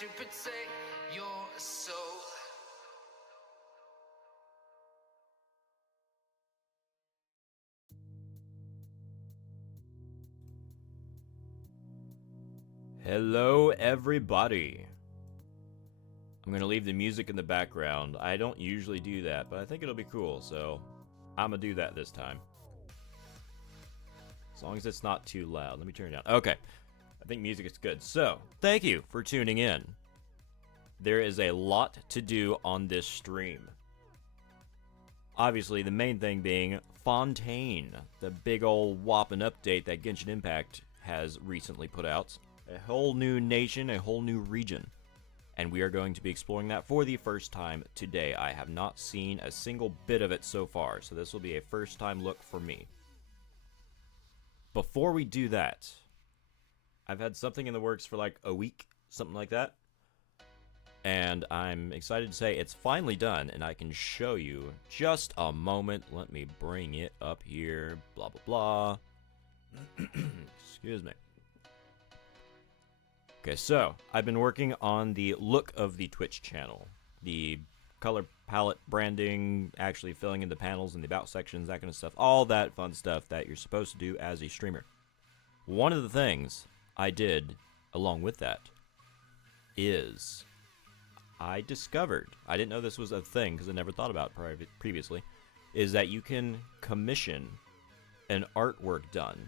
to protect your soul. Hello, everybody. I'm gonna leave the music in the background. I don't usually do that, but I think it'll be cool, so I'm gonna do that this time. As long as it's not too loud. Let me turn it down. Okay. I think music is good. So, thank you for tuning in. There is a lot to do on this stream. Obviously, the main thing being Fontaine, the big old whopping update that Genshin Impact has recently put out. A whole new nation, a whole new region. And we are going to be exploring that for the first time today. I have not seen a single bit of it so far, so this will be a first time look for me. Before we do that, I've had something in the works for like a week, something like that. And I'm excited to say it's finally done, and I can show you just a moment. Let me bring it up here. Blah, blah, blah. Excuse me. Okay, so I've been working on the look of the Twitch channel. The color palette branding, actually filling in the panels and the about sections, that kind of stuff. All that fun stuff that you're supposed to do as a streamer. One of the things I did along with that is I discovered, I didn't know this was a thing because I never thought about it previously, is that you can commission an artwork done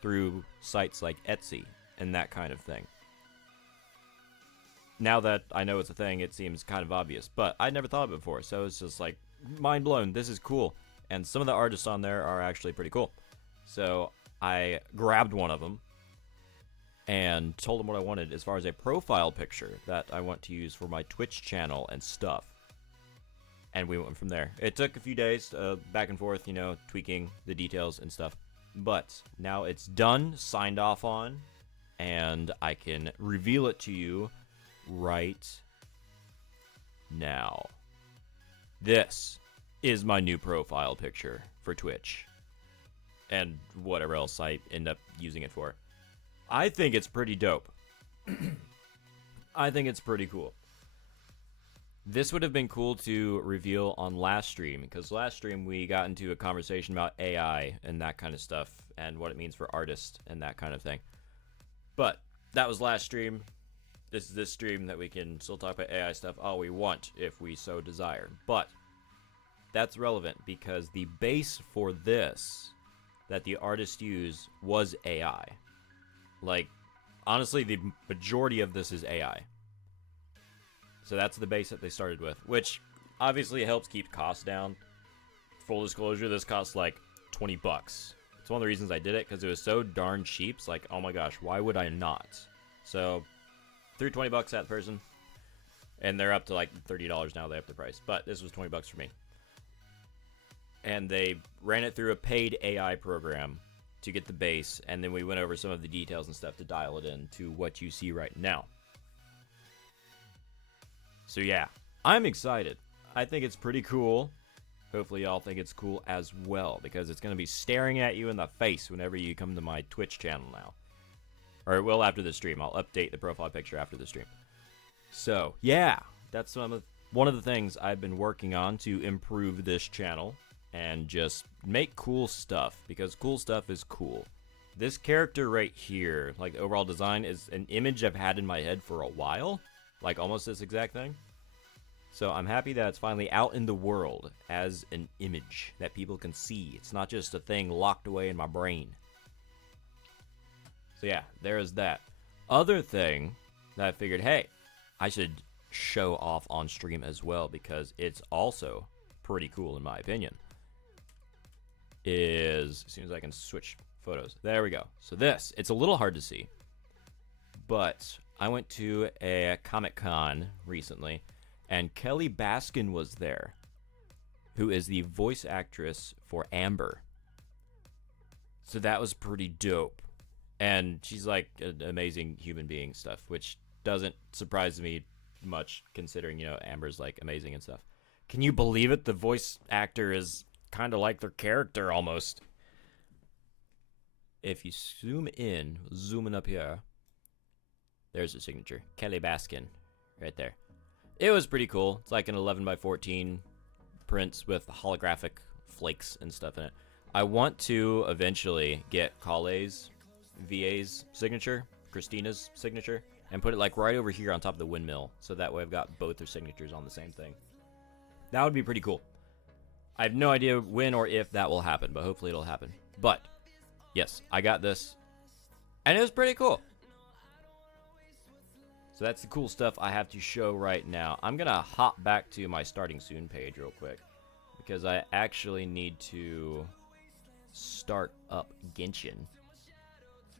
through sites like Etsy and that kind of thing. Now that I know it's a thing, it seems kind of obvious, but I never thought of it before, so it's just like, mind blown, this is cool. And some of the artists on there are actually pretty cool. So I grabbed one of them and told them what I wanted as far as a profile picture that I want to use for my Twitch channel and stuff. And we went from there. It took a few days, back and forth, you know, tweaking the details and stuff. But now it's done, signed off on, and I can reveal it to you right now. This is my new profile picture for Twitch. And whatever else I end up using it for. I think it's pretty dope. I think it's pretty cool. This would have been cool to reveal on last stream, because last stream we got into a conversation about AI and that kind of stuff, and what it means for artists and that kind of thing. But that was last stream. This is this stream that we can still talk about AI stuff all we want, if we so desire. But that's relevant, because the base for this that the artists use was AI. Like, honestly, the majority of this is AI. So that's the base that they started with, which obviously helps keep costs down. Full disclosure, this costs like 20 bucks. It's one of the reasons I did it, because it was so darn cheap. It's like, oh my gosh, why would I not? So, threw 20 bucks at the person, and they're up to like $30 now. They up the price, but this was 20 bucks for me. And they ran it through a paid AI program to get the base, and then we went over some of the details and stuff to dial it in to what you see right now. So yeah, I'm excited. I think it's pretty cool. Hopefully y'all think it's cool as well, because it's going to be staring at you in the face whenever you come to my Twitch channel now. Or it will after the stream. I'll update the profile picture after the stream. So yeah, that's one of the things I've been working on to improve this channel. And just make cool stuff, because cool stuff is cool. This character right here, like the overall design, is an image I've had in my head for a while. Like almost this exact thing. So I'm happy that it's finally out in the world as an image that people can see. It's not just a thing locked away in my brain. So yeah, there is that. Other thing that I figured, hey, I should show off on stream as well, because it's also pretty cool in my opinion. Is, as soon as I can switch photos. There we go. So this, it's a little hard to see, but I went to a Comic-Con recently, and Kelly Baskin was there, who is the voice actress for Amber. So that was pretty dope. And she's like an amazing human being stuff, which doesn't surprise me much, considering, you know, Amber's like amazing and stuff. Can you believe it? The voice actor is kind of like their character almost. If you zoom in, zooming up here, there's her signature, Kelly Baskin. right there. It was pretty cool. It's like an 11 by 14 prints with holographic flakes and stuff in it. I want to eventually get Kale's VA's signature, Christina's signature, and put it like right over here on top of the windmill, so that way I've got both their signatures on the same thing. That would be pretty cool. I have no idea when or if that will happen, but hopefully it'll happen. But yes, I got this, and it was pretty cool. So that's the cool stuff I have to show right now. I'm gonna hop back to my starting soon page real quick, because I actually need to start up Genshin.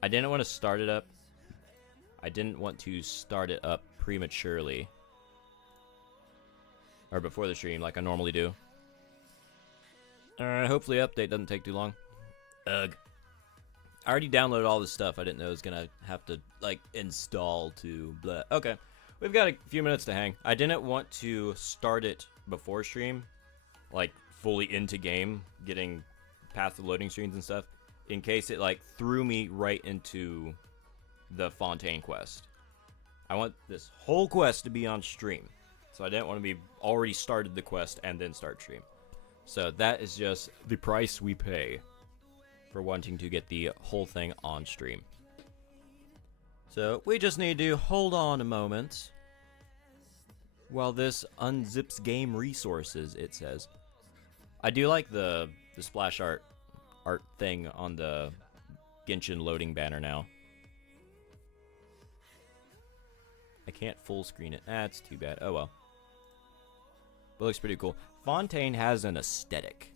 I didn't want to start it up. I didn't want to start it up prematurely, or before the stream like I normally do. Hopefully update doesn't take too long. Ugh. I already downloaded all this stuff. I didn't know it was gonna have to like install to blah. Okay, we've got a few minutes to hang. I didn't want to start it before stream, like fully into game, getting past the loading screens and stuff, in case it like threw me right into the Fontaine quest. I want this whole quest to be on stream, so I didn't want to be already started the quest and then start stream. So that is just the price we pay for wanting to get the whole thing on stream. So we just need to hold on a moment while this unzips game resources, it says. I do like the splash art thing on the Genshin loading banner now. I can't full screen it. That's too bad. Oh well. But it looks pretty cool. Fontaine has an aesthetic.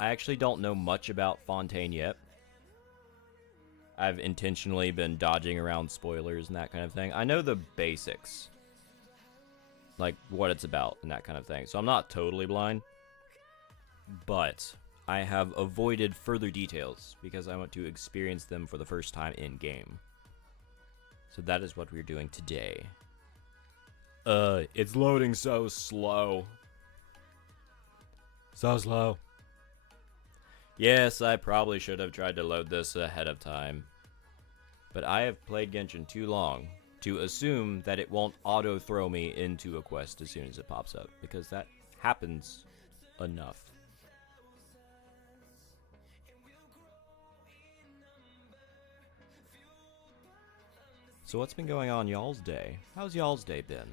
I actually don't know much about Fontaine yet. I've intentionally been dodging around spoilers and that kind of thing. I know the basics, like what it's about and that kind of thing. So I'm not totally blind, but I have avoided further details because I want to experience them for the first time in game. So that is what we're doing today. It's loading so slow. So slow. Yes, I probably should have tried to load this ahead of time. But I have played Genshin too long to assume that it won't auto-throw me into a quest as soon as it pops up, because that happens enough. So what's been going on y'all's day? How's y'all's day been?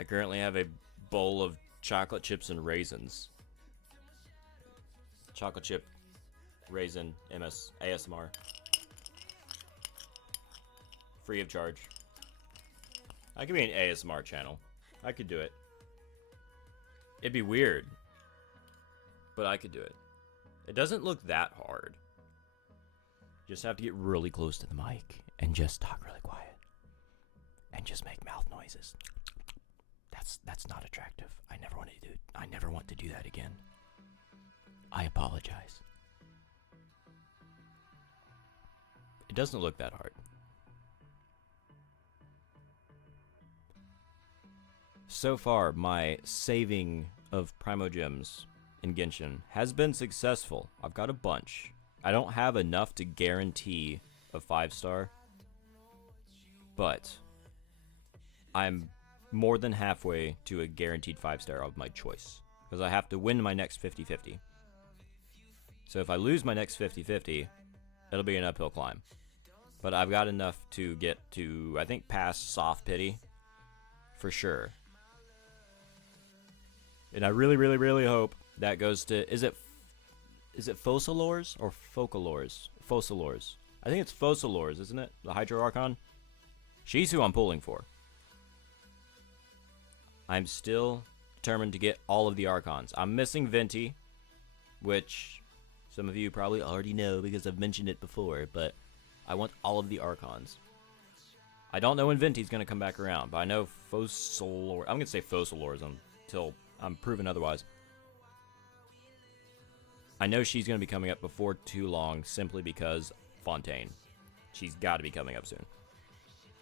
I currently have a bowl of chocolate chips and raisins. Chocolate chip, raisin, ASMR. Free of charge. I could be an ASMR channel. I could do it. It'd be weird, but I could do it. It doesn't look that hard. You just have to get really close to the mic and just talk really quiet. And just make mouth noises. That's not attractive. I never want to do it. I never want to do that again. I apologize. It doesn't look that hard. So far, my saving of Primogems in Genshin has been successful. I've got a bunch. I don't have enough to guarantee a 5-star, but I'm more than halfway to a guaranteed 5-star of my choice, because I have to win my next 50-50. So if I lose my next 50-50, it'll be an uphill climb. But I've got enough to get to, I think, past soft pity for sure. And I really, really, really hope that goes to, is it Focalors or Focalors? Focalors. I think it's Focalors, isn't it? The Hydro Archon? She's who I'm pulling for. I'm still determined to get all of the Archons. I'm missing Venti, which some of you probably already know because I've mentioned it before, but I want all of the Archons. I don't know when Venti's going to come back around, but I know Focalors. I'm going to say Focalors until I'm proven otherwise. I know she's going to be coming up before too long simply because Fontaine. She's got to be coming up soon.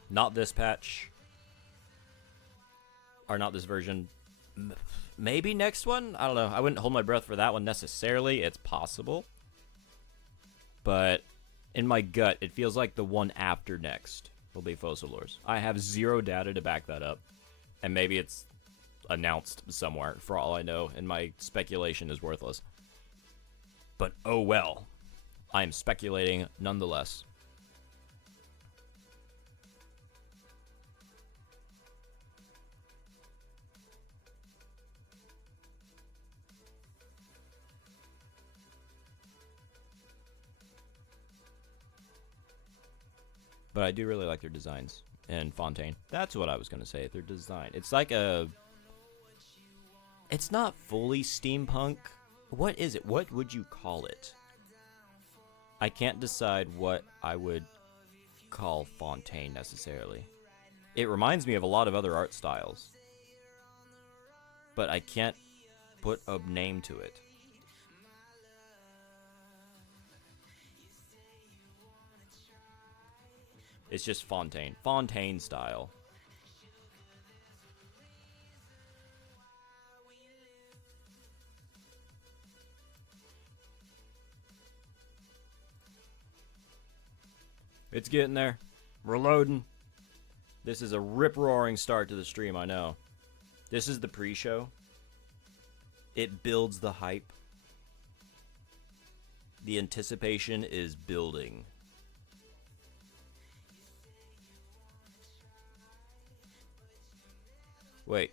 Not this patch. Or not this version. Maybe next one? I don't know. I wouldn't hold my breath for that one necessarily. It's possible. but in my gut, it feels like the one after next will be Fossilors. I have zero data to back that up, and maybe it's announced somewhere for all I know, and my speculation is worthless. But oh well, I'm speculating nonetheless. But I do really like their designs in Fontaine. That's what I was going to say, their design. It's like a... It's not fully steampunk. What is it? What would you call it? I can't decide what I would call Fontaine necessarily. It reminds me of a lot of other art styles. But I can't put a name to it. It's just Fontaine. Fontaine style. It's getting there. We're loading. This is a rip-roaring start to the stream, I know. This is the pre-show. It builds the hype. The anticipation is building. Wait.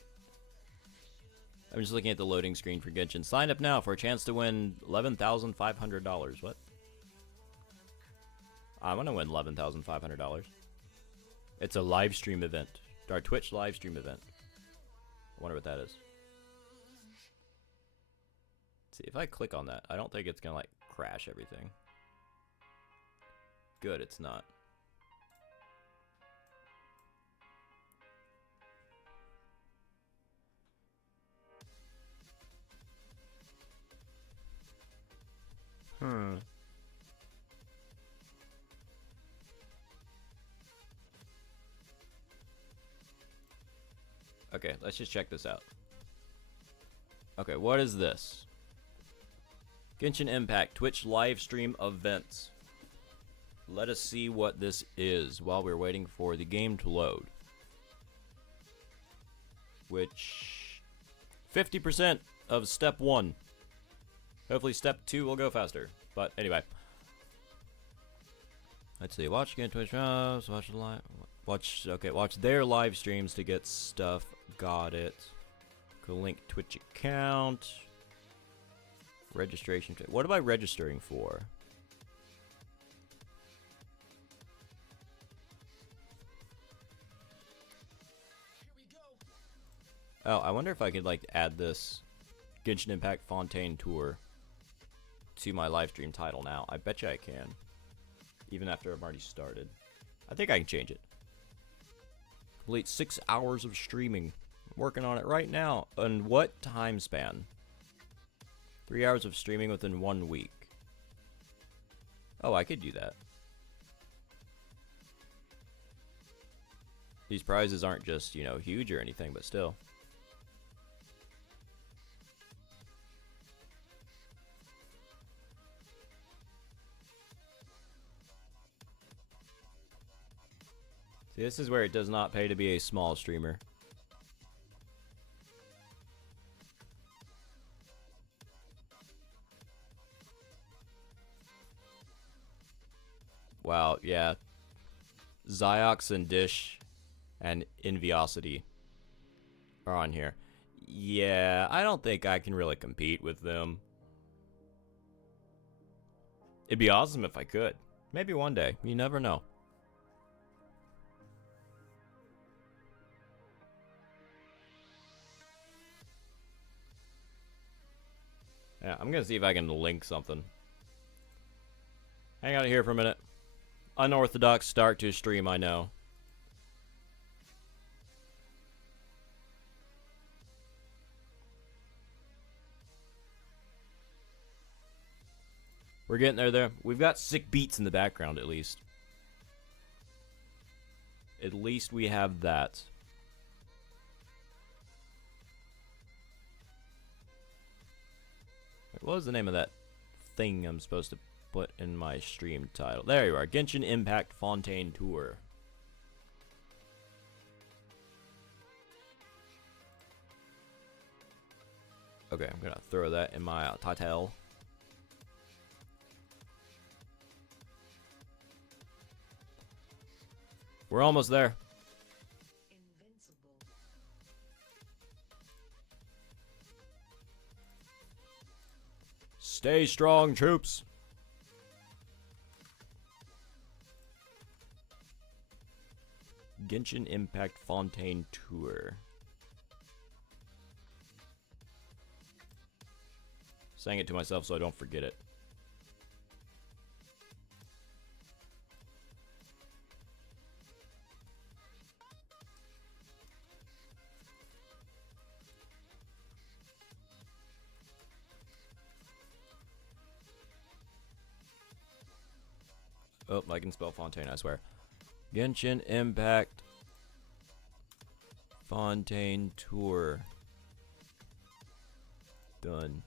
I'm just looking at the loading screen for Genshin. Sign up now for a chance to win $11,500. What? I want to win $11,500. It's a live stream event. Our Twitch live stream event. I wonder what that is. Let's see, if I click on that, I don't think it's going to, like, crash everything. Good, it's not. Okay, let's just check this out. Okay, what is this? Genshin Impact Twitch live stream events. Let us see what this is while we're waiting for the game to load. Which 50% of step 1. Hopefully step 2 will go faster. But anyway. Let's see. Watch again Twitch watch the live watch their live streams to get stuff. Got it. Go link Twitch account. Registration. What am I registering for? Oh, I wonder if I could like add this Genshin Impact Fontaine tour to my live stream title now. I bet you I can. Even after I've already started. I think I can change it. Complete 6 hours of streaming. I'm working on it right now. And what time span? 3 hours of streaming within 1 week. Oh, I could do that. These prizes aren't just, you know, huge or anything, but still. See, this is where it does not pay to be a small streamer. Wow, yeah. Ziox and Dish and Enviosity are on here. Yeah, I don't think I can really compete with them. It'd be awesome if I could. Maybe one day. You never know. Yeah, I'm gonna see if I can link something. Hang out here for a minute. Unorthodox start to stream, I know. We're getting there. We've got sick beats in the background, at least. At least we have that. What was the name of that thing I'm supposed to put in my stream title? There you are. Genshin Impact Fontaine Tour. Okay, I'm gonna throw that in my title. We're almost there. Stay strong, troops. Genshin Impact Fontaine Tour. Saying it to myself so I don't forget it. Oh, I can spell Fontaine, I swear. Genshin Impact Fontaine Tour. Done.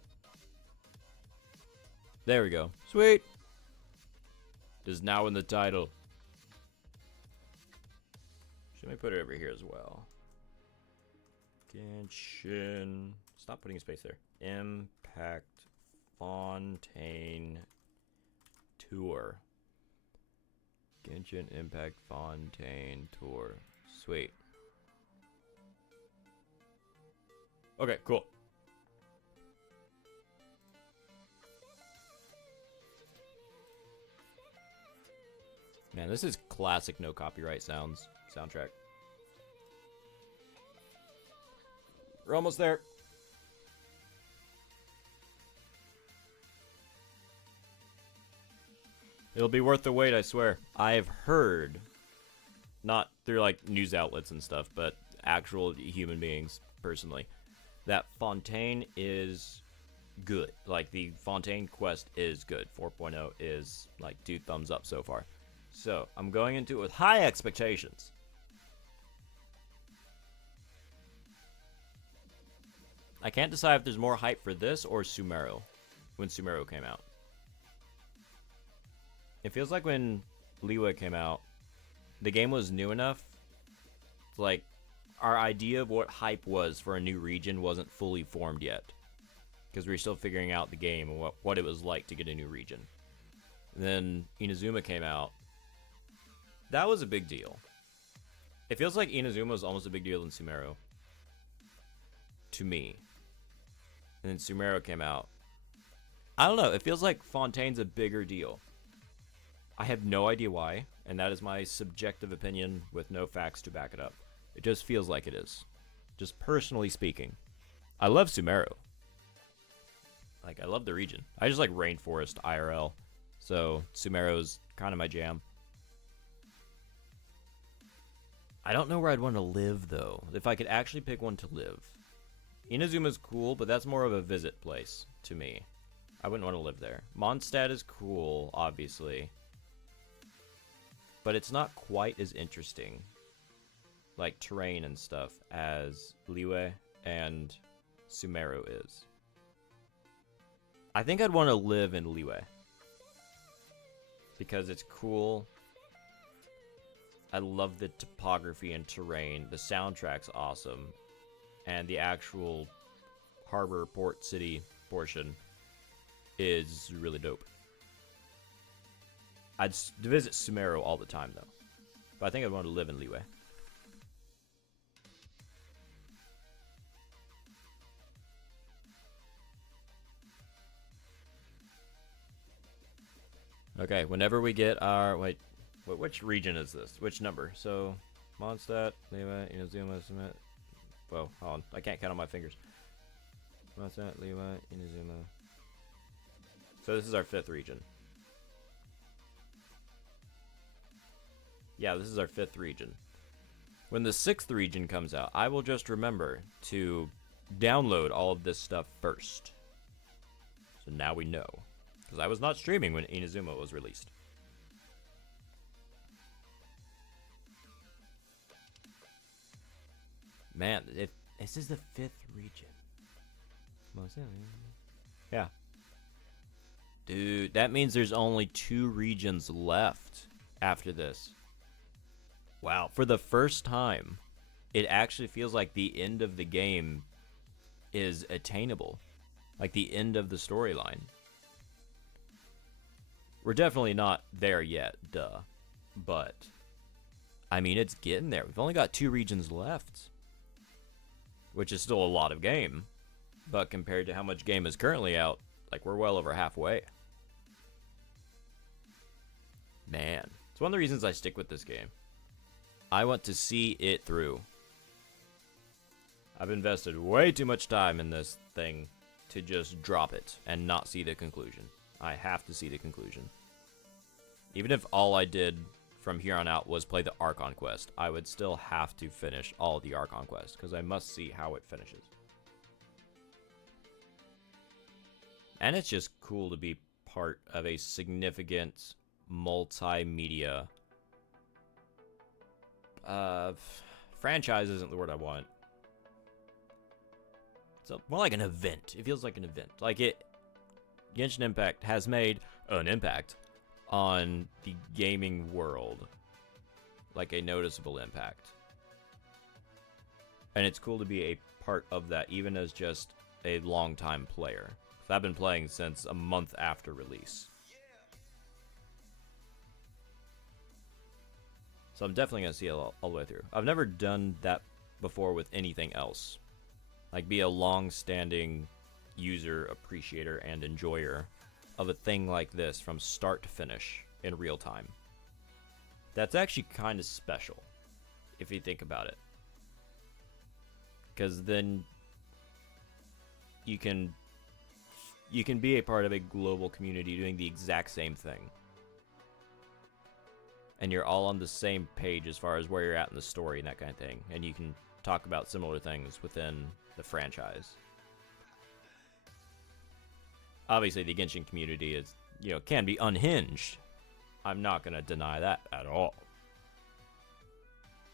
There we go. Sweet. It is now in the title. Should I put it over here as well? Genshin. Stop putting a space there. Impact Fontaine Tour. Genshin Impact Fontaine Tour. Sweet. Okay, cool. Man, this is classic no copyright soundtrack. We're almost there. It'll be worth the wait, I swear. I've heard, not through like news outlets and stuff, but actual human beings personally, that Fontaine is good. Like the Fontaine quest is good. 4.0 is like 2 thumbs up so far. So I'm going into it with high expectations. I can't decide if there's more hype for this or Sumeru when Sumeru came out. It feels like when Liyue came out, the game was new enough. Like, our idea of what hype was for a new region wasn't fully formed yet. Because we were still figuring out the game and what it was like to get a new region. And then Inazuma came out. That was a big deal. It feels like Inazuma was almost a big deal than Sumeru. To me. And then Sumeru came out. I don't know, it feels like Fontaine's a bigger deal. I have no idea why, and that is my subjective opinion with no facts to back it up. It just feels like it is. Just personally speaking. I love Sumeru. Like, I love the region. I just like Rainforest IRL. So, Sumeru's kind of my jam. I don't know where I'd want to live, though. If I could actually pick one to live. Inazuma's cool, but that's more of a visit place to me. I wouldn't want to live there. Mondstadt is cool, obviously. But it's not quite as interesting, like terrain and stuff, as Liyue and Sumeru is. I think I'd want to live in Liyue. Because it's cool. I love the topography and terrain. The soundtrack's awesome. And the actual harbor, port, city portion is really dope. I'd visit Sumeru all the time, though. But I think I'd want to live in Liyue. Okay, whenever we get our... Wait, which region is this? Which number? So, Mondstadt, Liyue, Inazuma, Sumet... Whoa, hold on. I can't count on my fingers. Mondstadt, Liyue, Inazuma... So this is our 5th region. Yeah, this is our 5th region. When the 6th region comes out, I will just remember to download all of this stuff first. So now we know. Because I was not streaming when Inazuma was released. Man, this is the 5th region. Yeah. Dude, that means there's only 2 regions left after this. Wow, for the first time, it actually feels like the end of the game is attainable. Like the end of the storyline. We're definitely not there yet, duh. But, I mean, it's getting there. We've only got 2 regions left. Which is still a lot of game. But compared to how much game is currently out, like, we're well over halfway. Man, it's one of the reasons I stick with this game. I want to see it through. I've invested way too much time in this thing to just drop it and not see the conclusion. I have to see the conclusion. Even if all I did from here on out was play the Archon quest, I would still have to finish all the Archon quest because I must see how it finishes. And it's just cool to be part of a significant multimedia franchise isn't the word I want. It's more like an event. It feels like an event. Like Genshin Impact has made an impact on the gaming world. Like a noticeable impact. And it's cool to be a part of that, even as just a long-time player. I've been playing since a month after release. So I'm definitely going to see it all the way through. I've never done that before with anything else. Like be a long-standing user, appreciator, and enjoyer of a thing like this from start to finish in real time. That's actually kind of special, if you think about it. Because then you can be a part of a global community doing the exact same thing. And you're all on the same page as far as where you're at in the story and that kind of thing. And you can talk about similar things within the franchise. Obviously, the Genshin community is, can be unhinged. I'm not going to deny that at all.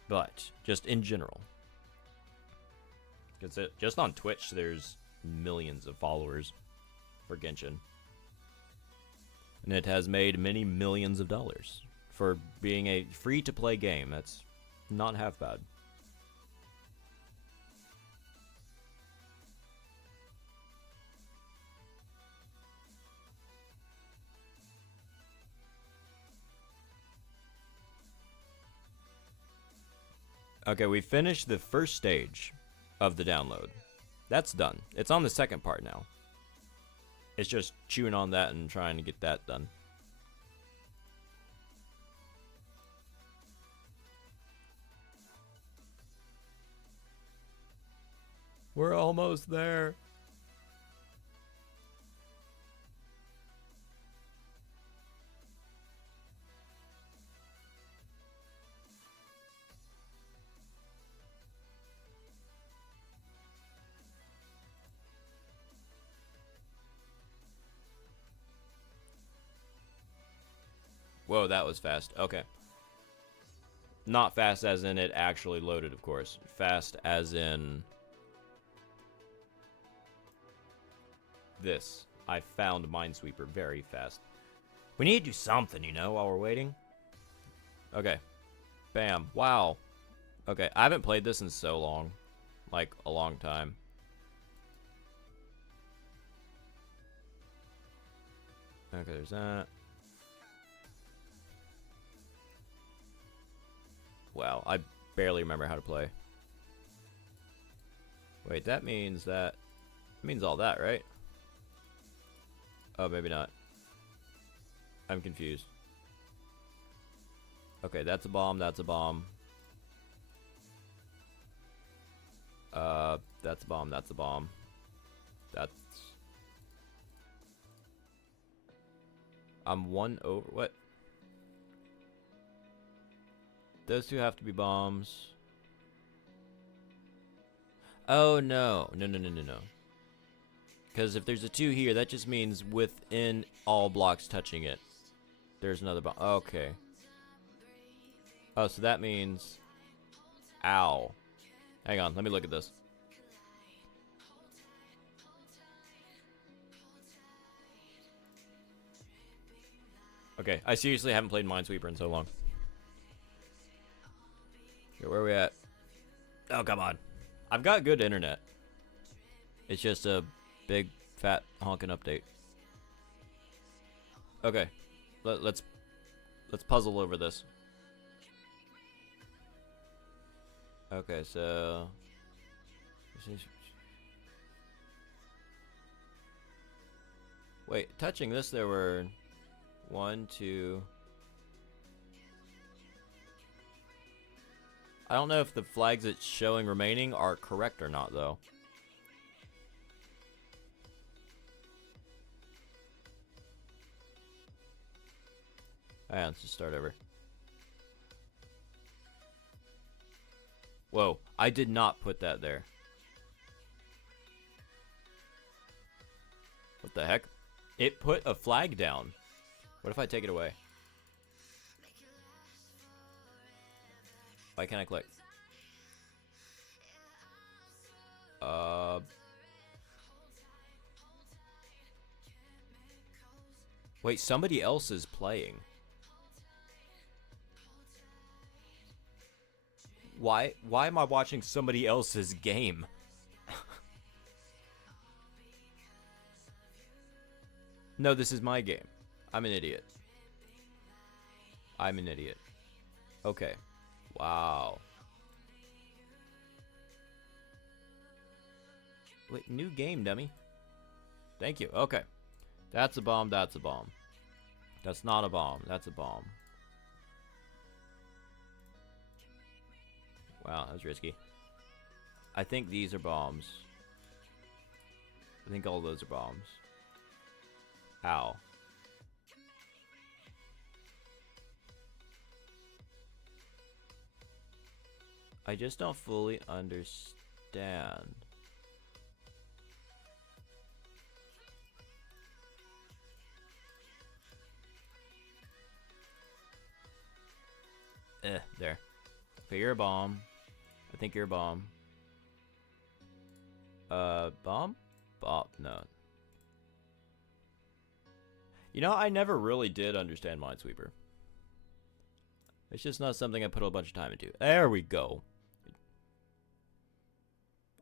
But, just in general. Because just on Twitch, there's millions of followers for Genshin. And it has made many millions of dollars for being a free-to-play game. That's not half bad. Okay, we finished the first stage of the download. That's done. It's on the second part now. It's just chewing on that and trying to get that done. We're almost there. Whoa, that was fast. Okay. Not fast as in it actually loaded, of course. Fast as in this. I found Minesweeper very fast. We need to do something, while we're waiting. Okay. Bam. Wow. Okay, I haven't played this in so long. Like, a long time. Okay, there's that. Wow, I barely remember how to play. Wait, that means all that, right? Oh, maybe not. I'm confused. Okay, that's a bomb, that's a bomb. That's a bomb, that's a bomb. That's... I'm one over... What? Those two have to be bombs. Oh, no. No. Because if there's a 2 here, that just means within all blocks touching it, there's another bomb. Okay. Oh, so that means... Ow. Hang on, let me look at this. Okay, I seriously haven't played Minesweeper in so long. Okay, where are we at? Oh, come on. I've got good internet. It's just a big, fat, honking update. Okay, let's puzzle over this. Okay, so wait, touching this there were 1, 2. I don't know if the flags it's showing remaining are correct or not though. Alright, let's just start over. Whoa, I did not put that there. What the heck? It put a flag down. What if I take it away? Why can't I click? Wait, somebody else is playing. Why am I watching somebody else's game? No, this is my game. I'm an idiot. I'm an idiot. Okay. Wow. Wait, new game, dummy. Thank you. Okay. That's a bomb, that's a bomb. That's not a bomb, that's a bomb. Wow, that was risky. I think these are bombs. I think all those are bombs. Ow. I just don't fully understand. There. Okay, you're a bomb. I think you're a bomb. Bomb? Bomb, no. You know, I never really did understand Minesweeper. It's just not something I put a bunch of time into. There we go.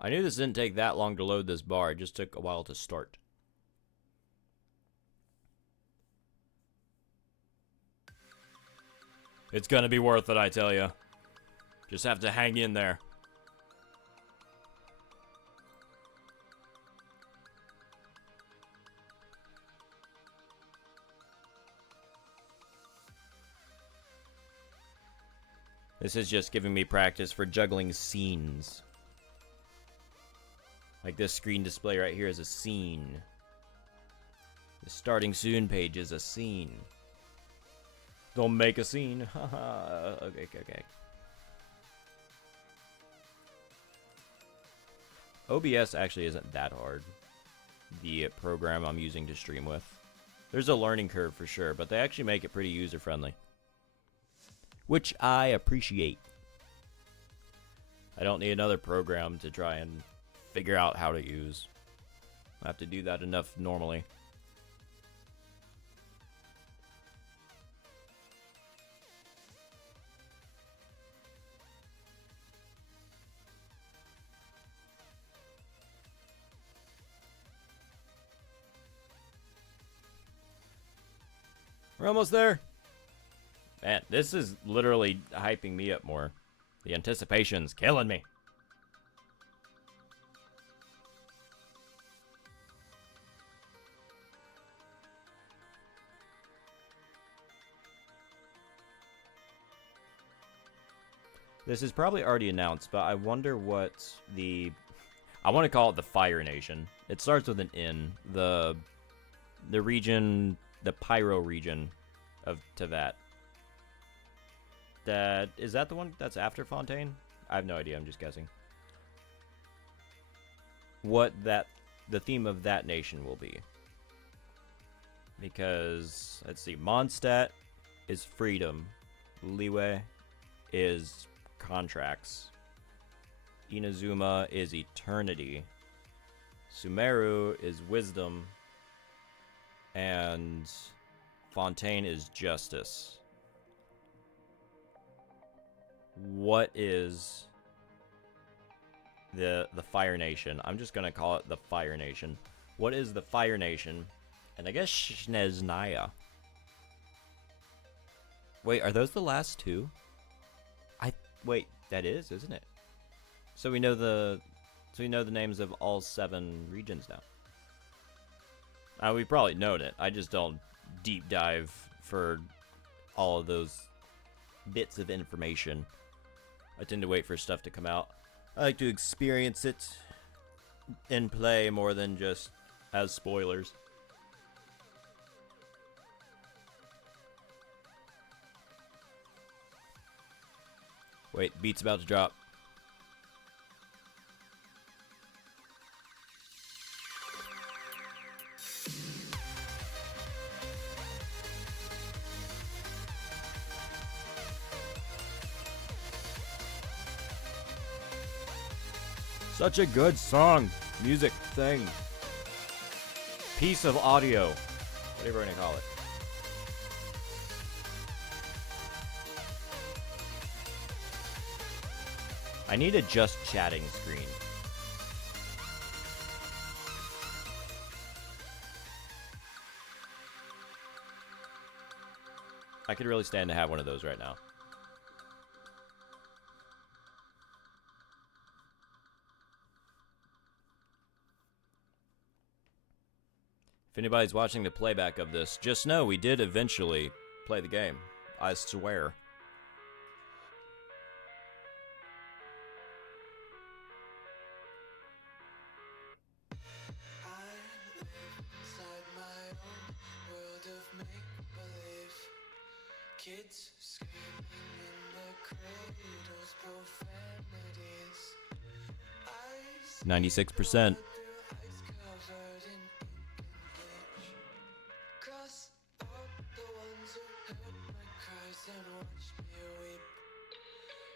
I knew this didn't take that long to load this bar. It just took a while to start. It's gonna be worth it, I tell you. Just have to hang in there. This is just giving me practice for juggling scenes. Like this screen display right here is a scene. The starting soon page is a scene. Don't make a scene. Haha. Okay. OBS actually isn't that hard. The program I'm using to stream with. There's a learning curve for sure, but they actually make it pretty user-friendly. Which I appreciate. I don't need another program to try and figure out how to use. I have to do that enough normally. We're almost there. Man, this is literally hyping me up more. The anticipation's killing me. This is probably already announced, but I wonder what the... I want to call it the Fire Nation. It starts with an N. The region... The Pyro region of Tevat. Is that the one that's after Fontaine? I have no idea, I'm just guessing. What the theme of that nation will be. Because, let's see, Mondstadt is freedom. Liyue is contracts. Inazuma is eternity. Sumeru is wisdom. And Fontaine is justice. What is the Fire Nation? I'm just gonna call it the Fire Nation. What is the Fire Nation? And I guess Shneznaya. Wait, are those the last two? Wait, that is, isn't it? So we know the names of all 7 regions now. We've probably known it. I just don't deep dive for all of those bits of information. I tend to wait for stuff to come out. I like to experience it in play more than just as spoilers. Wait, beat's about to drop. Such a good song, music thing, piece of audio, whatever you want to call it. I need a just chatting screen. I could really stand to have one of those right now. If anybody's watching the playback of this, just know we did eventually play the game. I swear. Kids screaming in the cradles, profanities. 96%. Eyes covered in ink and bleach. Cross out the ones who heard my cries and watched me weep.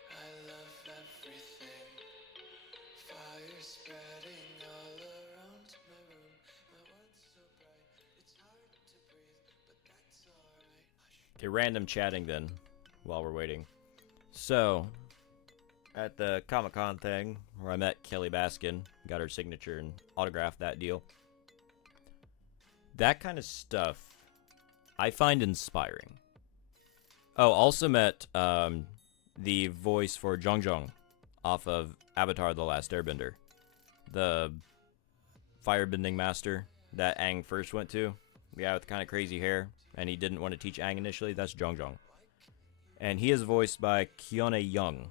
I love everything. Fire spreading all around my room. My world's so bright, it's hard to breathe, but that's alright. Okay, random chatting then, while we're waiting. So, at the Comic-Con thing, where I met Kelly Baskin, got her signature and autographed that deal. That kind of stuff, I find inspiring. Oh, also met the voice for Zhong off of Avatar: The Last Airbender. The firebending master that Aang first went to. The guy with kind of crazy hair. And he didn't want to teach Aang initially. That's Zhong. And he is voiced by Keone Young,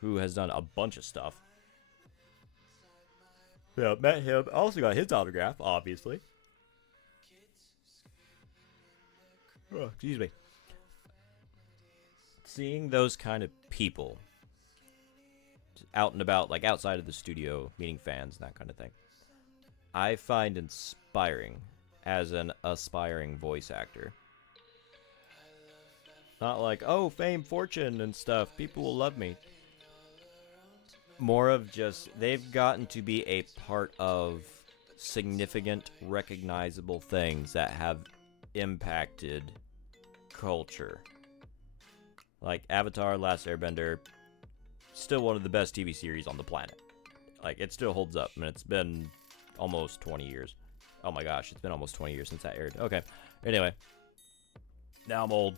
who has done a bunch of stuff. Yeah, met him. Also got his autograph, obviously. Oh, excuse me. Seeing those kind of people out and about, like outside of the studio, meeting fans and that kind of thing, I find inspiring as an aspiring voice actor. Not like, oh, fame, fortune, and stuff. People will love me. More of just, they've gotten to be a part of significant, recognizable things that have impacted culture. Like Avatar: Last Airbender, still one of the best TV series on the planet. Like, it still holds up, and it's been almost 20 years. Oh my gosh, it's been almost 20 years since that aired. Okay, anyway. Now I'm old.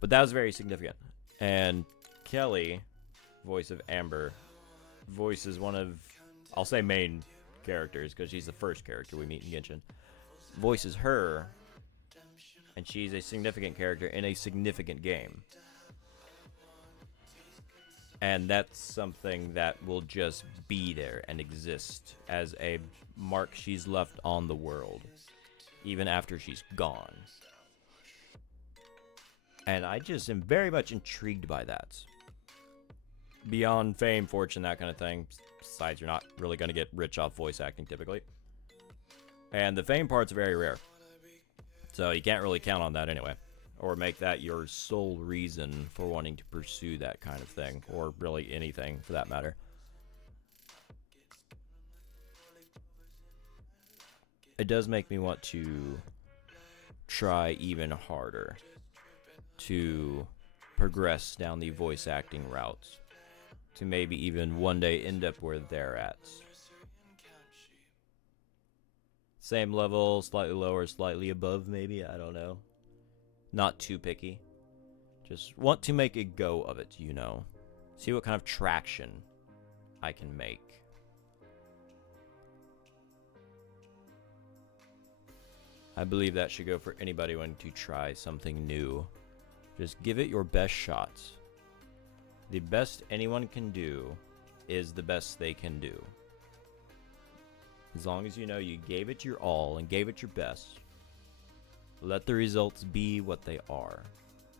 But that was very significant. And Kelly, voice of Amber, voices one of, I'll say main characters, because she's the first character we meet in Genshin. Voices her, and she's a significant character in a significant game. And that's something that will just be there and exist as a mark she's left on the world, even after she's gone. And I just am very much intrigued by that. Beyond fame, fortune, that kind of thing. Besides, you're not really going to get rich off voice acting typically. And the fame part's very rare. So you can't really count on that anyway. Or make that your sole reason for wanting to pursue that kind of thing. Or really anything, for that matter. It does make me want to try even harder to progress down the voice acting routes, to maybe even one day end up where they're at. Same level, slightly lower, slightly above, maybe, I don't know. Not too picky. Just want to make a go of it, you know. See what kind of traction I can make. I believe that should go for anybody wanting to try something new. Just give it your best shot. The best anyone can do is the best they can do. As long as you know you gave it your all and gave it your best, let the results be what they are.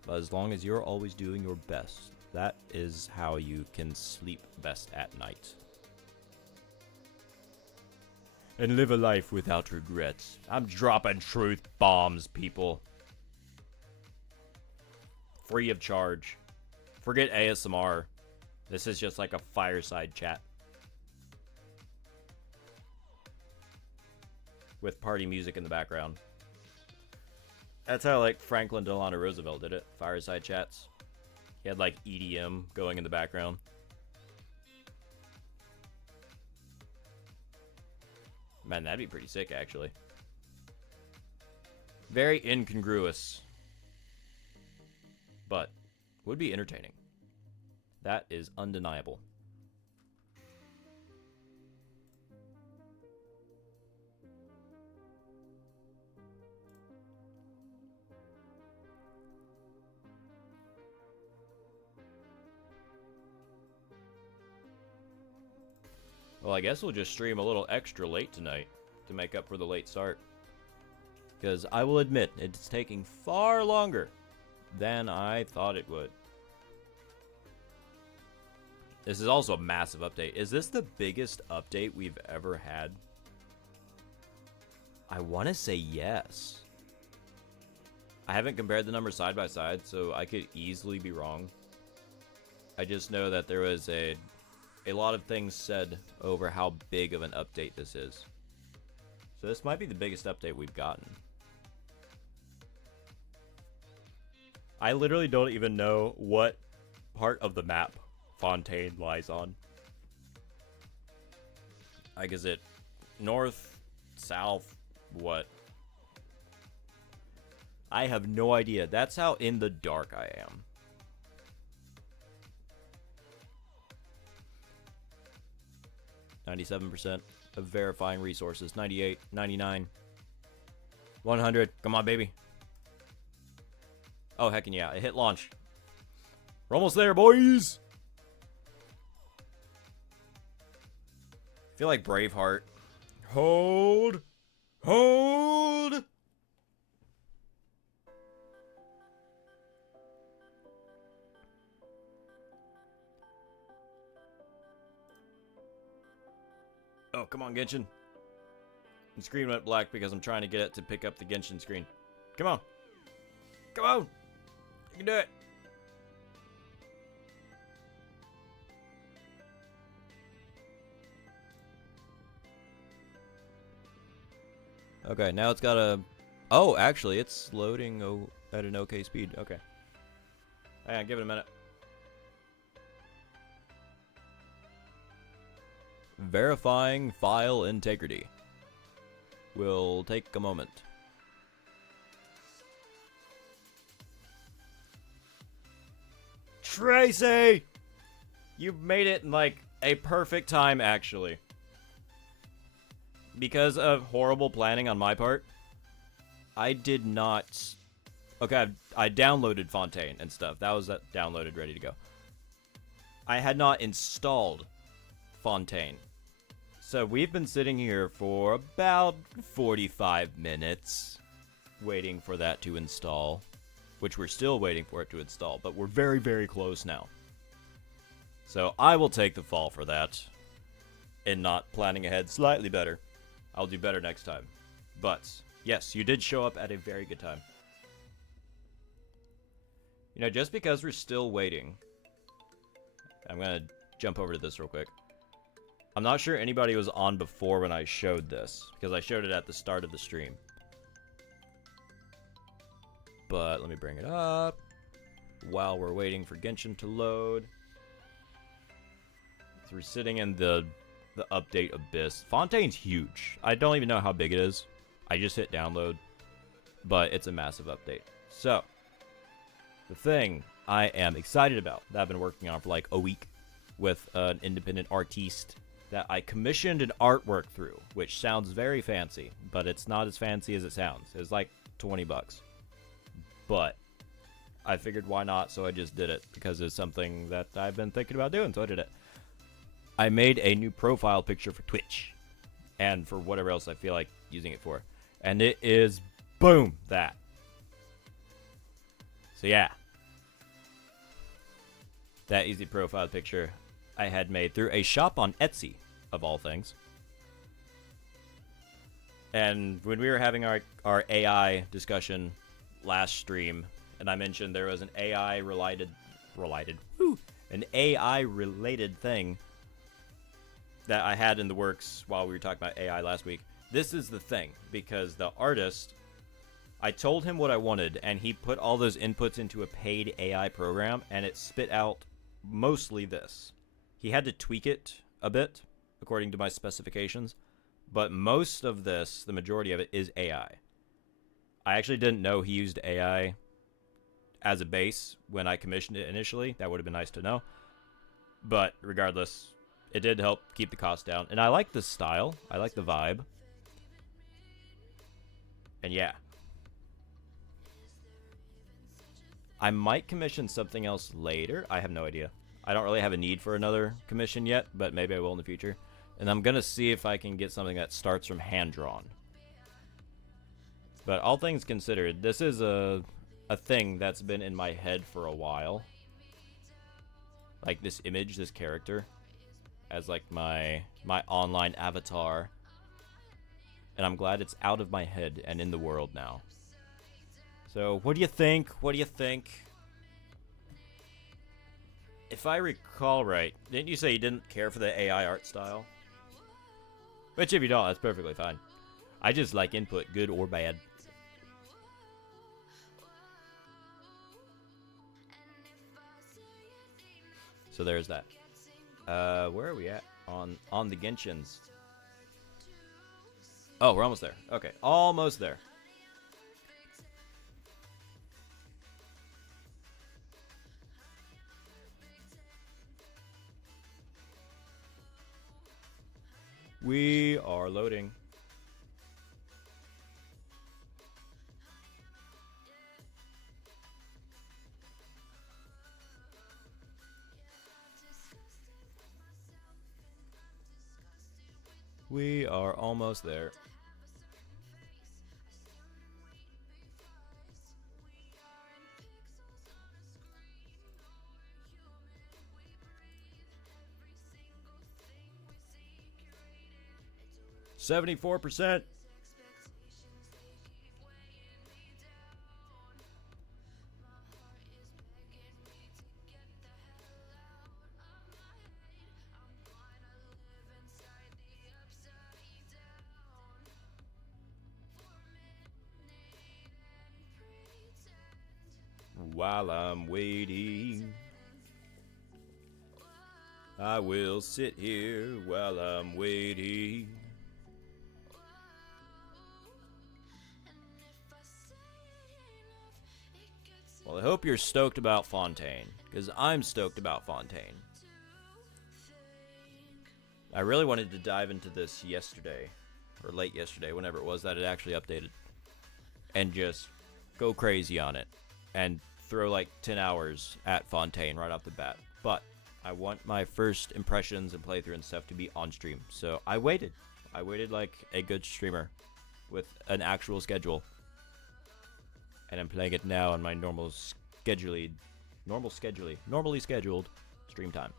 But as long as you're always doing your best, that is how you can sleep best at night. And live a life without regrets. I'm dropping truth bombs, people. Free of charge. Forget ASMR. This is just like a fireside chat. With party music in the background. That's how, like, Franklin Delano Roosevelt did it. Fireside chats. He had, like, EDM going in the background. Man, that'd be pretty sick, actually. Very incongruous. But would be entertaining. That is undeniable. Well, I guess we'll just stream a little extra late tonight to make up for the late start. Because I will admit, it's taking far longer than I thought it would. This is also a massive update. Is this the biggest update we've ever had? I want to say yes. I haven't compared the numbers side by side, so I could easily be wrong. I just know that there was a lot of things said over how big of an update this is. So this might be the biggest update we've gotten. I literally don't even know what part of the map Fontaine lies on. Like, is it north, south, what? I have no idea. That's how in the dark I am. %97% of verifying resources. 98, 99, 100. Come on, baby. Oh, heckin' yeah. It hit launch. We're almost there, boys. I feel like Braveheart. Hold. Hold. Oh, come on, Genshin. The screen went black because I'm trying to get it to pick up the Genshin screen. Come on. Come on. You can do it. Okay, now it's got a... Oh, actually, it's loading at an okay speed. Okay. Hang on, give it a minute. Verifying file integrity. Will take a moment. Tracy! You made it in, like, a perfect time, actually. Because of horrible planning on my part, I did not... Okay, I downloaded Fontaine and stuff. That was downloaded, ready to go. I had not installed Fontaine. So we've been sitting here for about 45 minutes waiting for that to install, which we're still waiting for it to install, but we're very, very close now. So I will take the fall for that and not planning ahead slightly better. I'll do better next time. But yes, you did show up at a very good time. You know, just because we're still waiting, I'm going to jump over to this real quick. I'm not sure anybody was on before when I showed this, because I showed it at the start of the stream. but let me bring it up while we're waiting for Genshin to load. So we're sitting in the update abyss. Fontaine's huge. I don't even know how big it is. I just hit download, but it's a massive update. So, the thing I am excited about that I've been working on for like a week with an independent artiste that I commissioned an artwork through, which sounds very fancy, but it's not as fancy as it sounds. It's like 20 bucks. But I figured why not, so I just did it because it's something that I've been thinking about doing, so I did it. I made a new profile picture for Twitch and for whatever else I feel like using it for. And it is, boom, that. So yeah. That easy profile picture I had made through a shop on Etsy, of all things. And when we were having our AI discussion last stream, and I mentioned there was an AI related thing that I had in the works while we were talking about AI last week. This is the thing, because the artist, I told him what I wanted, and he put all those inputs into a paid AI program, and it spit out mostly this. He had to tweak it a bit, according to my specifications, but most of this, the majority of it, is AI. I actually didn't know he used AI as a base when I commissioned it initially. That would have been nice to know. But regardless, it did help keep the cost down. And I like the style. I like the vibe. And yeah. I might commission something else later. I have no idea. I don't really have a need for another commission yet, but maybe I will in the future. And I'm going to see if I can get something that starts from hand-drawn. But all things considered, this is a thing that's been in my head for a while. Like this image, this character, as like my online avatar. And I'm glad it's out of my head and in the world now. So, what do you think? What do you think? If I recall right, didn't you say you didn't care for the AI art style? Which if you don't, that's perfectly fine. I just like input, good or bad. So there's that. Where are we at on the Genshins? Oh, we're almost there. Okay, almost there. We are loading. We are almost there. $74%. While I'm waiting, I will sit here while I'm waiting. Well, I hope you're stoked about Fontaine, because I'm stoked about Fontaine. I really wanted to dive into this yesterday, or late yesterday, whenever it was that it actually updated, and just go crazy on it, and throw like 10 hours at Fontaine right off the bat. But I want my first impressions and playthrough and stuff to be on stream, so I waited. I waited like a good streamer with an actual schedule. And I'm playing it now on my normally scheduled stream time.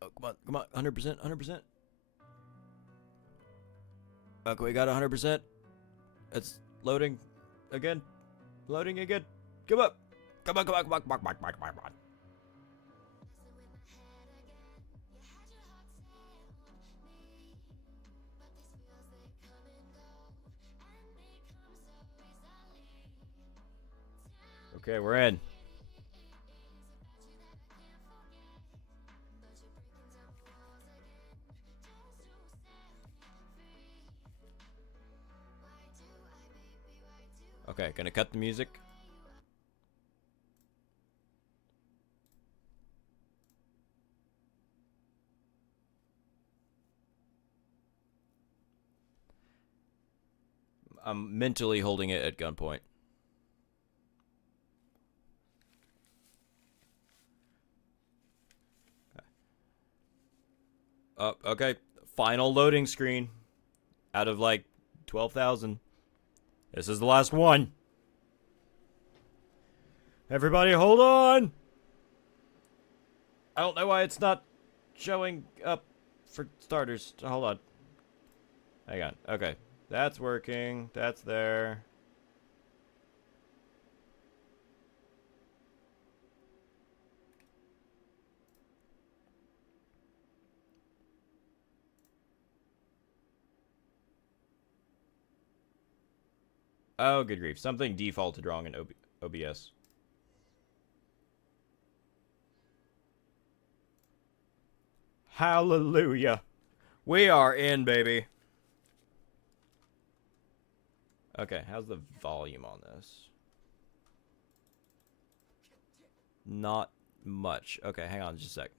Oh, come on, 100%, 100%. Okay, we got 100%. It's loading again. Loading again. Come up. Come on, come on, come on, come on, come on, come on, come on. Okay, we're in. Okay, gonna cut the music. I'm mentally holding it at gunpoint. Okay. Final loading screen. Out of like 12,000. This is the last one. Everybody hold on. I don't know why it's not showing up for starters. Hold on. Hang on. Okay. That's working. That's there. Oh, good grief. Something defaulted wrong in OBS. Hallelujah. We are in, baby. Okay, how's the volume on this? Not much. Okay, hang on just a sec.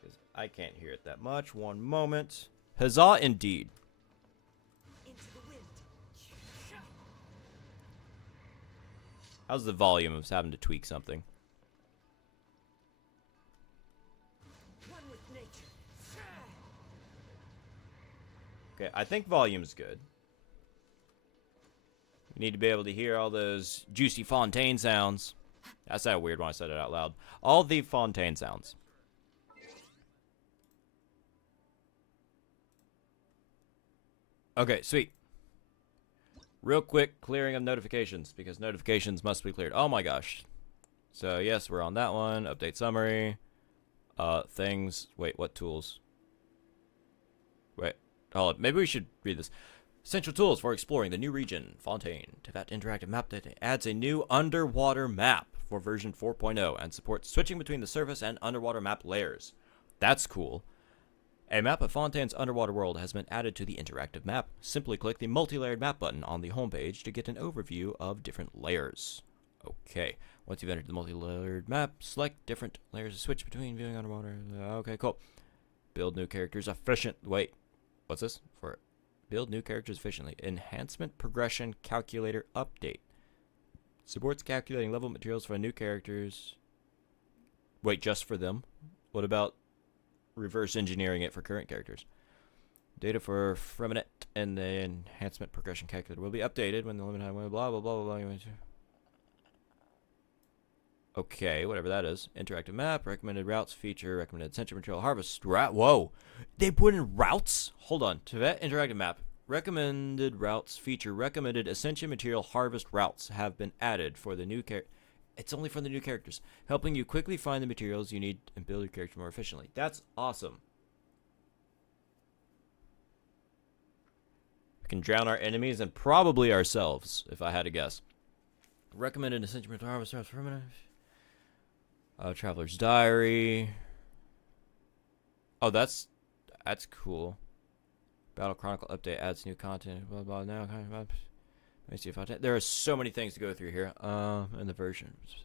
Because I can't hear it that much. One moment. Huzzah indeed. How's the volume? I was having to tweak something. Okay, I think volume's good. We need to be able to hear all those juicy Fontaine sounds. That sounded weird when I said it out loud. All the Fontaine sounds. Okay, sweet. Real quick clearing of notifications, because notifications must be cleared. Oh my gosh. So yes, we're on that one. Update summary. Things. Wait, what tools? Wait, hold on. Maybe we should read this. Essential tools for exploring the new region, Fontaine. To that interactive map that adds a new underwater map for version 4.0 and supports switching between the surface and underwater map layers. That's cool. A map of Fontaine's underwater world has been added to the interactive map. Simply click the multi-layered map button on the homepage to get an overview of different layers. Okay, once you've entered the multi-layered map, select different layers to switch between viewing underwater. Okay, cool. Build new characters efficient. Wait, what's this? For build new characters efficiently. Enhancement progression calculator update. Supports calculating level materials for new characters. Wait, just for them? What about reverse engineering it for current characters? Data for Freminet and the enhancement progression calculator will be updated when the limit blah blah blah blah blah. Okay, whatever that is. Interactive map, recommended routes feature, recommended essential material harvest route. Whoa, they put in routes. Hold on. To that interactive map, recommended routes feature, recommended essential material harvest routes have been added for the new character. It's only for the new characters, helping you quickly find the materials you need and build your character more efficiently. That's awesome. We can drown our enemies and probably ourselves, if I had to guess. Recommended essential material harvest routes for Traveler's Diary. Oh, that's cool. Battle Chronicle update adds new content. Blah blah. Now, let me see if I. There are so many things to go through here. In the versions,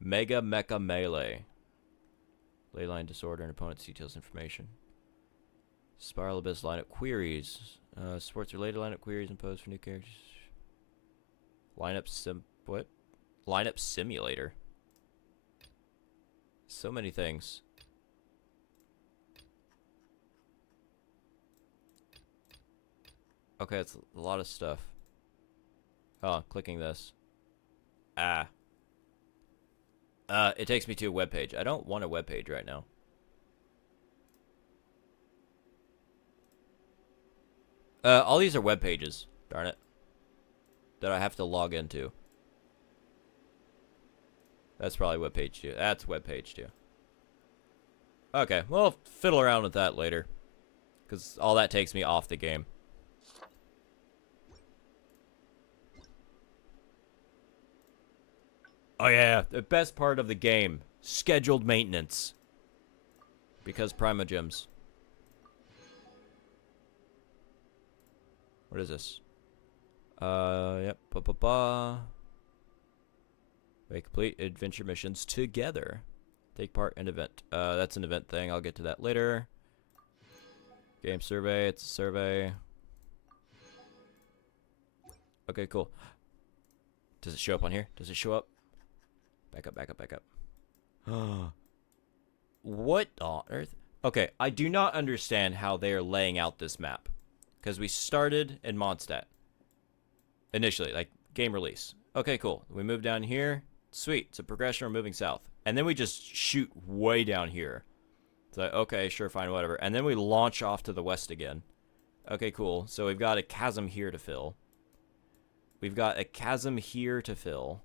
Mega Mecha Melee, Leyline Disorder and opponent's details information. Spiral Abyss lineup queries. Sports related lineup queries imposed for new characters. Lineup simulator. So many things. Okay, it's a lot of stuff. Oh, clicking this. It takes me to a web page. I don't want a web page right now. All these are web pages. Darn it. That I have to log into. That's probably web page 2. That's web page 2. Okay, we'll fiddle around with that later. Because all that takes me off the game. Oh yeah, the best part of the game. Scheduled maintenance. Because Primogems. What is this? Yep. We complete adventure missions together. Take part in event. That's an event thing. I'll get to that later. Game survey. It's a survey. Okay, cool. Does it show up on here? Does it show up? Back up, back up, back up. What on earth? Okay, I do not understand how they are laying out this map. Because we started in Mondstadt. Initially, like, game release. Okay, cool. We move down here. Sweet. It's a progression. We're moving south. And then we just shoot way down here. It's like, okay, sure, fine, whatever. And then we launch off to the west again. Okay, cool. So we've got a chasm here to fill. We've got a chasm here to fill.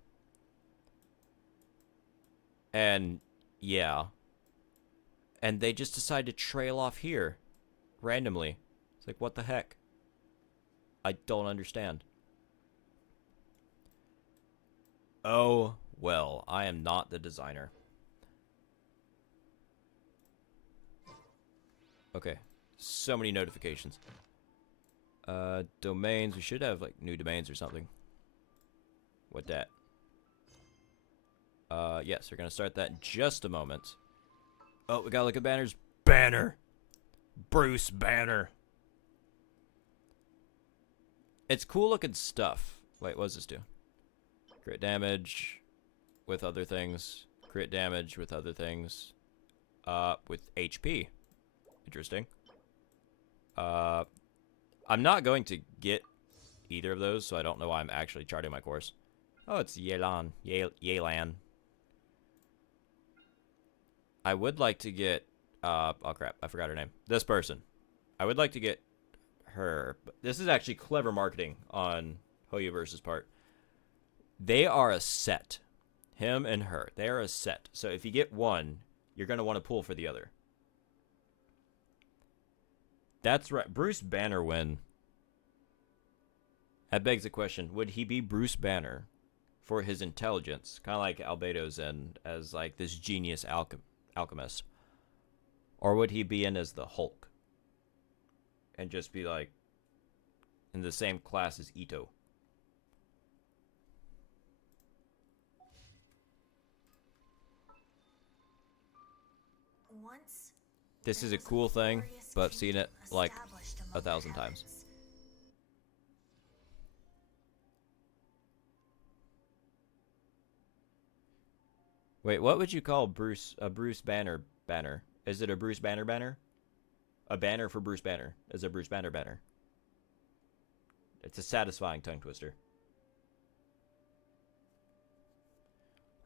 And, yeah. And they just decide to trail off here. Randomly. It's like, what the heck? I don't understand. Oh, well, I am not the designer. Okay. So many notifications. Domains. We should have, like, new domains or something. What that? Yes, we're gonna start that in just a moment. Oh, we gotta look at banners. Banner! Bruce Banner! It's cool looking stuff. Wait, what does this do? Crit damage with other things. Crit damage with other things. With HP. Interesting. I'm not going to get either of those, so I don't know why I'm actually charting my course. Oh, it's Yelan. Yelan. I would like to get, oh crap, I forgot her name. This person. I would like to get her. But this is actually clever marketing on Hoyoverse's part. They are a set. Him and her. They are a set. So if you get one, you're going to want to pull for the other. That's right. Bruce Banner win. That begs the question, would he be Bruce Banner for his intelligence? Kind of like Albedo's in as like this genius alchemist. Or would he be in as the Hulk? And just be like in the same class as Ito? This is a cool thing, but I've seen it like 1,000 times. Wait, what would you call Bruce a Bruce Banner banner? Is it a Bruce Banner banner? A banner for Bruce Banner is a Bruce Banner banner. It's a satisfying tongue twister.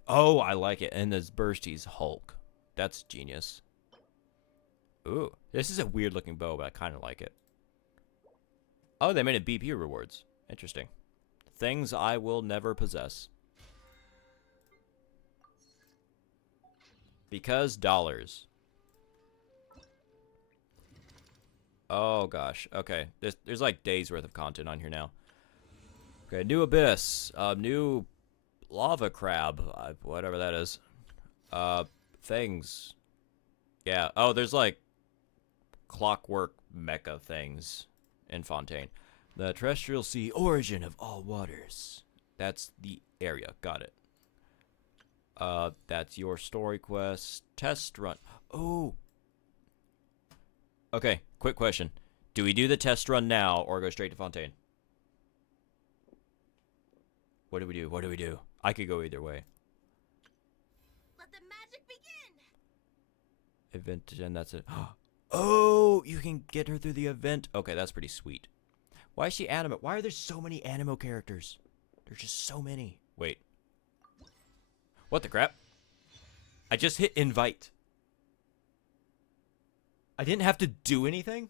Oh, I like it. And this Bursties Hulk. That's genius. Ooh, this is a weird looking bow, but I kind of like it. Oh, they made it BP rewards. Interesting. Things I will never possess. Because dollars. Oh gosh. Okay. There's like days worth of content on here now. Okay, new abyss. New lava crab. Whatever that is. Things. Yeah. Oh, there's like clockwork mecha things in Fontaine. The terrestrial sea, origin of all waters. That's the area. Got it. That's your story quest. Test run. Oh. Okay, quick question. Do we do the test run now or go straight to Fontaine? What do we do? What do we do? I could go either way. Let the magic begin. Event, and that's it. Oh, you can get her through the event. Okay, that's pretty sweet. Why is she anime? Why are there so many animo characters? There's just so many. Wait. What the crap? I just hit invite. I didn't have to do anything?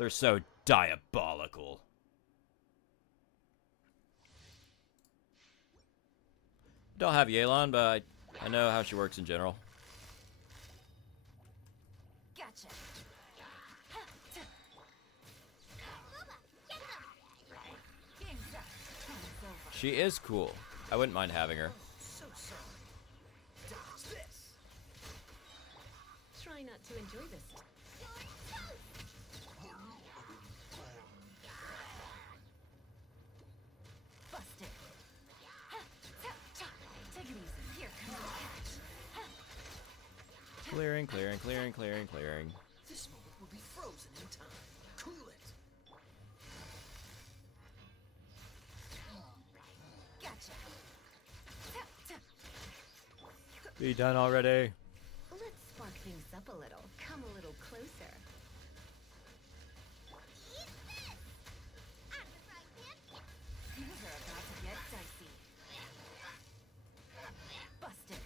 They're so diabolical. Don't have Yelan, but I know how she works in general. Gotcha. Game's up. Time's over. She is cool. I wouldn't mind having her. So sorry. Dodge this. Try not to enjoy this. Busted. Take it easy. Here comes the catch. Clearing, clearing, clearing, clearing, clearing. This moment will be frozen in time. Cool it. Gotcha. Be done already. Let's spark things up a little. Come a little closer. Things are about to get dicey. Busted.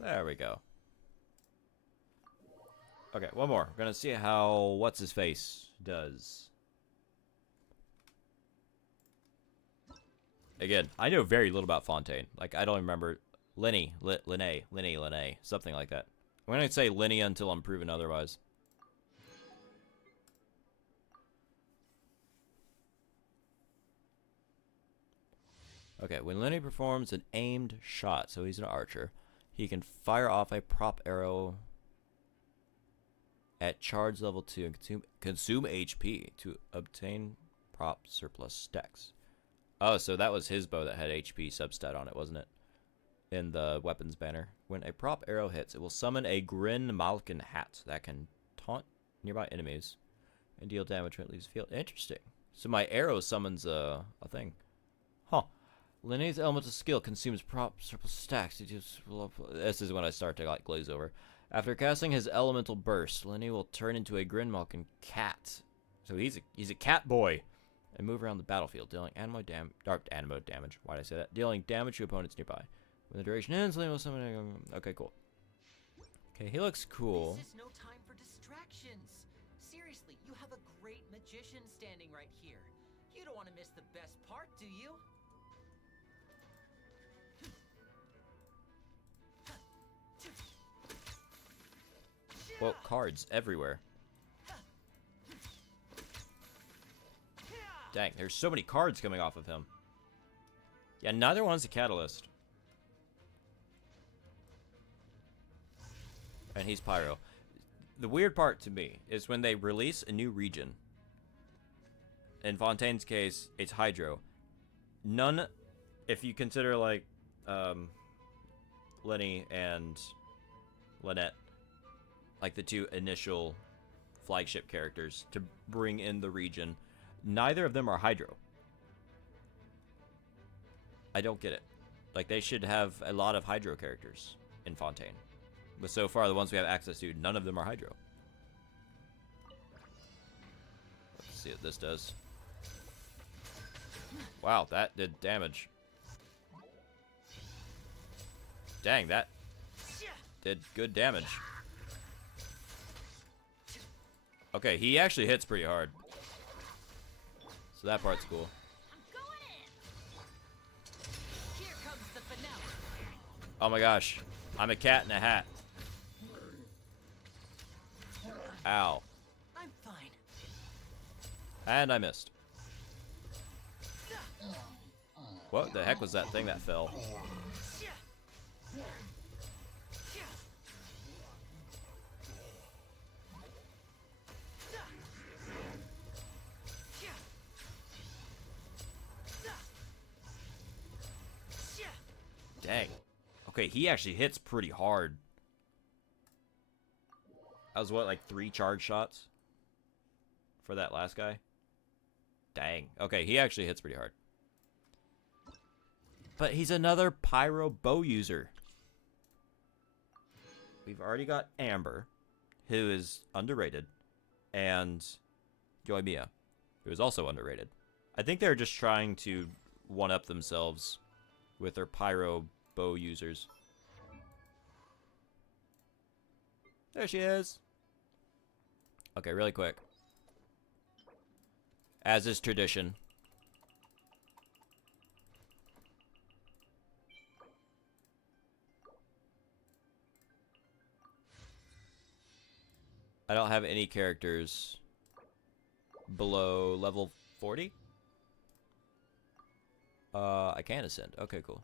There we go. Okay, one more. We're gonna see how what's his face does. Again, I know very little about Fontaine. Like I don't remember Lenny, something like that. I'm gonna say Lenny until I'm proven otherwise. Okay, when Lenny performs an aimed shot, so he's an archer, he can fire off a prop arrow at charge level 2 and consume HP to obtain prop surplus stacks. Oh, so that was his bow that had HP substat on it, wasn't it? In the weapons banner. When a prop arrow hits, it will summon a Grin Malkin hat that can taunt nearby enemies and deal damage when it leaves the field. Interesting. So my arrow summons a thing. Huh. Lenny's elemental skill consumes prop surplus stacks. This is when I start to like glaze over. After casting his elemental burst, Lenny will turn into a Grin Malkin cat. So he's a cat boy. And move around the battlefield, dealing anemo damage. Why did I say that? Dealing damage to opponents nearby. When the duration ends, Lenny will summon a... Okay, cool. Okay, he looks cool. This is no time for distractions. Seriously, you have a great magician standing right here. You don't want to miss the best part, do you? Well, cards everywhere. Dang, there's so many cards coming off of him. Yeah, neither one's a catalyst. And he's Pyro. The weird part to me is when they release a new region. In Fontaine's case, it's Hydro. None, if you consider like Lenny and Lynette, like the two initial flagship characters to bring in the region, neither of them are Hydro. I don't get it. Like, they should have a lot of Hydro characters in Fontaine. But so far, the ones we have access to, none of them are Hydro. Let's see what this does. Wow, that did damage. Dang, that did good damage. Okay, he actually hits pretty hard. So that part's cool. I'm going in. Here comes the finale. Oh my gosh. I'm a cat in a hat. Ow. I'm fine. And I missed. What the heck was that thing that fell? Dang. Okay, he actually hits pretty hard. That was what, like 3 charge shots? For that last guy? Dang. Okay, he actually hits pretty hard. But he's another Pyro bow user. We've already got Amber, who is underrated, and Yoimiya, who is also underrated. I think they're just trying to one-up themselves with their Pyro bow users. There she is. Okay, really quick. As is tradition. I don't have any characters below level 40. I can ascend. Okay, cool.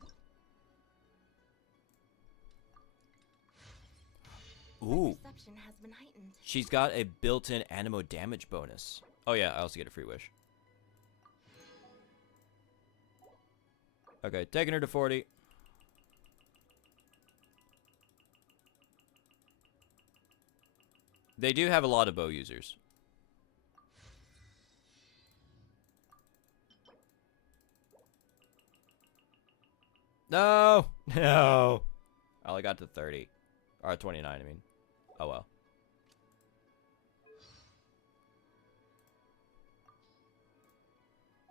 Ooh. Perception has been heightened. She's got a built-in animo damage bonus. Oh yeah, I also get a free wish. Okay, taking her to 40. They do have a lot of bow users. No! No! I only got to 30. Or 29, I mean. Oh well.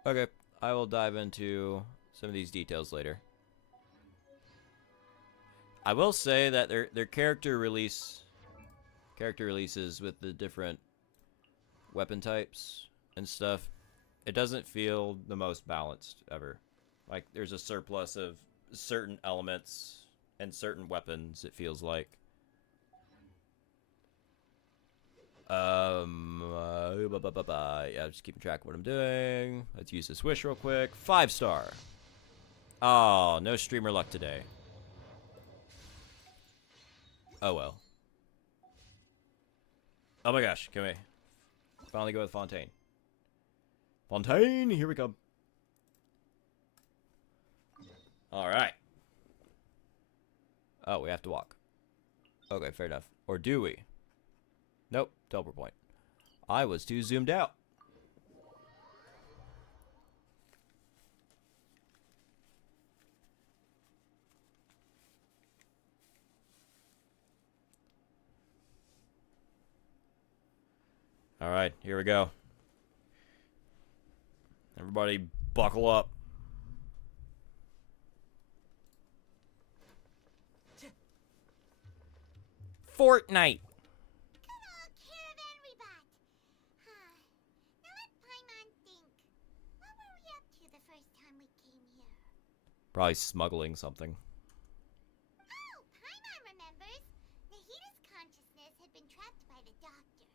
Okay, I will dive into some of these details later. I will say that their character releases with the different weapon types and stuff, it doesn't feel the most balanced ever. Like there's a surplus of certain elements and certain weapons, it feels like. Yeah, just keeping track of what I'm doing. Let's use this wish real quick. 5-star. Oh, no streamer luck today. Oh well. Oh my gosh, can we finally go with Fontaine? Fontaine, here we come. Alright. Oh, we have to walk. Okay, fair enough. Or do we? Nope, teleport point. I was too zoomed out. Alright, here we go. Everybody buckle up. Fortnite. Probably smuggling something. Oh, Paimon remembers. Nahita's consciousness had been trapped by the doctor,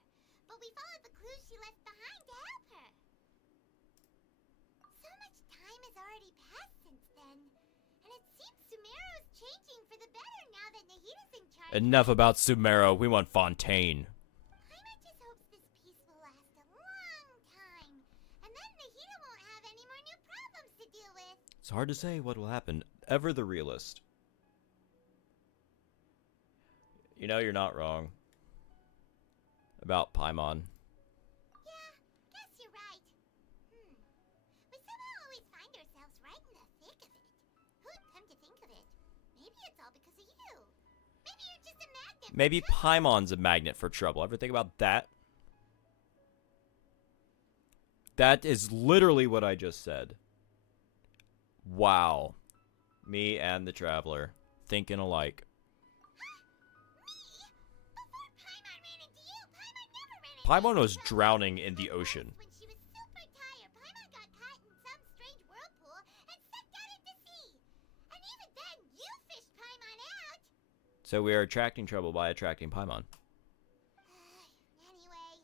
but we followed the clues she left behind to help her. So much time has already passed since then, and it seems Sumeru's changing for the better now that Nahita's in charge. Enough about Sumeru. We want Fontaine. Paimon just hopes this peace will last a long time, and then Nahita won't have any more new problems to deal with. It's hard to say what will happen. Ever the realist. You know, you're not wrong. About Paimon. Yeah, guess you're right. We somehow always find ourselves right in the thick of it. Who'd come to think of it? Maybe it's all because of you. Maybe you're just a magnet. Maybe Paimon's a magnet for trouble. Ever think about that? That is literally what I just said. Wow. Me and the Traveler. Thinking alike. Paimon was drowning in the ocean. When she was super tired, Paimon got caught in some strange whirlpool and sucked out into sea. And even then, you fished Paimon out. So we are attracting trouble by attracting Paimon. Anyway,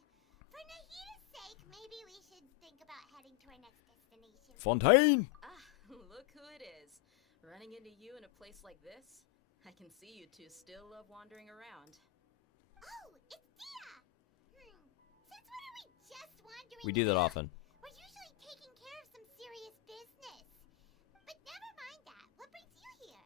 for Nahita's sake, maybe we should think about heading to our next destination. Fontaine! Ah, look who it is. Running into you in a place like this? I can see you two still love wandering around. Oh, it's Dia! Since when are we just wandering We do that around? often. We're usually taking care of some serious business. But never mind that. What brings you here?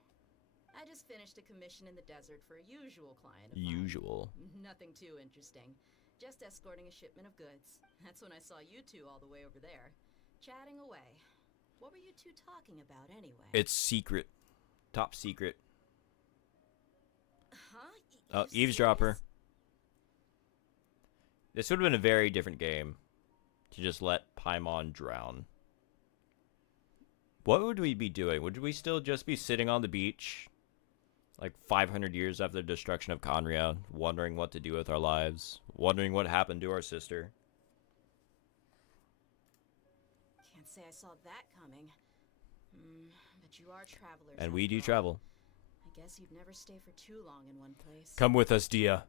I just finished a commission in the desert for a usual client of mine. Usual. Nothing too interesting. Just escorting a shipment of goods. That's when I saw you two all the way over there, chatting away. What were you two talking about anyway? It's secret. Top secret. Huh? Oh, eavesdropper. This would have been a very different game to just let Paimon drown. What would we be doing? Would we still just be sitting on the beach, like 500 years after the destruction of Conria, wondering what to do with our lives, wondering what happened to our sister? say I saw that coming. But you are travelers. And we after do all. travel. I guess you'd never stay for too long in one place. Come with us, Dia.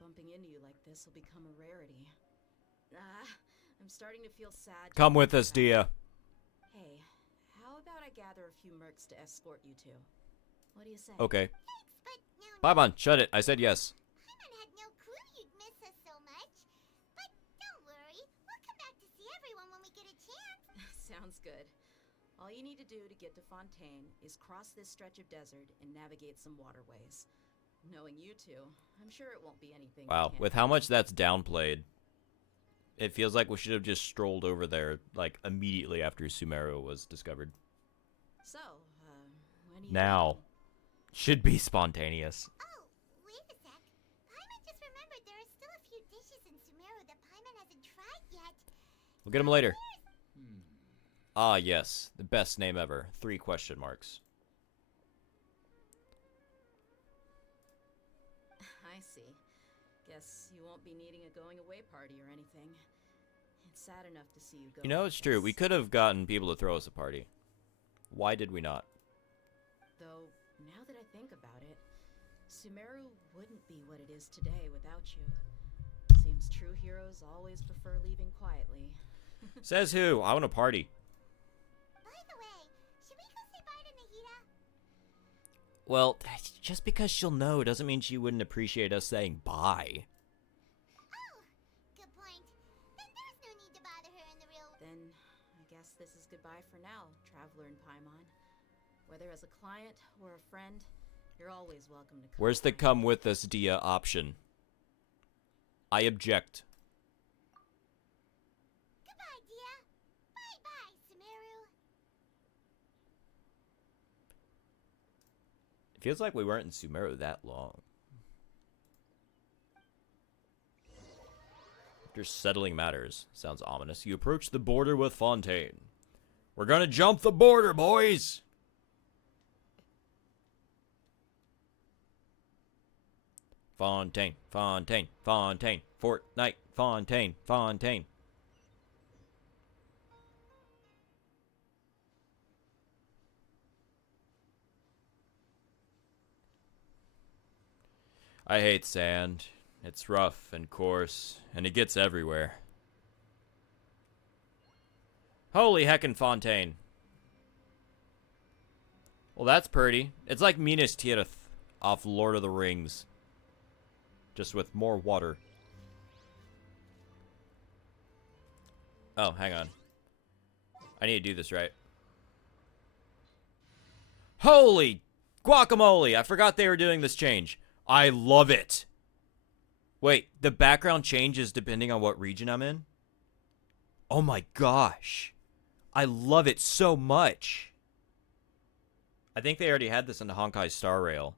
Bumping into you like this will become a rarity. I'm starting to feel sad. Come with us, Dia. Hey, how about I gather a few mercs to escort you to? What do you say? Okay. But now Paimon, shut it. I said yes. Paimon had no clue you'd miss us so much. But don't worry, we'll come back to see everyone when we get a chance. Sounds good. All you need to do to get to Fontaine is cross this stretch of desert and navigate some waterways. Knowing you two, I'm sure it won't be anything. you Wow, can't with how handle. much that's downplayed, it feels like we should have just strolled over there, like, immediately after Sumeru was discovered. So, when are you Now. leaving? Should be spontaneous. Oh, wait a sec. Paimon just remembered there are still a few dishes in Sumeru that Paimon hasn't tried yet. We'll get them later. Ah, yes. The best name ever. 3 question marks. I see. Guess you won't be needing a going away party or anything. It's sad enough to see you go. You know, like it's true. We this. could have gotten people to throw us a party. Why did we not? Though, now that I think about it, Sumeru wouldn't be what it is today without you. Seems true heroes always prefer leaving quietly. Says who? I want a party. By the way, should we go say bye to Nahida? Well, just because she'll know doesn't mean she wouldn't appreciate us saying bye. Oh, good point. Then there's no need to bother her in the real world. Then, I guess this is goodbye for now, Traveler and Paimon. Whether as a client or a friend, you're always welcome to come. Where's the by. come with us, Dia option? I object. Goodbye, Dia. Bye-bye, Sumeru. It feels like we weren't in Sumeru that long. After settling matters. Sounds ominous. You approach the border with Fontaine. We're gonna jump the border, boys! Fontaine, Fontaine, Fontaine, Fortnite, Fontaine, Fontaine. I hate sand. It's rough and coarse, and it gets everywhere. Holy heckin' Fontaine. Well, that's pretty. It's like Minas Tirith off Lord of the Rings. Just with more water. Oh, hang on. I need to do this right. Holy guacamole! I forgot they were doing this change. I love it. Wait, the background changes depending on what region I'm in? Oh my gosh. I love it so much. I think they already had this in the Honkai Star Rail.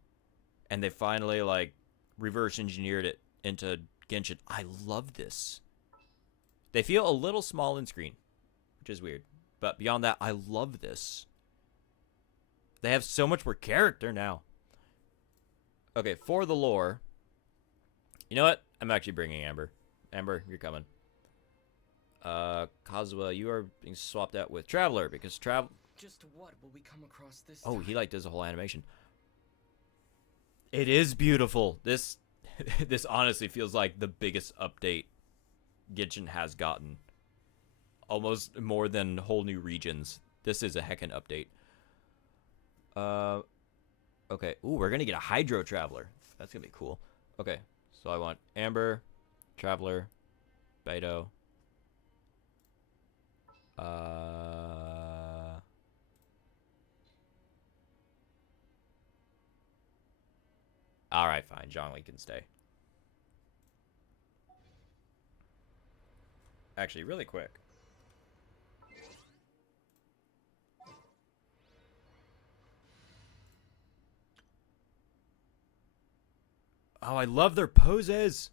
And they finally, like, reverse engineered it into Genshin. I love this. They feel a little small in screen, which is weird. But beyond that, I love this. They have so much more character now. Okay, for the lore. You know what? I'm actually bringing Amber. Amber, you're coming. Kazuha, you are being swapped out with Traveler because Just what will we come across this Oh, time? he like does a whole animation. It is beautiful. This this honestly feels like the biggest update Genshin has gotten. Almost more than whole new regions. This is a heckin' update. Okay. Ooh, we're gonna get a Hydro Traveler. That's gonna be cool. Okay, so I want Amber, Traveler, Beidou. Alright, fine. Zhongli can stay. Actually, really quick. Oh, I love their poses.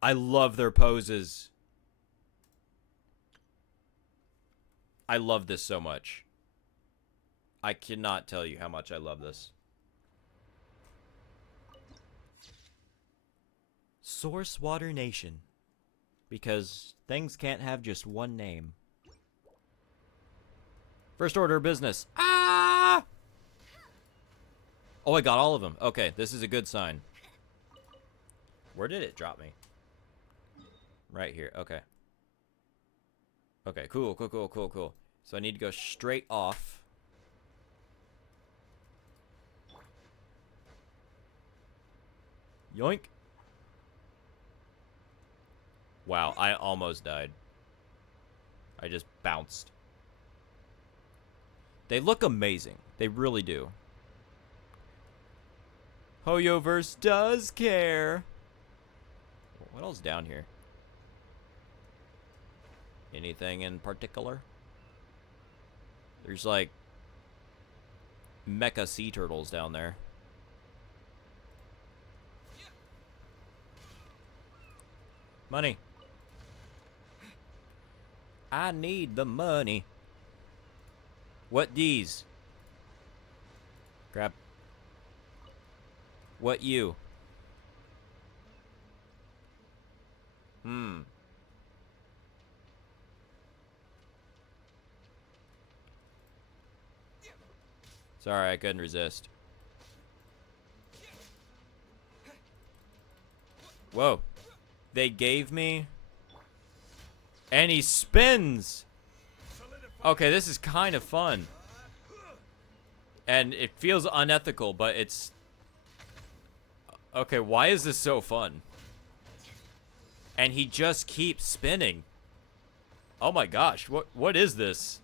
I love their poses. I love this so much. I cannot tell you how much I love this. Source Water Nation. Because things can't have just one name. First order of business. Ah! Oh, I got all of them. Okay, this is a good sign. Where did it drop me? Right here. Okay. Okay, cool, cool, cool, cool, cool. So I need to go straight off. Yoink. Wow, I almost died. I just bounced. They look amazing. They really do. Hoyoverse does care. What else down here? Anything in particular? There's like mecha sea turtles down there. Money. I need the money. What these? Grab. What you? Sorry, I couldn't resist. Whoa. They gave me... And he spins! Okay, this is kind of fun. And it feels unethical, but it's... Okay, why is this so fun? And he just keeps spinning. Oh my gosh, what is this?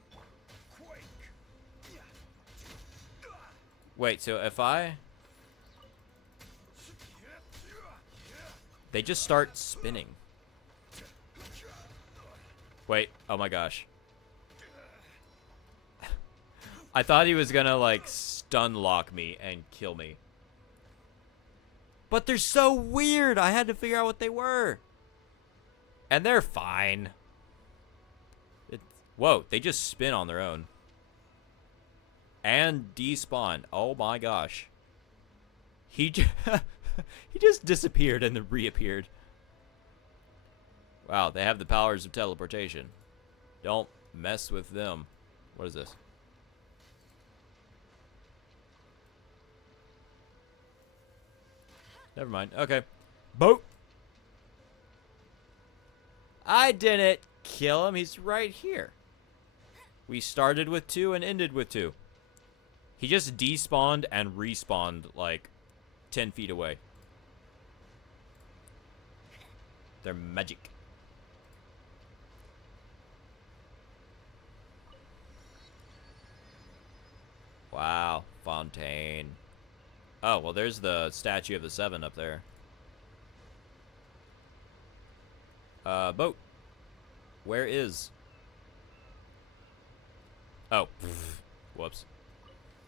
Wait, so if I... They just start spinning. Wait, oh my gosh. I thought he was gonna, like, stun lock me and kill me. But they're so weird! I had to figure out what they were. And they're fine. Whoa, they just spin on their own. And despawn. Oh my gosh. He just disappeared and then reappeared. Wow, they have the powers of teleportation. Don't mess with them. What is this? Never mind. Okay. Boat. I didn't kill him. He's right here. We started with 2 and ended with 2. He just despawned and respawned like 10 feet away. They're magic. Wow, Fontaine. Oh, well, there's the statue of the 7 up there. Boat. Where is? Oh, whoops.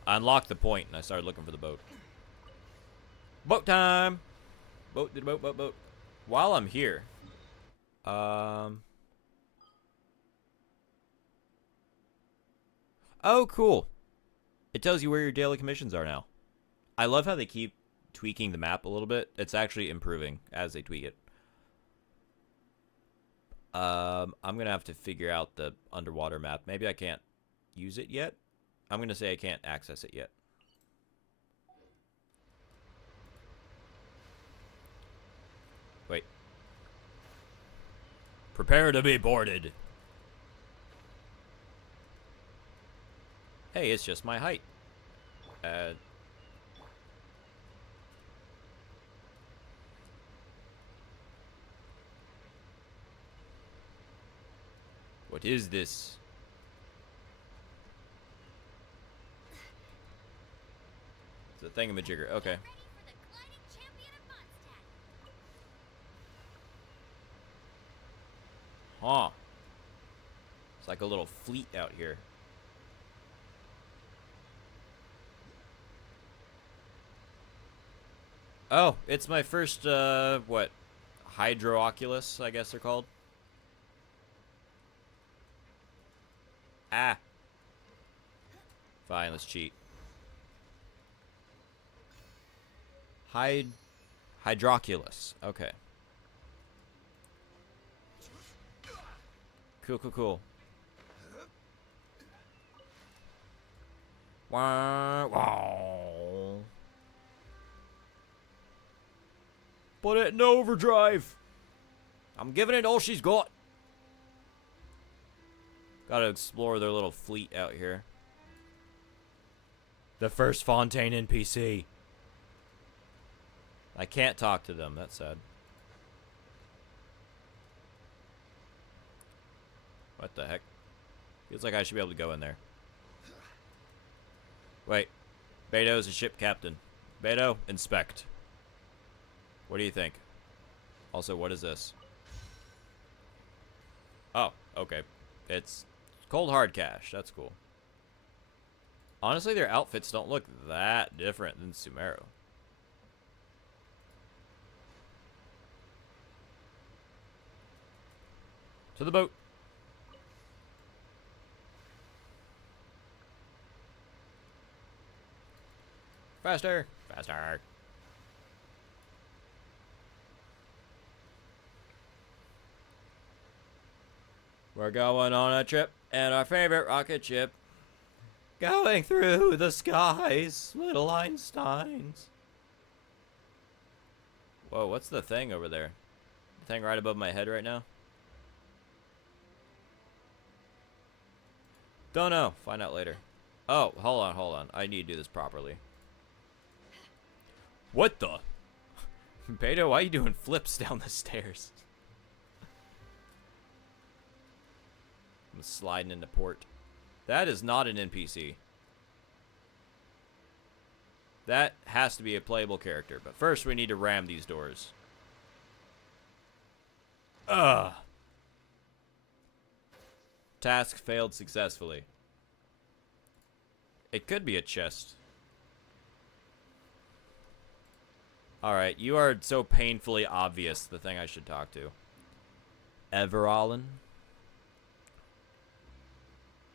I unlocked the point and I started looking for the boat. Boat time! Boat, boat, boat, boat. While I'm here, oh, cool. It tells you where your daily commissions are now. I love how they keep tweaking the map a little bit. It's actually improving as they tweak it. I'm gonna have to figure out the underwater map. Maybe I can't use it yet. I'm gonna say I can't access it yet. Wait. Prepare to be boarded. Hey, it's just my height. What is this? It's a thingamajigger. Okay. Huh. It's like a little fleet out here. Oh, it's my first, what? Hydro-Oculus, I guess they're called. Ah. Fine, let's cheat. Hydroculus. Okay. Cool, cool, cool. Wah, wah. Put it in overdrive. I'm giving it all she's got. Gotta explore their little fleet out here. The first Fontaine NPC. I can't talk to them, that's sad. What the heck? Feels like I should be able to go in there. Wait. Beto's a ship captain. Beto, inspect. What do you think? Also, what is this? Oh, okay. It's cold hard cash. That's cool. Honestly, their outfits don't look that different than Sumeru. To the boat. Faster. Faster. We're going on a trip in our favorite rocket ship. Going through the skies, little Einsteins. Whoa, what's the thing over there? The thing right above my head right now? Don't know. Find out later. Oh, hold on, hold on. I need to do this properly. What the? Beto, why are you doing flips down the stairs? I'm sliding into port. That is not an NPC. That has to be a playable character. But first we need to ram these doors. Ugh. Task failed successfully. It could be a chest. Alright, you are so painfully obvious the thing I should talk to. Everallen.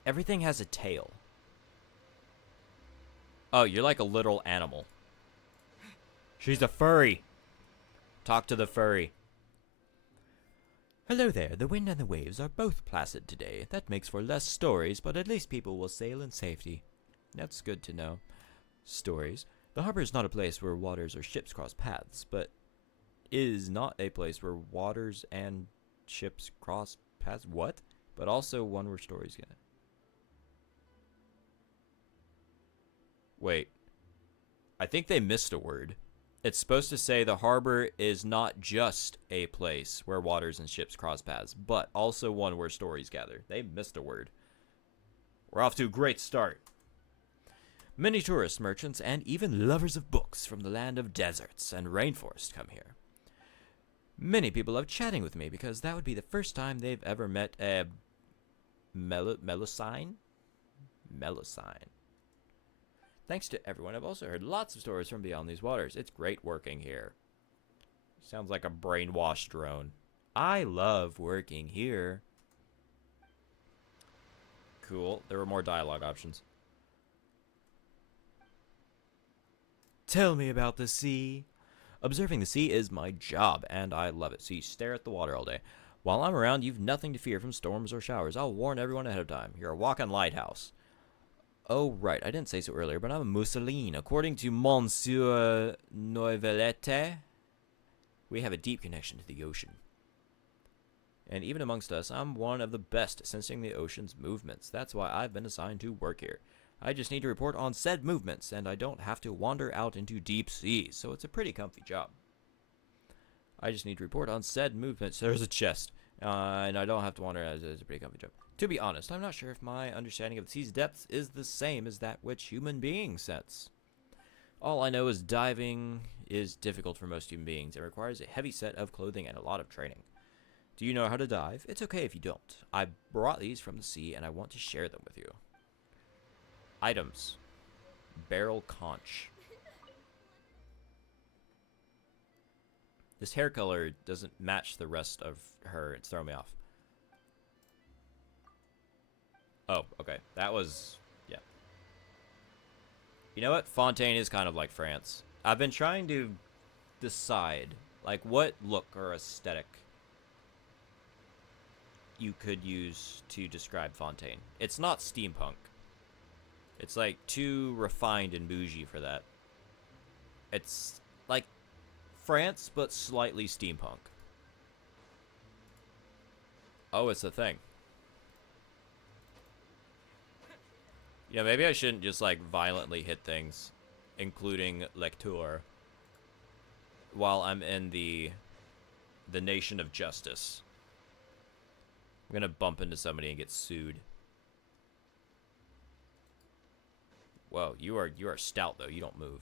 Everything has a tail. Oh, you're like a literal animal. She's a furry. Talk to the furry. Hello there. The wind and the waves are both placid today. That makes for less stories, but at least people will sail in safety. That's good to know. Stories. The harbor is not a place where waters or ships cross paths, but is not a place where waters and ships cross paths. What? But also one where stories get it. Wait. I think they missed a word. It's supposed to say the harbor is not just a place where waters and ships cross paths, but also one where stories gather. They missed a word. We're off to a great start. Many tourists, merchants, and even lovers of books from the land of deserts and rainforest come here. Many people love chatting with me because that would be the first time they've ever met a Melusine? Melusine. Thanks to everyone, I've also heard lots of stories from beyond these waters. It's great working here. Sounds like a brainwashed drone. I love working here. Cool. There were more dialogue options. Tell me about the sea. Observing the sea is my job, and I love it. So you stare at the water all day. While I'm around, you've nothing to fear from storms or showers. I'll warn everyone ahead of time. You're a walking lighthouse. Oh, right. I didn't say so earlier, but I'm a Mousseline. According to Monsieur Novelette, we have a deep connection to the ocean. And even amongst us, I'm one of the best at sensing the ocean's movements. That's why I've been assigned to work here. I just need to report on said movements, and I don't have to wander out into deep seas, so it's a pretty comfy job. I just need to report on said movements. There's a chest, and I don't have to wander out. It's a pretty comfy job. To be honest, I'm not sure if my understanding of the sea's depths is the same as that which human beings sense. All I know is diving is difficult for most human beings. It requires a heavy set of clothing and a lot of training. Do you know how to dive? It's okay if you don't. I brought these from the sea, and I want to share them with you. Items. Barrel conch. This hair color doesn't match the rest of her. It's throwing me off. Oh, okay. That was... yeah. You know what? Fontaine is kind of like France. I've been trying to decide, like, what look or aesthetic you could use to describe Fontaine. It's not steampunk. It's like too refined and bougie for that. It's like France, but slightly steampunk. Oh, it's a thing. Yeah, maybe I shouldn't just like violently hit things, including Lecteur, while I'm in the nation of justice. I'm gonna bump into somebody and get sued. Whoa, you are stout though. You don't move.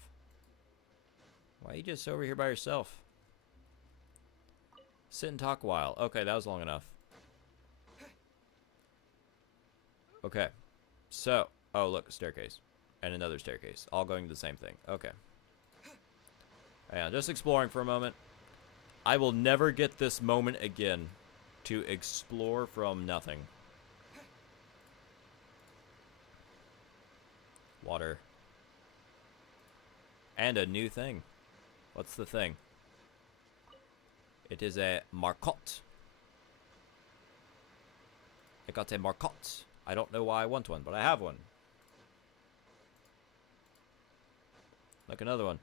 Why are you just over here by yourself? Sit and talk a while. Okay, that was long enough. Okay, so oh look, a staircase and another staircase, all going to the same thing. Okay. Yeah, just exploring for a moment. I will never get this moment again to explore from nothing. Water. And a new thing. What's the thing? It is a marcotte. I got a marcotte. I don't know why I want one, but I have one. Like another one.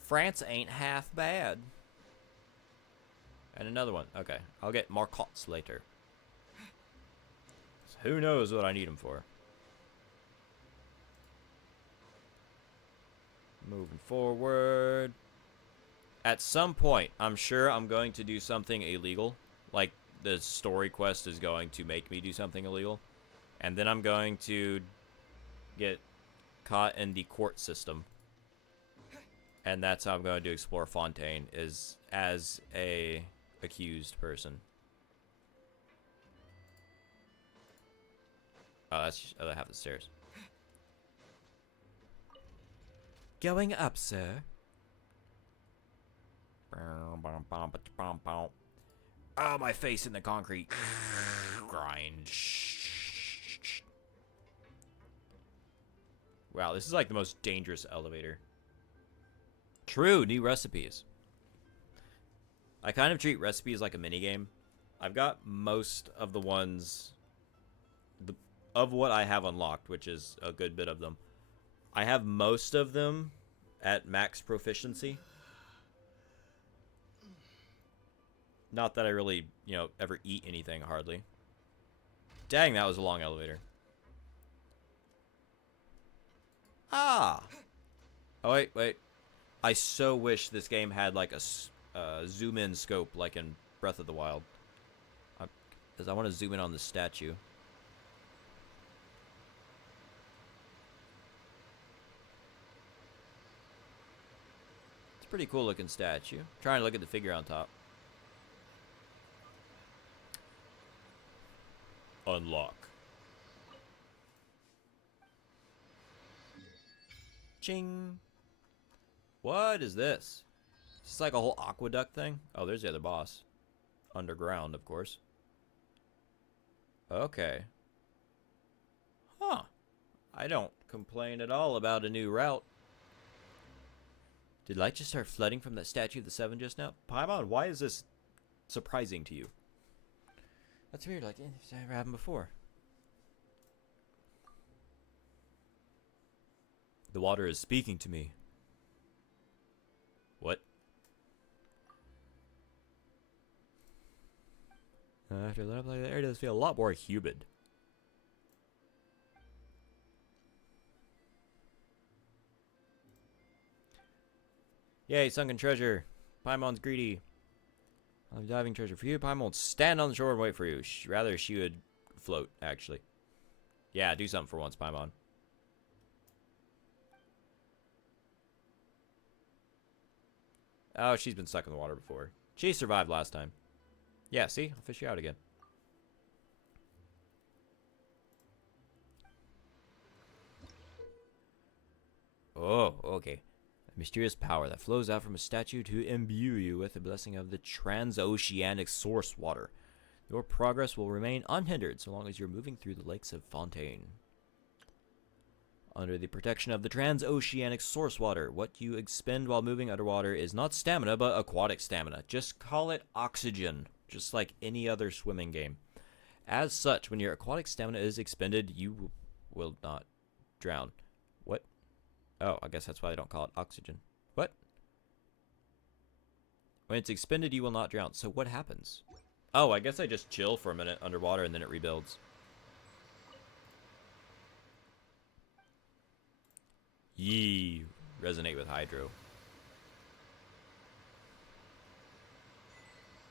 France ain't half bad. And another one. Okay, I'll get marcottes later. So who knows what I need them for. Moving forward. At some point, I'm sure I'm going to do something illegal. Like, the story quest is going to make me do something illegal. And then I'm going to get caught in the court system. And that's how I'm going to explore Fontaine, is as a accused person. Oh, that's just the other half of the stairs. Going up, sir. Oh, my face in the concrete. Grind. Wow, this is like the most dangerous elevator. True, new recipes. I kind of treat recipes like a minigame. I've got most of the ones of what I have unlocked, which is a good bit of them. I have most of them at max proficiency. Not that I really, ever eat anything, hardly. Dang, that was a long elevator. Ah! Oh, wait. I so wish this game had, like, a zoom-in scope, like in Breath of the Wild. Because I want to zoom in on the statue. It's a pretty cool-looking statue. I'm trying to look at the figure on top. Unlock. Ching. What is this? Is this like a whole aqueduct thing? Oh, there's the other boss. Underground, of course. Okay. Huh. I don't complain at all about a new route. Did light just start flooding from that statue of the Seven just now? Paimon, why is this surprising to you? That's weird, like, it's never happened before. The water is speaking to me. What? After that, like, the air does feel a lot more humid. Yay, sunken treasure. Paimon's greedy. I'm diving treasure for you. Paimon will stand on the shore and wait for you. Rather, she would float, actually. Yeah, do something for once, Paimon. Oh, she's been stuck in the water before. She survived last time. Yeah, see? I'll fish you out again. Oh, okay. A mysterious power that flows out from a statue to imbue you with the blessing of the transoceanic source water. Your progress will remain unhindered so long as you're moving through the lakes of Fontaine. Under the protection of the transoceanic source water, what you expend while moving underwater is not stamina, but aquatic stamina. Just call it oxygen, just like any other swimming game. As such, when your aquatic stamina is expended, you will not drown. What? Oh, I guess that's why I don't call it oxygen. What? When it's expended, you will not drown. So what happens? Oh, I guess I just chill for a minute underwater and then it rebuilds. Yee. Resonate with Hydro.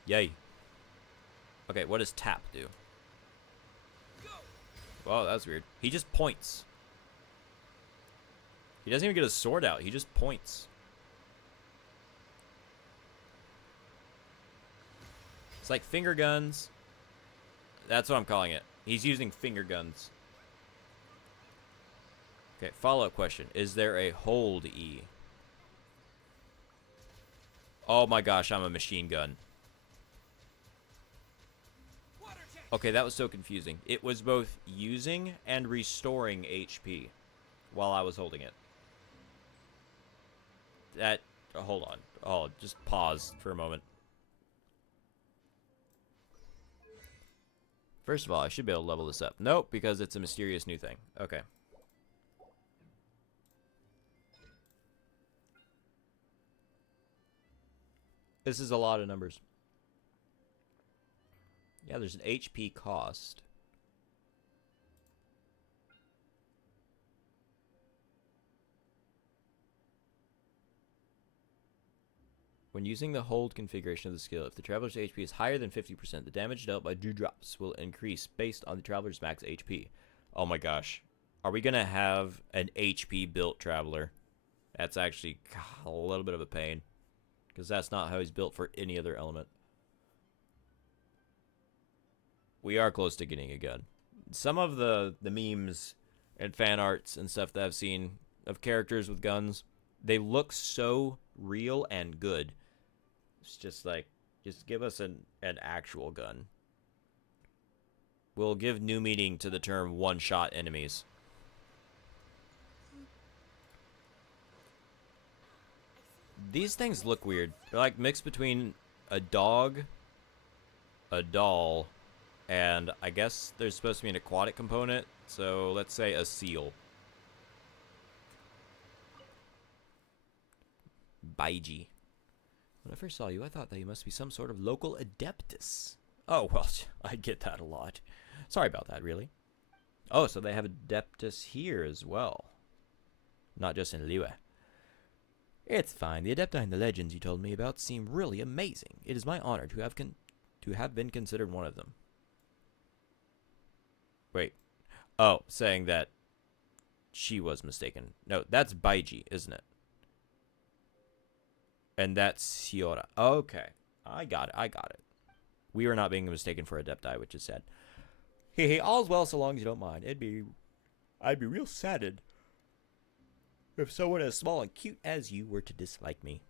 Yay. Okay, what does tap do? Whoa, that's weird. He just points. He doesn't even get his sword out. He just points. It's like finger guns. That's what I'm calling it. He's using finger guns. Okay, follow-up question. Is there a hold E? Oh my gosh, I'm a machine gun. Okay, that was so confusing. It was both using and restoring HP while I was holding it. Hold on. Oh, just pause for a moment. First of all, I should be able to level this up. Nope, because it's a mysterious new thing. Okay. This is a lot of numbers. Yeah, there's an HP cost. When using the hold configuration of the skill, if the traveler's HP is higher than 50%, the damage dealt by dewdrops will increase based on the traveler's max HP. Oh my gosh. Are we going to have an HP built traveler? That's actually a little bit of a pain, because that's not how he's built for any other element. We are close to getting a gun. Some of the memes and fan arts and stuff that I've seen of characters with guns, they look so real and good. It's just like, just give us an actual gun. We'll give new meaning to the term one-shot enemies. These things look weird. They're like mixed between a dog, a doll, and I guess there's supposed to be an aquatic component, so let's say a seal. Baiji. When I first saw you, I thought that you must be some sort of local adeptus. Oh, well, I get that a lot. Sorry about that, really. Oh, so they have adeptus here as well. Not just in Liyue. It's fine. The adepti and the legends you told me about seem really amazing. It is my honor to have been considered one of them. Wait. Oh, saying that she was mistaken. No, that's Baiji, isn't it? And that's Siora. Okay. I got it. We are not being mistaken for adepti, which is sad. Hey, all's well so long as you don't mind. I'd be real saddened if someone as small and cute as you were to dislike me.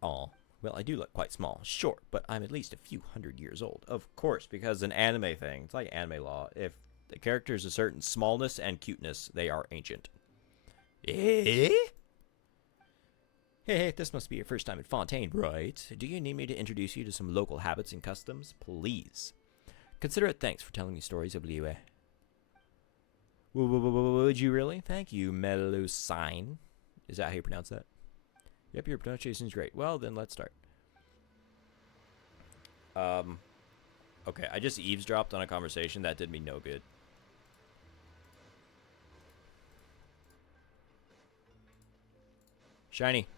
Aw. Well, I do look quite small, sure, but I'm at least a few hundred years old. Of course, because an anime thing, it's like anime law. If the character's a certain smallness and cuteness, they are ancient. Eh? Hey, this must be your first time at Fontaine, right? Do you need me to introduce you to some local habits and customs? Please. Consider it thanks for telling me stories of Liyue. Would you really? Thank you, Melusine. Is that how you pronounce that? Yep, your pronunciation is great. Well, then let's start. Okay, I just eavesdropped on a conversation. That did me no good. Shiny.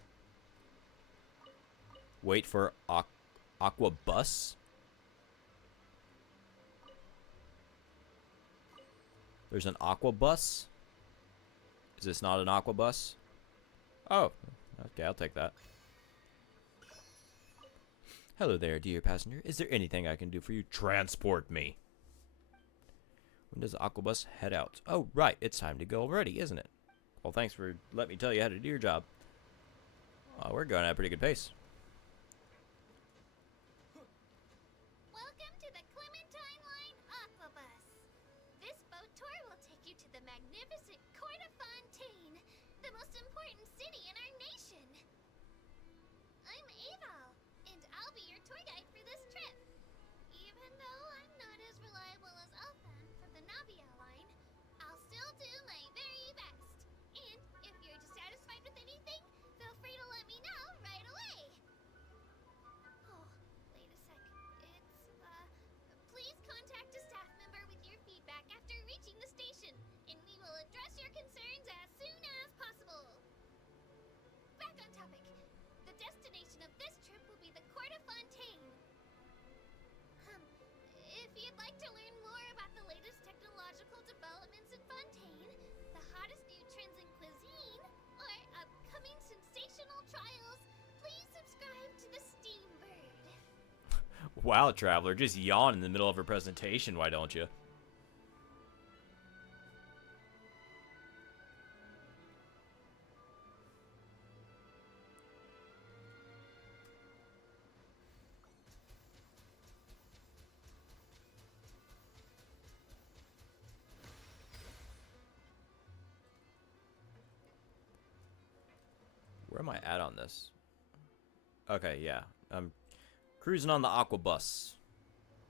Wait for Aqua Bus? There's an Aqua Bus? Is this not an Aqua Bus? Oh, okay, I'll take that. Hello there, dear passenger. Is there anything I can do for you? Transport me. When does the Aqua Bus head out? Oh, right, it's time to go already, isn't it? Well, thanks for letting me tell you how to do your job. We're going at a pretty good pace. Welcome to the Clementine Line Aquabus. This boat tour will take you to the magnificent magnificent court of Fontaine, the most important city in our nation. I'm Aval, and I'll be your tour guide for this trip. Even though I'm not as reliable as Elfan from the Navia line, I'll still do my very best. And if you're dissatisfied with anything, feel free to let me know right away. Oh, wait a sec. Please contact a staff member with your feedback after reaching the station, and we will address your concerns as soon as possible. Back on topic. The destination of this trip will be the Court of Fontaine. If you'd like to learn more about the latest technological developments in Fontaine, the hottest new trends in cuisine, or upcoming sensational trials, please subscribe to the Steambird. Wow, Traveler, just yawn in the middle of her presentation, why don't you? Where am I at on this? Okay, yeah. I'm cruising on the aqua bus.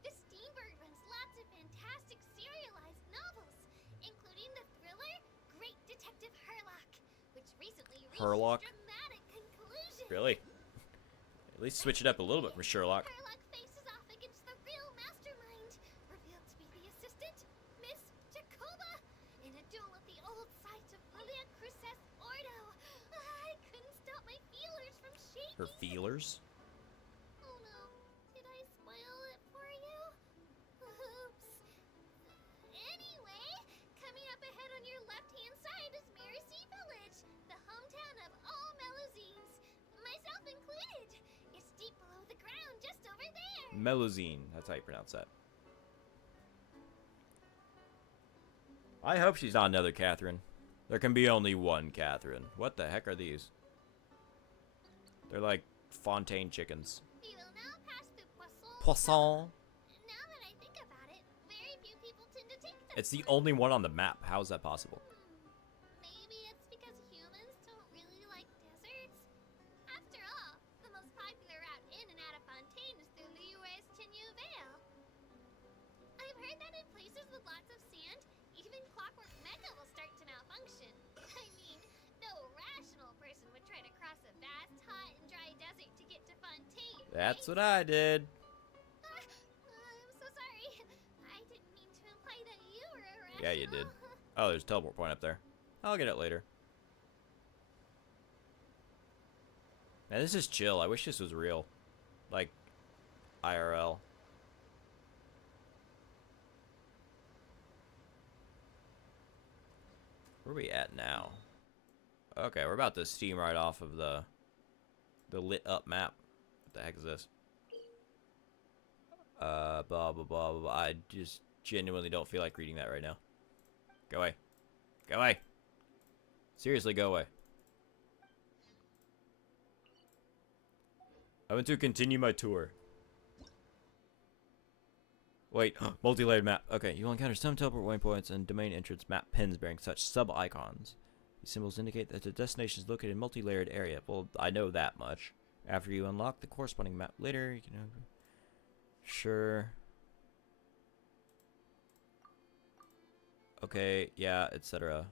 The Steambird runs lots of fantastic serialized novels, including the thriller Great Detective Herlock, which recently reached Herlock? its dramatic conclusion. Really? At least switch it up a little bit from Sherlock. Herlock faces off against the real mastermind, revealed to be the assistant, Miss Jacoba, in a duel at the old site of Lilia Cruces Ordo. I couldn't stop my feelers from shaking. Her feelers? Oh no, did I spoil it for you? Oops. Anyway, coming up ahead on your left-hand side is Miracy Village, the hometown of all Melusines, myself included. It's deep below the ground, just over there. Melusine, that's how you pronounce that. I hope she's not another Catherine. There can be only one Catherine. What the heck are these? They're like Fontaine chickens. We will now pass through Poisson. Poisson. Now that I think about it, very few people tend to take them. It's the only one on the map. How is that possible? Maybe it's because humans don't really like deserts. After all, the most popular route in and out of Fontaine is through Liyue's Tenue Vale. I've heard that in places with lots of sand, even Clockwork Mecha will start to malfunction. I mean, no rational person would try to cross a vast, hot, and dry desert to get to Fontaine. That's right? what I did. I'm so sorry. I didn't mean to imply that you were irrational. Yeah, you did. Oh, there's a teleport point up there. I'll get it later. Man, this is chill. I wish this was real. Like, IRL. Where are we at now? Okay, we're about to steam right off of the lit up map. What the heck is this? Blah, blah, blah, blah, blah. I just genuinely don't feel like reading that right now. Go away. Go away. Seriously, go away. I want to continue my tour. Wait, multi-layered map. Okay, you'll encounter some teleport waypoints and domain entrance map pins bearing such sub-icons. These symbols indicate that the destination is located in a multi-layered area. Well, I know that much. After you unlock the corresponding map later, you can... Sure. Okay, yeah, etc.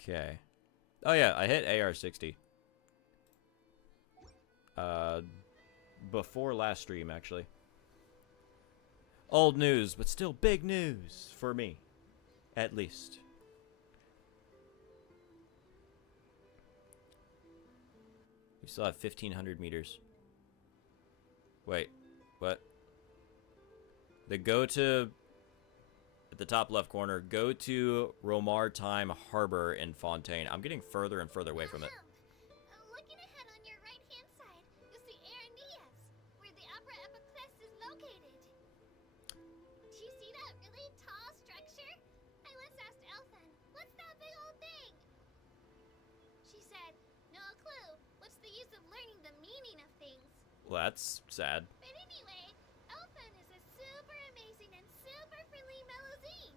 Okay. Oh yeah, I hit AR60. Before last stream, actually. Old news, but still big news for me. At least. We still have 1,500 meters. Wait, what? Go to, at the top left corner, go to Romartime Harbor in Fontaine. I'm getting further and further away from it. Looking ahead on your right-hand side, you'll see Arandias, where the Opera Epiclese is located. Do you see that really tall structure? I once asked Elfan, what's that big old thing? She said, no clue. What's the use of learning the meaning of things? Well, that's sad. But anyway, Elfan is a super amazing and super friendly Melusine.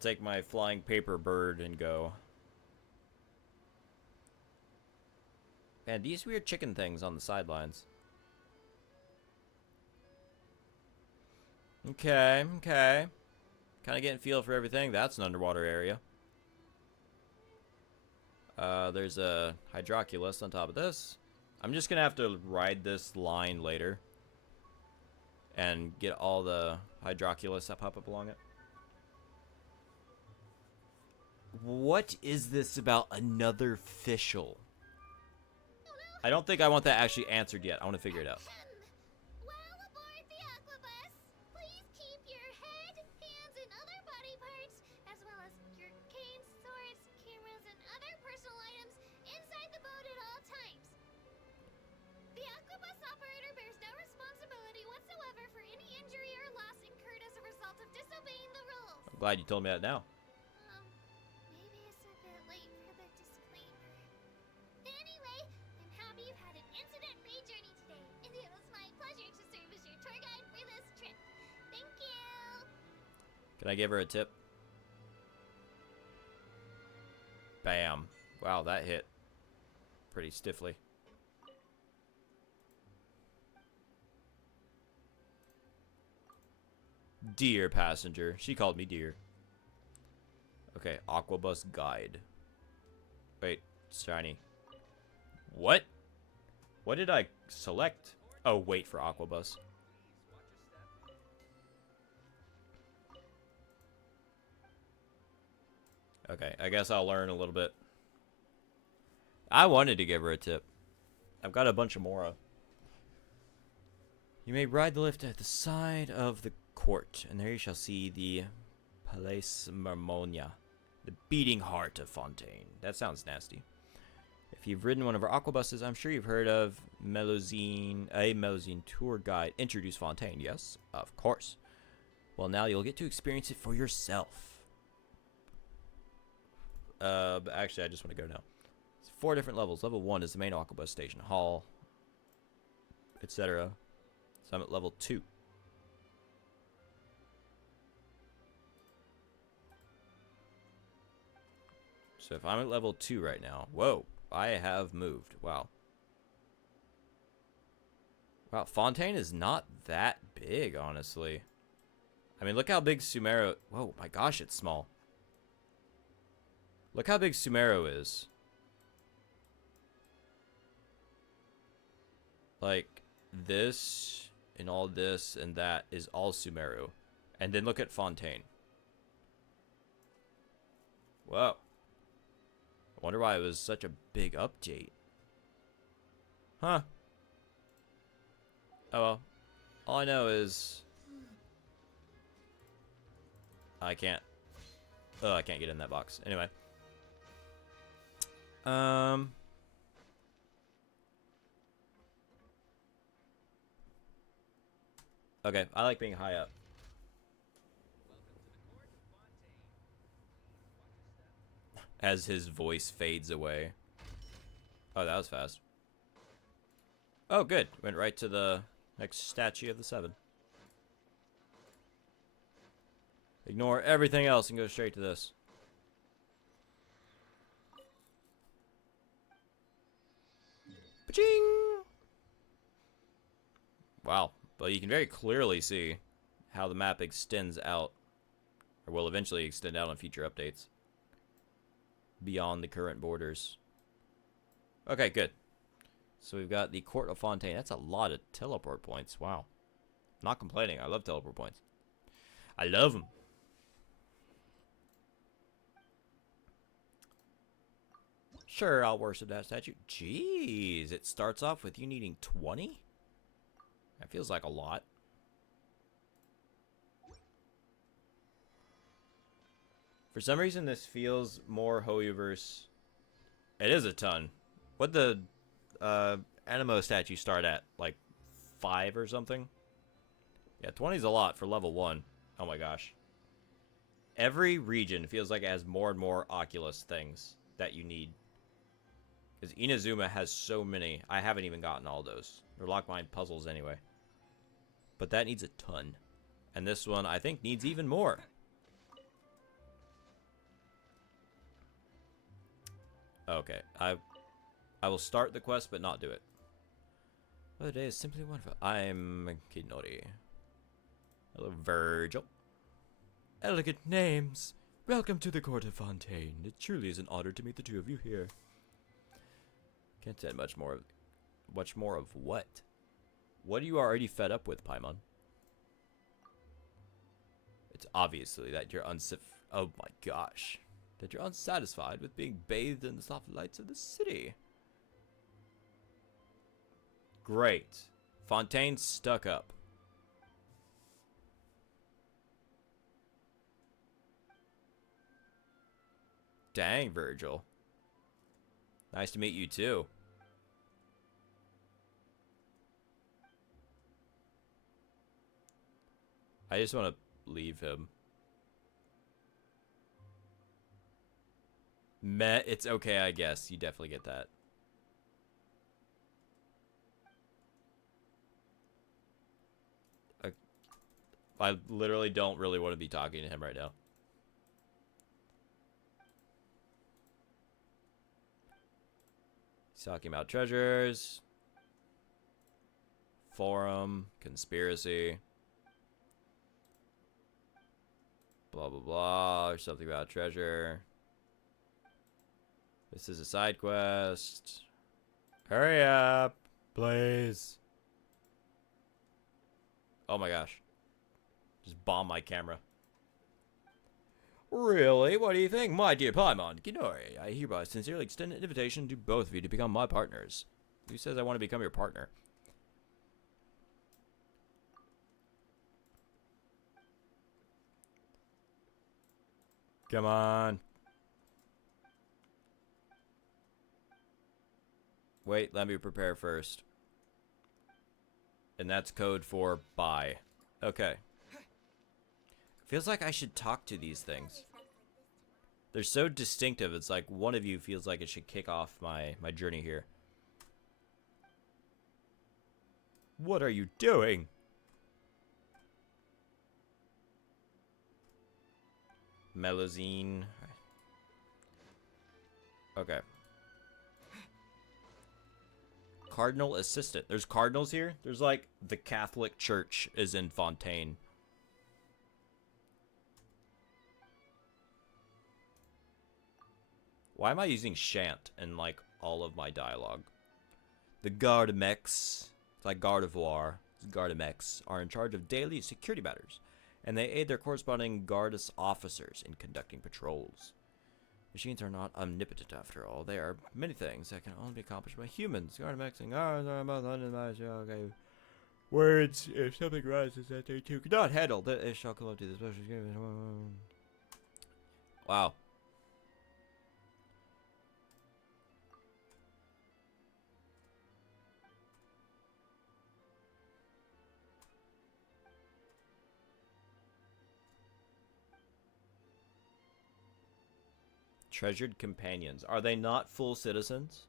take my flying paper bird and go. And these weird chicken things on the sidelines. Okay, okay. Kind of getting a feel for everything. That's an underwater area. There's a hydroculus on top of this. I'm just gonna have to ride this line later and get all the hydroculus that pop up along it. What is this about another fischl? I don't think I want that actually answered yet. I want to figure it out. While aboard the Aquabus, please keep your head, hands, and other body parts, as well as your canes, swords, cameras, and other personal items inside the boat at all times. The Aquabus operator bears no responsibility whatsoever for any injury or loss incurred as a result of disobeying the rules. I'm glad you told me that now. Maybe it's a bit late for the disclaimer. Anyway, I'm happy you've had an incident-free journey today, and it was my pleasure to serve as your tour guide for this trip. Thank you! Can I give her a tip? Bam. Wow, that hit pretty stiffly. Dear passenger. She called me dear. Okay, Aquabus guide. Wait, shiny. What? What did I select? Oh, wait for Aquabus. Okay, I guess I'll learn a little bit. I wanted to give her a tip. I've got a bunch of Mora. You may ride the lift at the side of the court, and there you shall see the Palais Marmonia, the beating heart of Fontaine. That sounds nasty. If you've ridden one of our aquabuses, I'm sure you've heard of Melusine, a Melusine tour guide. Introduce Fontaine, yes, of course. Well, now you'll get to experience it for yourself. But actually, I just want to go now. It's 4 different levels. Level 1 is the main aquabus station, hall, etc. So I'm at level 2. So if I'm at level 2 right now, whoa, I have moved. Wow. Wow, Fontaine is not that big, honestly. I mean, look how big Sumeru... Whoa, my gosh, it's small. Look how big Sumeru is. Like, this and all this and that is all Sumeru. And then look at Fontaine. Whoa. I wonder why it was such a big update. Huh. Oh well. All I know is... I can't... Oh, I can't get in that box. Anyway. Okay, I like being high up. As his voice fades away. Oh, that was fast. Oh, good. Went right to the next statue of the 7. Ignore everything else and go straight to this. Ba-ching! Wow. But you can very clearly see how the map extends out, or will eventually extend out on future updates, beyond the current borders. Okay, good. So we've got the Court of Fontaine. That's a lot of teleport points. Wow. Not complaining. I love teleport points. I love them. Sure, I'll worship that statue. Jeez, it starts off with you needing 20? That feels like a lot. For some reason, this feels more Hoyoverse. It is a ton. What'd the Animo statue start at? Like 5 or something? Yeah, 20 is a lot for level 1. Oh my gosh. Every region feels like it has more and more Oculus things that you need. Because Inazuma has so many. I haven't even gotten all those. They're lock-mind puzzles anyway. But that needs a ton. And this one, I think, needs even more. Okay, I will start the quest, but not do it. Well, the day is simply wonderful. I'm Kinori. Hello, Virgil. Elegant names. Welcome to the court of Fontaine. It truly is an honor to meet the two of you here. Can't say much more of what? What are you already fed up with, Paimon? It's obviously that you're oh my gosh. That you're unsatisfied with being bathed in the soft lights of the city. Great. Fontaine's stuck up. Dang, Virgil. Nice to meet you too. I just want to leave him. Meh, it's okay, I guess. You definitely get that. I literally don't really want to be talking to him right now. He's talking about treasures. Forum. Conspiracy. Blah, blah, blah. Or something about treasure. This is a side quest. Hurry up, please. Oh my gosh. Just bomb my camera. Really? What do you think? My dear Paimon, Kinori, I hereby sincerely extend an invitation to both of you to become my partners. Who says I want to become your partner? Come on. Wait, let me prepare first. And that's code for bye. Okay. Feels like I should talk to these things. They're so distinctive. It's like one of you feels like it should kick off my journey here. What are you doing? Melusine. Okay. Cardinal assistant. There's cardinals here? There's like the Catholic Church is in Fontaine. Why am I using chant in like all of my dialogue? The garde-mex, it's like garde-voir, garde-mex, are in charge of daily security matters, and they aid their corresponding Gardas officers in conducting patrols. Machines are not omnipotent after all. They are many things that can only be accomplished by humans. Garde-mexing okay. Words, if something rises that they too cannot handle, that it shall come up to the special. Wow. Treasured companions. Are they not full citizens?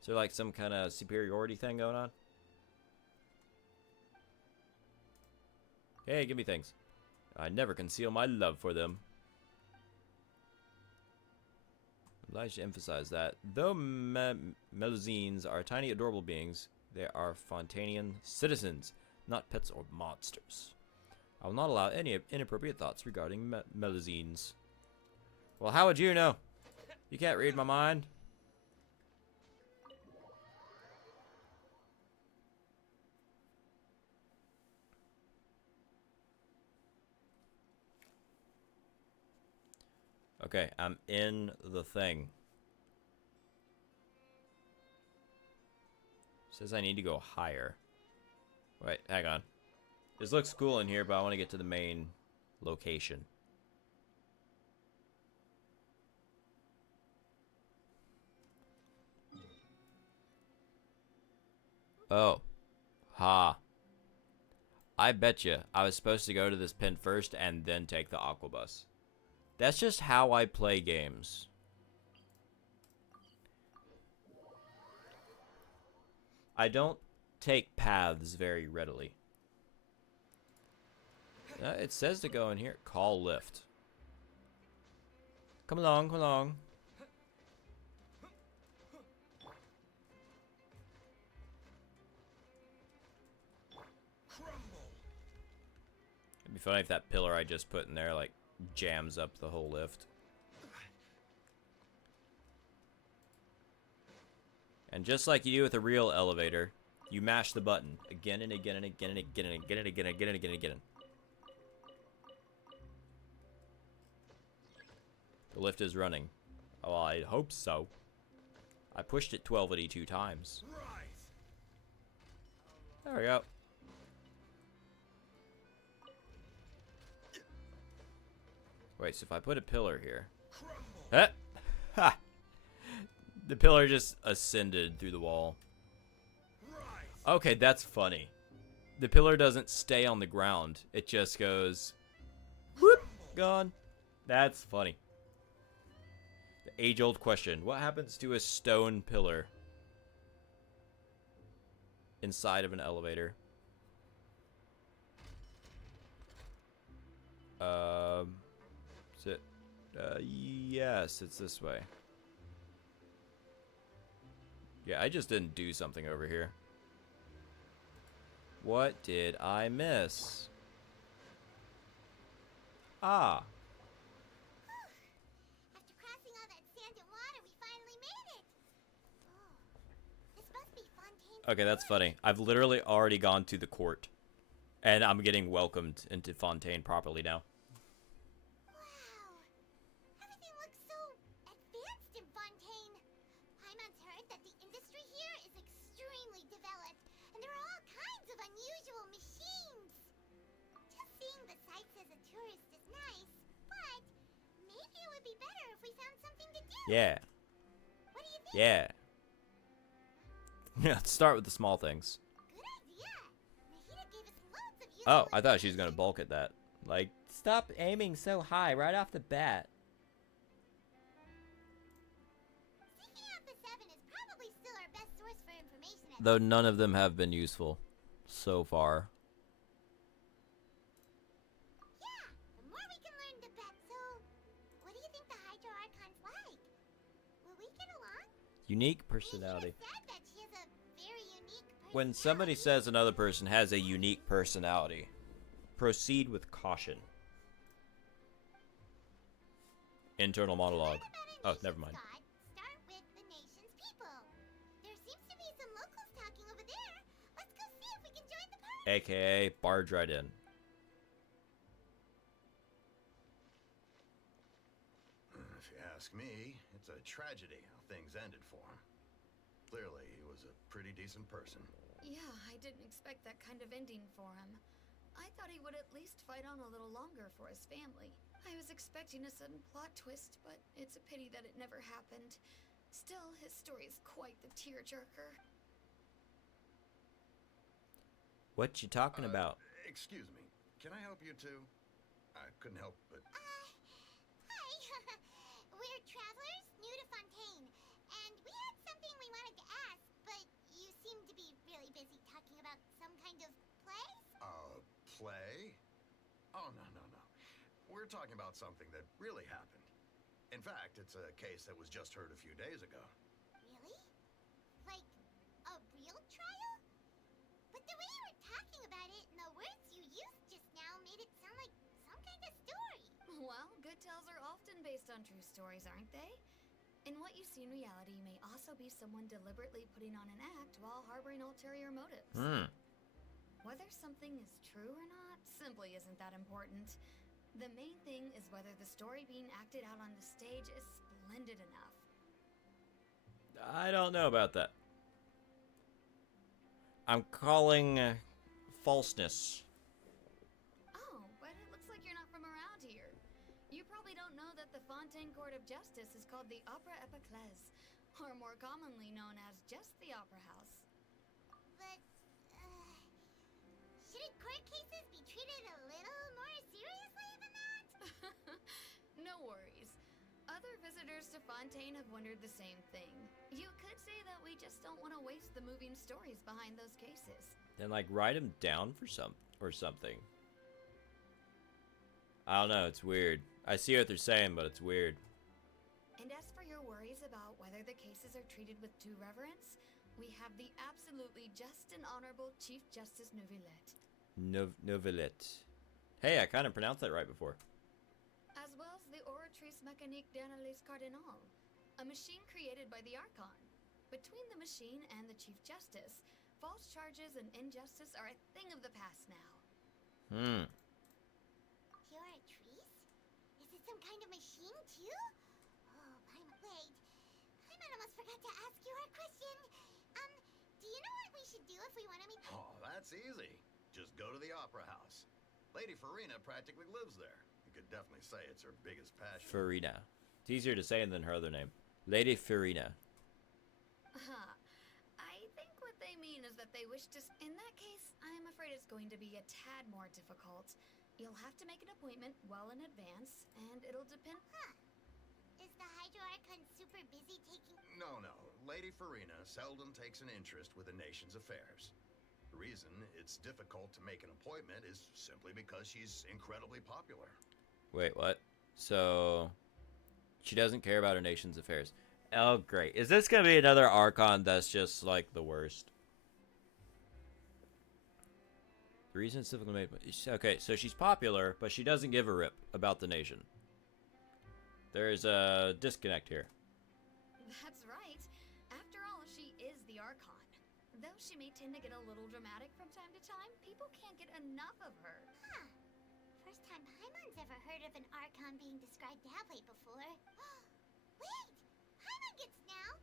Is there like some kind of superiority thing going on? Hey, give me things. I never conceal my love for them. I'm obliged to emphasize that. Though Melusines are tiny, adorable beings, they are Fontainian citizens, not pets or monsters. I will not allow any inappropriate thoughts regarding Melusines. Well, how would you know? You can't read my mind. Okay, I'm in the thing. Says I need to go higher. Wait, hang on. This looks cool in here, but I want to get to the main location. Oh. Ha. I bet you I was supposed to go to this pin first and then take the aquabus. That's just how I play games. I don't take paths very readily. It says to go in here. Call lift. Come along, come along. funny if that pillar I just put in there, like, jams up the whole lift. And just like you do with a real elevator, you mash the button again and again and again and again and again and again and again and again and again. The lift is running. Oh, I hope so. I pushed it 1282 times. There we go. Wait, so if I put a pillar here... Ha! The pillar just ascended through the wall. Okay, that's funny. The pillar doesn't stay on the ground. It just goes... Whoop! Gone. That's funny. The age-old question. What happens to a stone pillar inside of an elevator? Is it? Yes, it's this way. Yeah, I just didn't do something over here. What did I miss? Ah. After crossing all that sand and water, we finally made it. Oh, this must be Fontaine's. Okay, that's funny. I've literally already gone to the court. And I'm getting welcomed into Fontaine properly now. Wow. Everything looks so advanced in Fontaine. Paimon's heard that the industry here is extremely developed, and there are all kinds of unusual machines. Just seeing the sights as a tourist is nice, but maybe it would be better if we found something to do. Yeah. What do you think? Yeah. Yeah, let's start with the small things. Good idea. Nahida gave us loads of useful Oh, I thought she was gonna information. bulk at that. Like, stop aiming so high right off the bat. Seeking out the seven is probably still our best source for information at Though none of them have been useful so far. Yeah, the more we can learn, the better. So, what do you think the Hydro Archon's like? Will we get along? Unique Nahida personality. said that she has a very unique personality. When somebody says another person has a unique personality, proceed with caution. Internal monologue. Oh, never mind. God, start with the nation's people. There seems to be some locals talking over there. Let's go see if we can join the party. AKA barge right in. If you ask me, it's a tragedy how things ended for him. Clearly, he was a pretty decent person. Yeah, I didn't expect that kind of ending for him. I thought he would at least fight on a little longer for his family. I was expecting a sudden plot twist, but it's a pity that it never happened. Still, his story is quite the tearjerker. What you talking about? Excuse me, can I help you too? I couldn't help but... Hi. We're travelers new to Fontaine, and we had something we wanted to ask, but you seem to be really busy talking about some kind of play? Play? Oh, no. We're talking about something that really happened. In fact, it's a case that was just heard a few days ago. Really? Like, a real trial? But the way you were talking about it and the words you used just now made it sound like some kind of story. Well, good tales are often based on true stories, aren't they? And what you see in reality may also be someone deliberately putting on an act while harboring ulterior motives. Whether something is true or not simply isn't that important. The main thing is whether the story being acted out on the stage is splendid enough. I don't know about that. I'm calling falseness. Oh, but it looks like you're not from around here. You probably don't know that the Fontaine Court of Justice is called the Opera Epiclese, or more commonly known as just the Opera House. But, shouldn't court cases be treated a little more seriously than that? No worries. Other visitors to Fontaine have wondered the same thing. You could say that we just don't want to waste the moving stories behind those cases. Then, like, write them down for something. I don't know, it's weird. I see what they're saying, but it's weird. And as for your worries about whether the cases are treated with due reverence, we have the absolutely just and honorable Chief Justice Neuvillette. Novelette. Hey, I kind of pronounced that right before. As well as the Oratrice Mécanique d'Analyse Cardinal, a machine created by the Archon. Between the machine and the Chief Justice, false charges and injustice are a thing of the past now. You're a trees? Is it some kind of machine too? Oh, wait. I almost forgot to ask you a question. Do you know what we should do if we want to meet? Oh, that's easy. Just go to the Opera House. Lady Farina practically lives there. You could definitely say it's her biggest passion. Farina. It's easier to say than her other name. Lady Farina. I think what they mean is that they wish to... In that case, I'm afraid it's going to be a tad more difficult. You'll have to make an appointment well in advance, and it'll depend... Is the Hydro Archon super busy taking... No. Lady Farina seldom takes an interest with the nation's affairs. The reason it's difficult to make an appointment is simply because she's incredibly popular. Wait, what? So, she doesn't care about her nation's affairs. Oh, great. Is this going to be another Archon that's just, like, the worst? The reason it's difficult to make... Okay, so she's popular, but she doesn't give a rip about the nation. There's a disconnect here. That's right. After all, she is the Archon. Though she may tend to get a little dramatic from time to time, people can't get enough of her. Huh. First time Paimon's ever heard of an Archon being described that way before. Wait! Paimon gets now!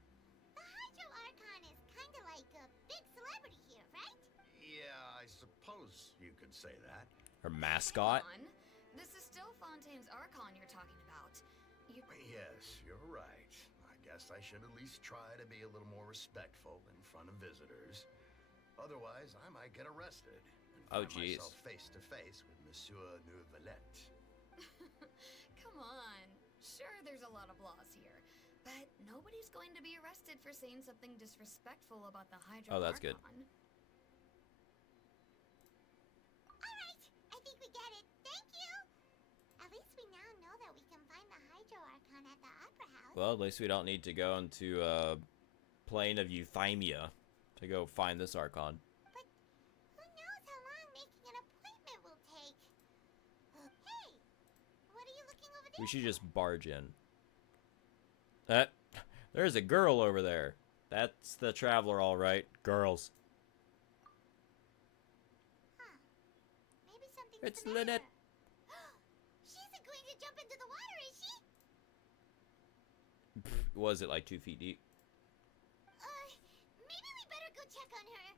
The Hydro Archon is kinda like a big celebrity here, right? Yeah, I suppose you could say that. Her mascot? Come on. This is still Fontaine's Archon you're talking about. Yes, you're right. I guess I should at least try to be a little more respectful in front of visitors. Otherwise, I might get arrested and find myself face to face with Monsieur Neuvillette. Come on. Sure, there's a lot of laws here, but nobody's going to be arrested for saying something disrespectful about the Hydro Archon. Oh, that's good. Alright, I think we get it. Thank you! At least we now know that we can find the Hydro Archon at the Opera House. Well, at least we don't need to go into plane of Euthymia to go find this Archon. But who knows how long making an appointment will take? Hey! What are you looking over there? We should just barge in. There's a girl over there. That's the traveler, all right. Girls. Huh. Maybe something's It's the matter. Lynette. She isn't going to jump into the water, is she? Was it like 2 feet deep? Maybe we better go check on her.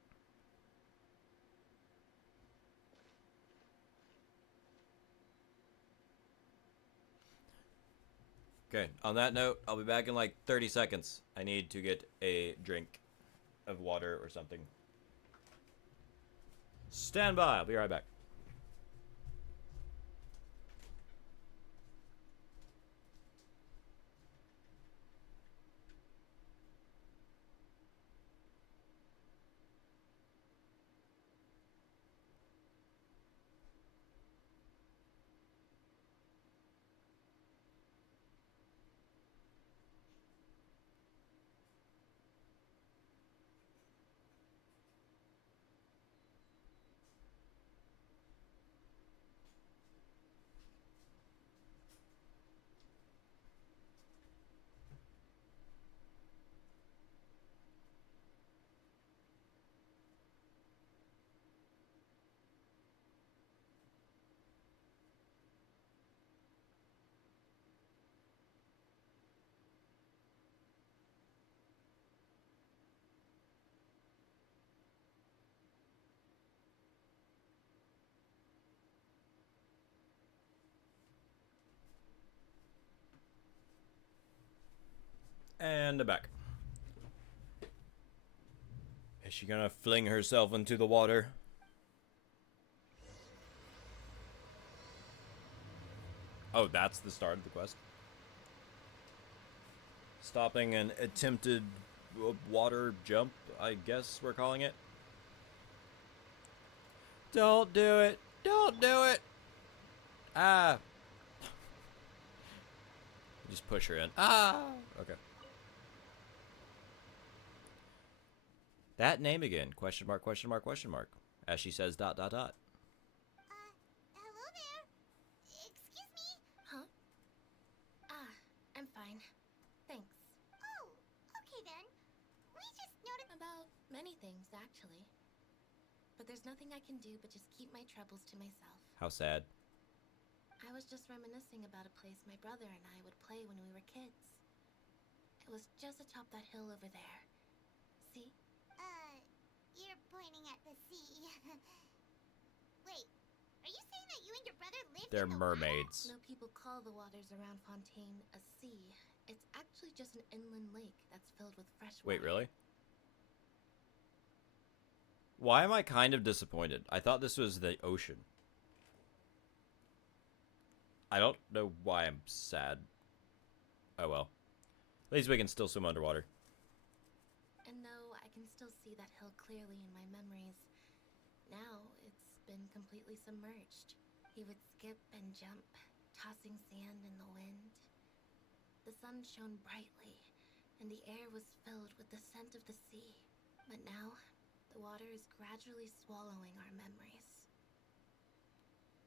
Okay, on that note, I'll be back in like 30 seconds. I need to get a drink of water or something. Stand by, I'll be right back. And back. Is she gonna fling herself into the water? Oh, that's the start of the quest. Stopping an attempted water jump, I guess we're calling it. Don't do it! Don't do it! Ah! Just push her in. Ah! Okay. That name again. Question mark, question mark, question mark. As she says dot dot dot. Hello there. Many things, actually. But there's nothing I can do but just keep my troubles to myself. How sad. I was just reminiscing about a place my brother and I would play when we were kids. It was just atop that hill over there. See? You're pointing at the sea. Wait, are you saying that you and your brother lived They're in the mermaids. No, people call the waters around Fontaine a sea. It's actually just an inland lake that's filled with fresh water. Wait, really? Why am I kind of disappointed? I thought this was the ocean. I don't know why I'm sad. Oh well. At least we can still swim underwater. And though I can still see that hill clearly in my memories, now it's been completely submerged. He would skip and jump, tossing sand in the wind. The sun shone brightly, and the air was filled with the scent of the sea. But now, the water is gradually swallowing our memories.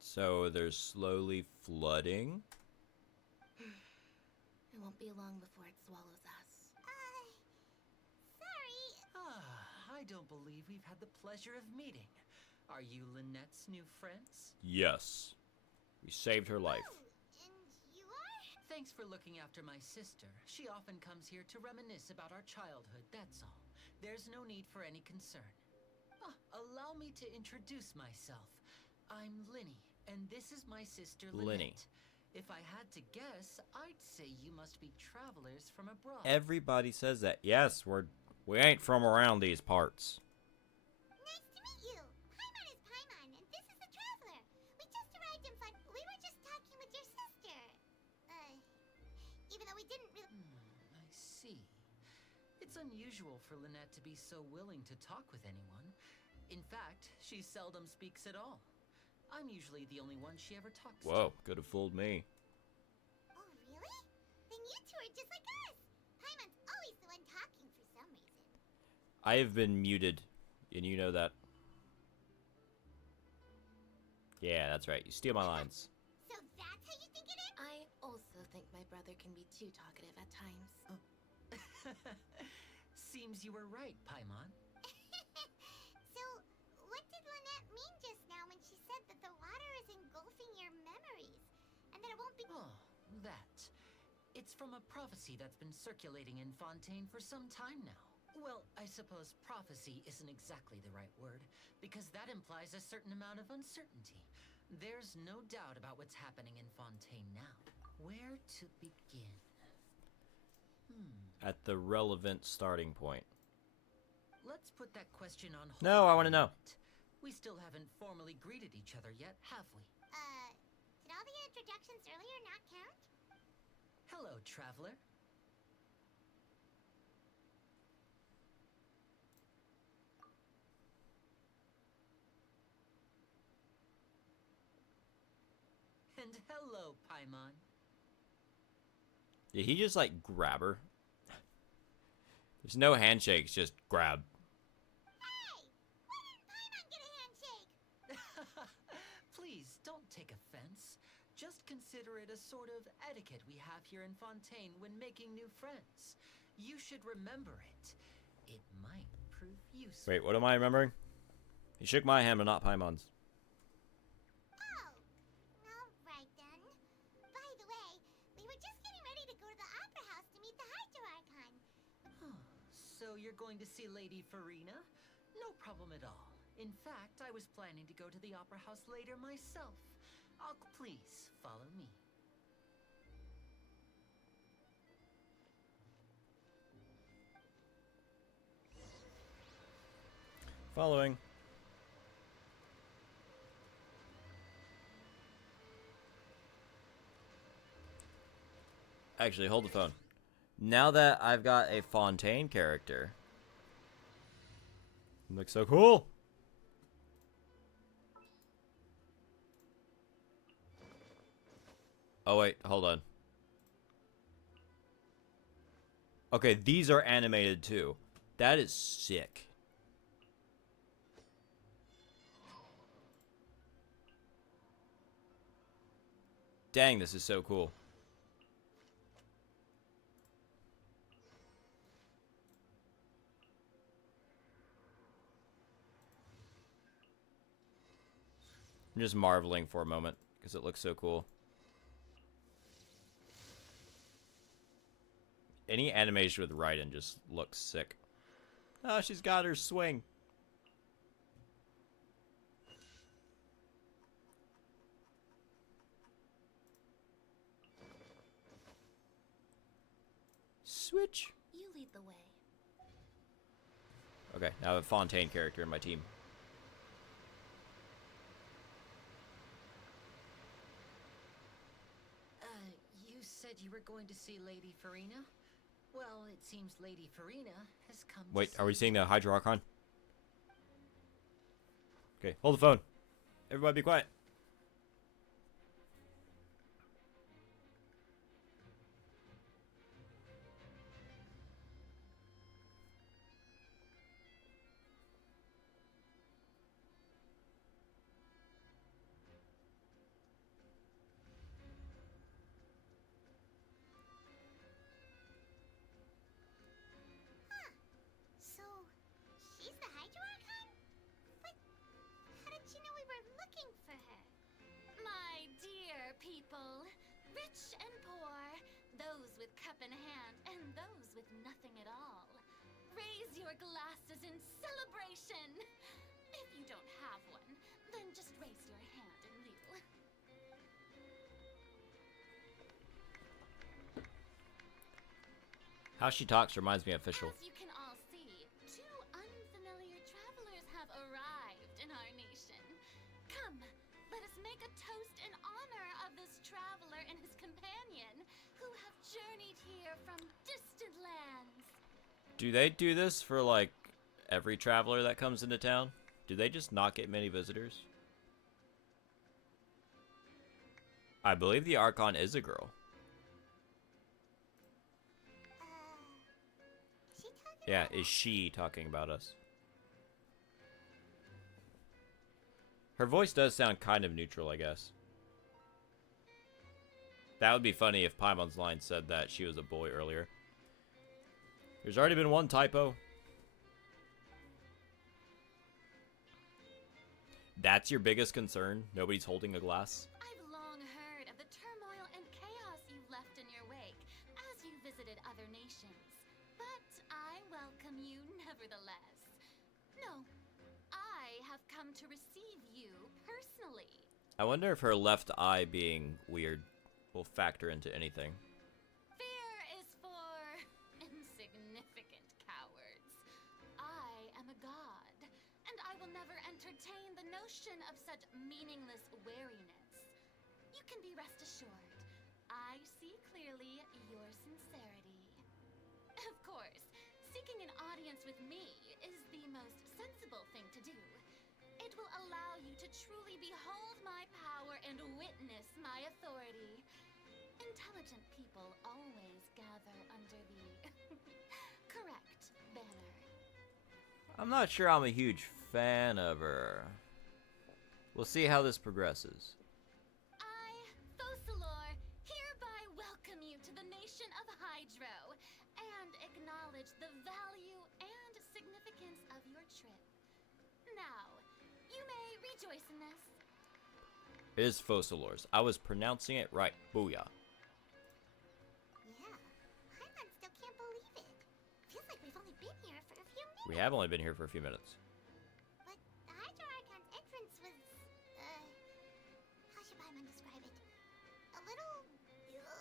So there's slowly flooding? It won't be long before it swallows us. Sorry. I don't believe we've had the pleasure of meeting. Are you Lynette's new friends? Yes. We saved her life. And you are? Thanks for looking after my sister. She often comes here to reminisce about our childhood, that's all. There's no need for any concern. Allow me to introduce myself. I'm Linny, and this is my sister Linny. Lynette. If I had to guess, I'd say you must be travelers from abroad. Everybody says that. Yes, we ain't from around these parts. Nice to meet you. Paimon is Paimon, and this is the traveler. We just arrived in Fun. We were just talking with your sister. Even though we didn't really. I see. It's unusual for Lynette to be so willing to talk with anyone. In fact, she seldom speaks at all. I'm usually the only one she ever talks to. Whoa, could have fooled me. Oh, really? Then you two are just like us. Paimon's always the one talking for some reason. I have been muted, and you know that. Yeah, that's right. You steal my lines. So that's how you think it is? I also think my brother can be too talkative at times. Seems you were right, Paimon. So, what did Lynette mean just now when she said that the water is engulfing your memories? And that it won't be... Oh, that. It's from a prophecy that's been circulating in Fontaine for some time now. Well, I suppose prophecy isn't exactly the right word, because that implies a certain amount of uncertainty. There's no doubt about what's happening in Fontaine now. Where to begin? At the relevant starting point. Let's put that question on hold. No, I want to know. We still haven't formally greeted each other yet, have we? Did all the introductions earlier not count? Hello, traveler. And hello, Paimon. Did he just, like, grab her? There's no handshakes, just grab. Hey! Why didn't Paimon get a handshake? Please, don't take offense. Just consider it a sort of etiquette we have here in Fontaine when making new friends. You should remember it. It might prove useful. Wait, what am I remembering? He shook my hand, but not Paimon's. Oh, alright then. By the way, we were just getting ready to go to the Opera House to meet the Hydro Archon. So you're going to see Lady Farina? No problem at all. In fact, I was planning to go to the Opera House later myself. Please, follow me. Following. Actually, hold the phone. Now that I've got a Fontaine character, it looks so cool. Oh wait, hold on. Okay, these are animated too. That is sick. Dang, this is so cool. I'm just marveling for a moment because it looks so cool. Any animation with Raiden just looks sick. Oh, she's got her swing. Switch. You lead the way. Okay, now I have a Fontaine character in my team. You said you were going to see Lady Farina? Well, it seems Lady Farina has come. Wait, are we seeing the Hydro Archon? Okay, hold the phone. Everybody be quiet. So, she's the Hydro Archon? But how did she know we were looking for her? My dear people, rich and poor, those with cup in hand and those with nothing at all, raise your glasses in celebration. If you don't have one, then just raise your hand in lieu. How she talks reminds me of Official. As you can all see, two unfamiliar travelers have arrived in our nation. Come, let us make a toast in honor of this traveler and his companion, who have journeyed here from distant lands. Do they do this for, like, every traveler that comes into town? Do they just not get many visitors? I believe the Archon is a girl. Yeah, is she talking about us? Her voice does sound kind of neutral, I guess. That would be funny if Paimon's line said that she was a boy earlier. There's already been one typo. That's your biggest concern? Nobody's holding a glass? I've long heard of the turmoil and chaos you left in your wake as you visited other nations. But I welcome you nevertheless. No, I have come to receive you personally. I wonder if her left eye being weird will factor into anything. Fear is for insignificant cowards. I am a god, and I will never entertain the notion of such meaningless wariness. You can be rest assured, I see clearly your sincerity. Of course, seeking an audience with me is the most sensible thing to do. It will allow you to truly behold my power and witness my authority. Intelligent people always gather under the correct banner. I'm not sure I'm a huge fan of her. We'll see how this progresses. I, Focalor, hereby welcome you to the nation of Hydro and acknowledge the value and significance of your trip. Now, you may rejoice in this. It is Focalors. I was pronouncing it right. Booyah. Yeah, Paimon still can't believe it. Feels like we've only been here for a few minutes. We have only been here for a few minutes. But the Hydro Archon's entrance was, how should Paimon describe it? A little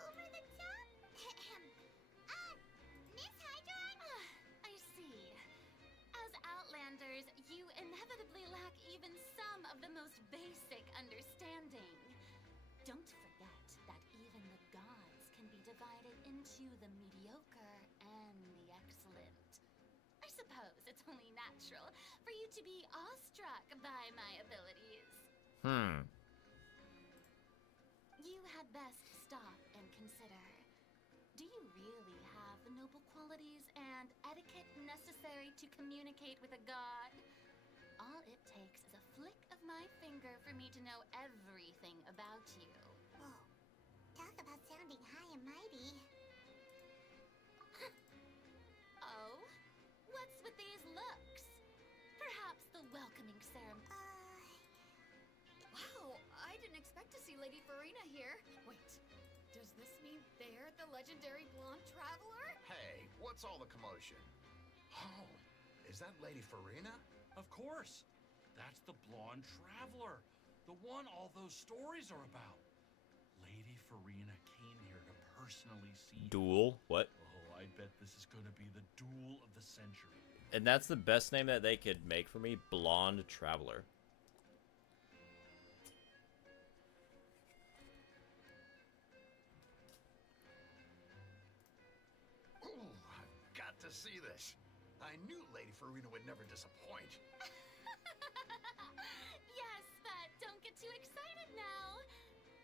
over the top? Miss Hydro Archon? I see. As Outlanders, you inevitably lack even some of the most basic understanding. Don't forget that even the gods can be divided into the mediocre and the excellent. I suppose it's only natural for you to be awestruck by my abilities. You had best stop and consider. Do you really have the noble qualities and etiquette necessary to communicate with a god? All it takes is a flick of my finger for me to know everything about you. Whoa, talk about sounding high and mighty. Oh? What's with these looks? Perhaps the welcoming ceremony. Wow, legendary blonde traveler? Hey, what's all the commotion? Oh, is that Lady Farina? Of course. That's the blonde traveler. The one all those stories are about. Lady Farina came here to personally see. Duel? What? Oh, I bet this is going to be the duel of the century. And that's the best name that they could make for me? Blonde Traveler. Ooh, I've got to see this. I knew Lady Farina would never disappoint. Yes, but don't get too excited now.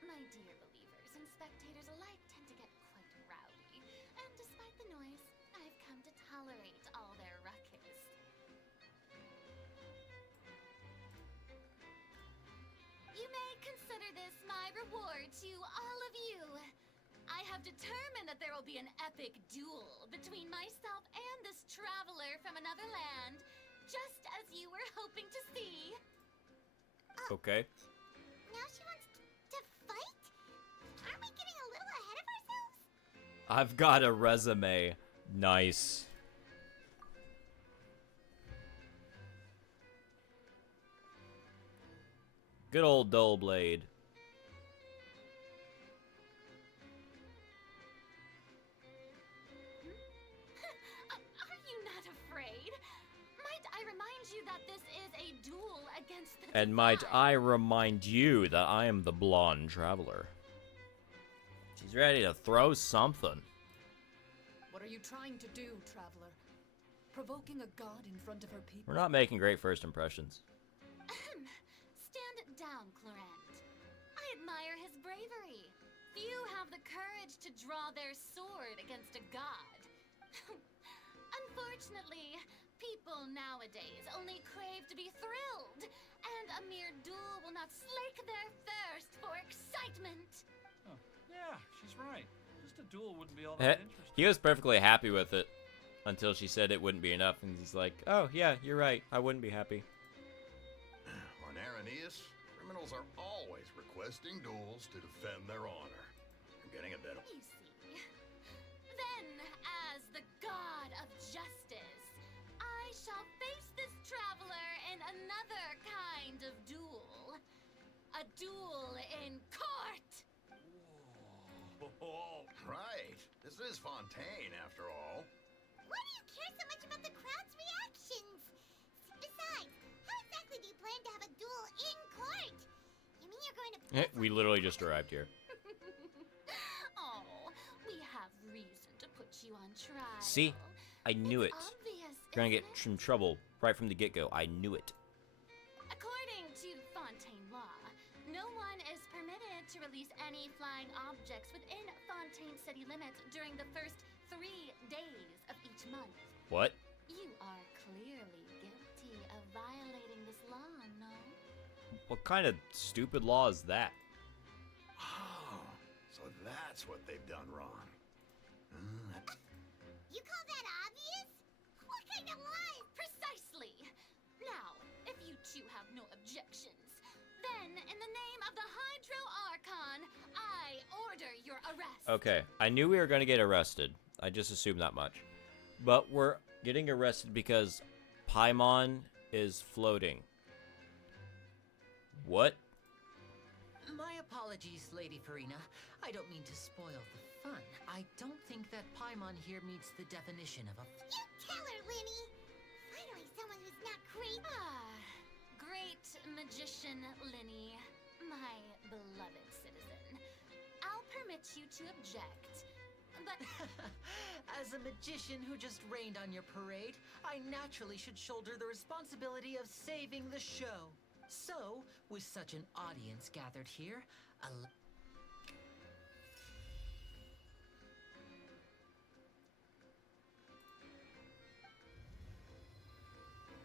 My dear believers and spectators alike tend to get quite rowdy. And despite the noise, I've come to tolerate all their ruckus. You may consider this my reward to all of you. I have determined that there will be an epic duel between myself and this traveler from another land, just as you were hoping to see. Okay. Now she wants to fight? Aren't we getting a little ahead of ourselves? I've got a resume. Nice. Good old dull blade. Are you not afraid? Might I remind you that this is a duel against the And might divine? I remind you that I am the blonde traveler. She's ready to throw something. What are you trying to do, traveler? Provoking a god in front of her people? We're not making great first impressions. Stand down, Clorant. I admire his bravery. Few have the courage to draw their sword against a god. Unfortunately, people nowadays only crave to be thrilled, and a mere duel will not slake their thirst for excitement. Oh, yeah, she's right. Just a duel wouldn't be all that interesting. He was perfectly happy with it until she said it wouldn't be enough, and he's like, "Oh yeah, you're right. I wouldn't be happy." On Aranias, criminals are always requesting duels to defend their honor. I'm getting a bit of... You see. Then, as the god of justice, I shall face this traveler in another kind of duel. A duel in court! Oh, Right. This is Fontaine, after all. Why do you care so much about the crowd's reactions? Besides, how exactly do you plan to have a duel in court? You mean you're going to... We literally just arrived here. Oh, we have reason to put you on trial. See? I knew it. It's obvious, You're gonna get isn't it? some trouble right from the get-go. I knew it. According to Fontaine law, no one is permitted to release any flying objects within Fontaine city limits during the first 3 days of each month. What? You are clearly guilty of violating this law, no? What kind of stupid law is that? Oh, so that's what they've done wrong. You call that obvious? What kind of lies? Precisely! Now, if you two have no objections, then in the name of the Hydro Archon, I order your arrest. Okay, I knew we were gonna get arrested. I just assumed that much. But we're getting arrested because Paimon is floating. What? My apologies, Lady Farina. I don't mean to spoil the fun. I don't think that Paimon here meets the definition of a... You tell her, Linny! Finally someone who's not crazy. Great magician Linny, my beloved citizen. I'll permit you to object, but... As a magician who just rained on your parade, I naturally should shoulder the responsibility of saving the show. So, with such an audience gathered here,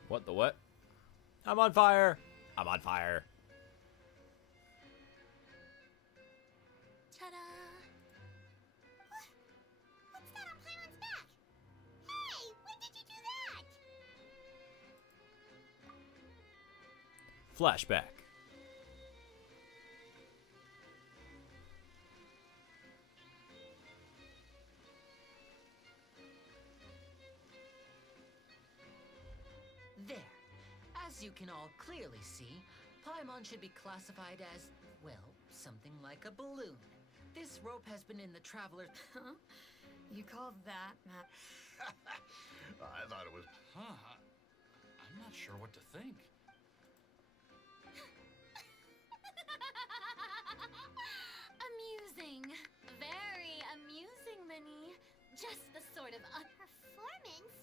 What the what? I'm on fire! I'm on fire. Ta-da! What's that on Paimon's back? Hey, when did you do that? Flashback. you can all clearly see, Paimon should be classified as, well, something like a balloon. This rope has been in the Traveler... Huh? You call that, Matt? I thought it was... Huh? I'm not sure what to think. Amusing. Very amusing, Minnie. Just the sort of Performance?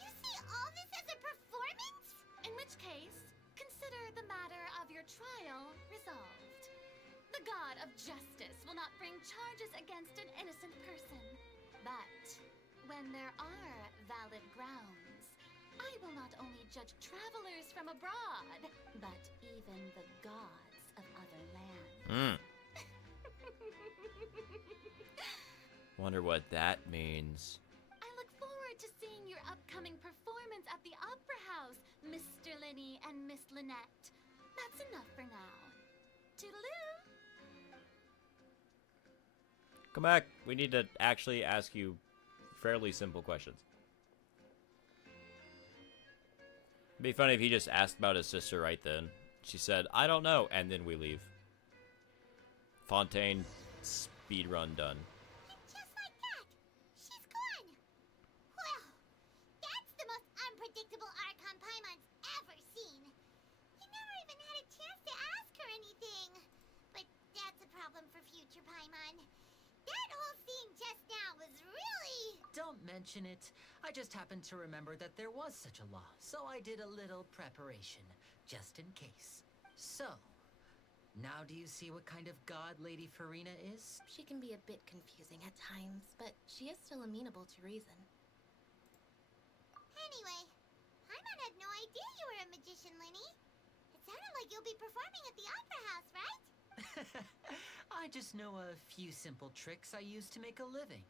You see all this as a performance? In which case, consider the matter of your trial resolved. The god of justice will not bring charges against an innocent person. But when there are valid grounds, I will not only judge travelers from abroad, but even the gods of other lands. Wonder what that means. I look forward to seeing your upcoming performance at the Opera House, Mr. Linney and Miss Lynette. That's enough for now. Toodaloo! Come back. We need to actually ask you fairly simple questions. It'd be funny if he just asked about his sister right then. She said, I don't know, and then we leave. Fontaine, speedrun done. Just like that, she's gone. Well, that's the most unpredictable Archon Paimon's ever seen. You never even had a chance to ask her anything. But that's a problem for future Paimon. That whole scene just now was really... Don't mention it. I just happened to remember that there was such a law, so I did a little preparation, just in case. So, now do you see what kind of god Lady Farina is? She can be a bit confusing at times, but she is still amenable to reason. Anyway, Paimon had no idea you were a magician, Linny. It sounded like you'll be performing at the Opera House, right? I just know a few simple tricks I use to make a living.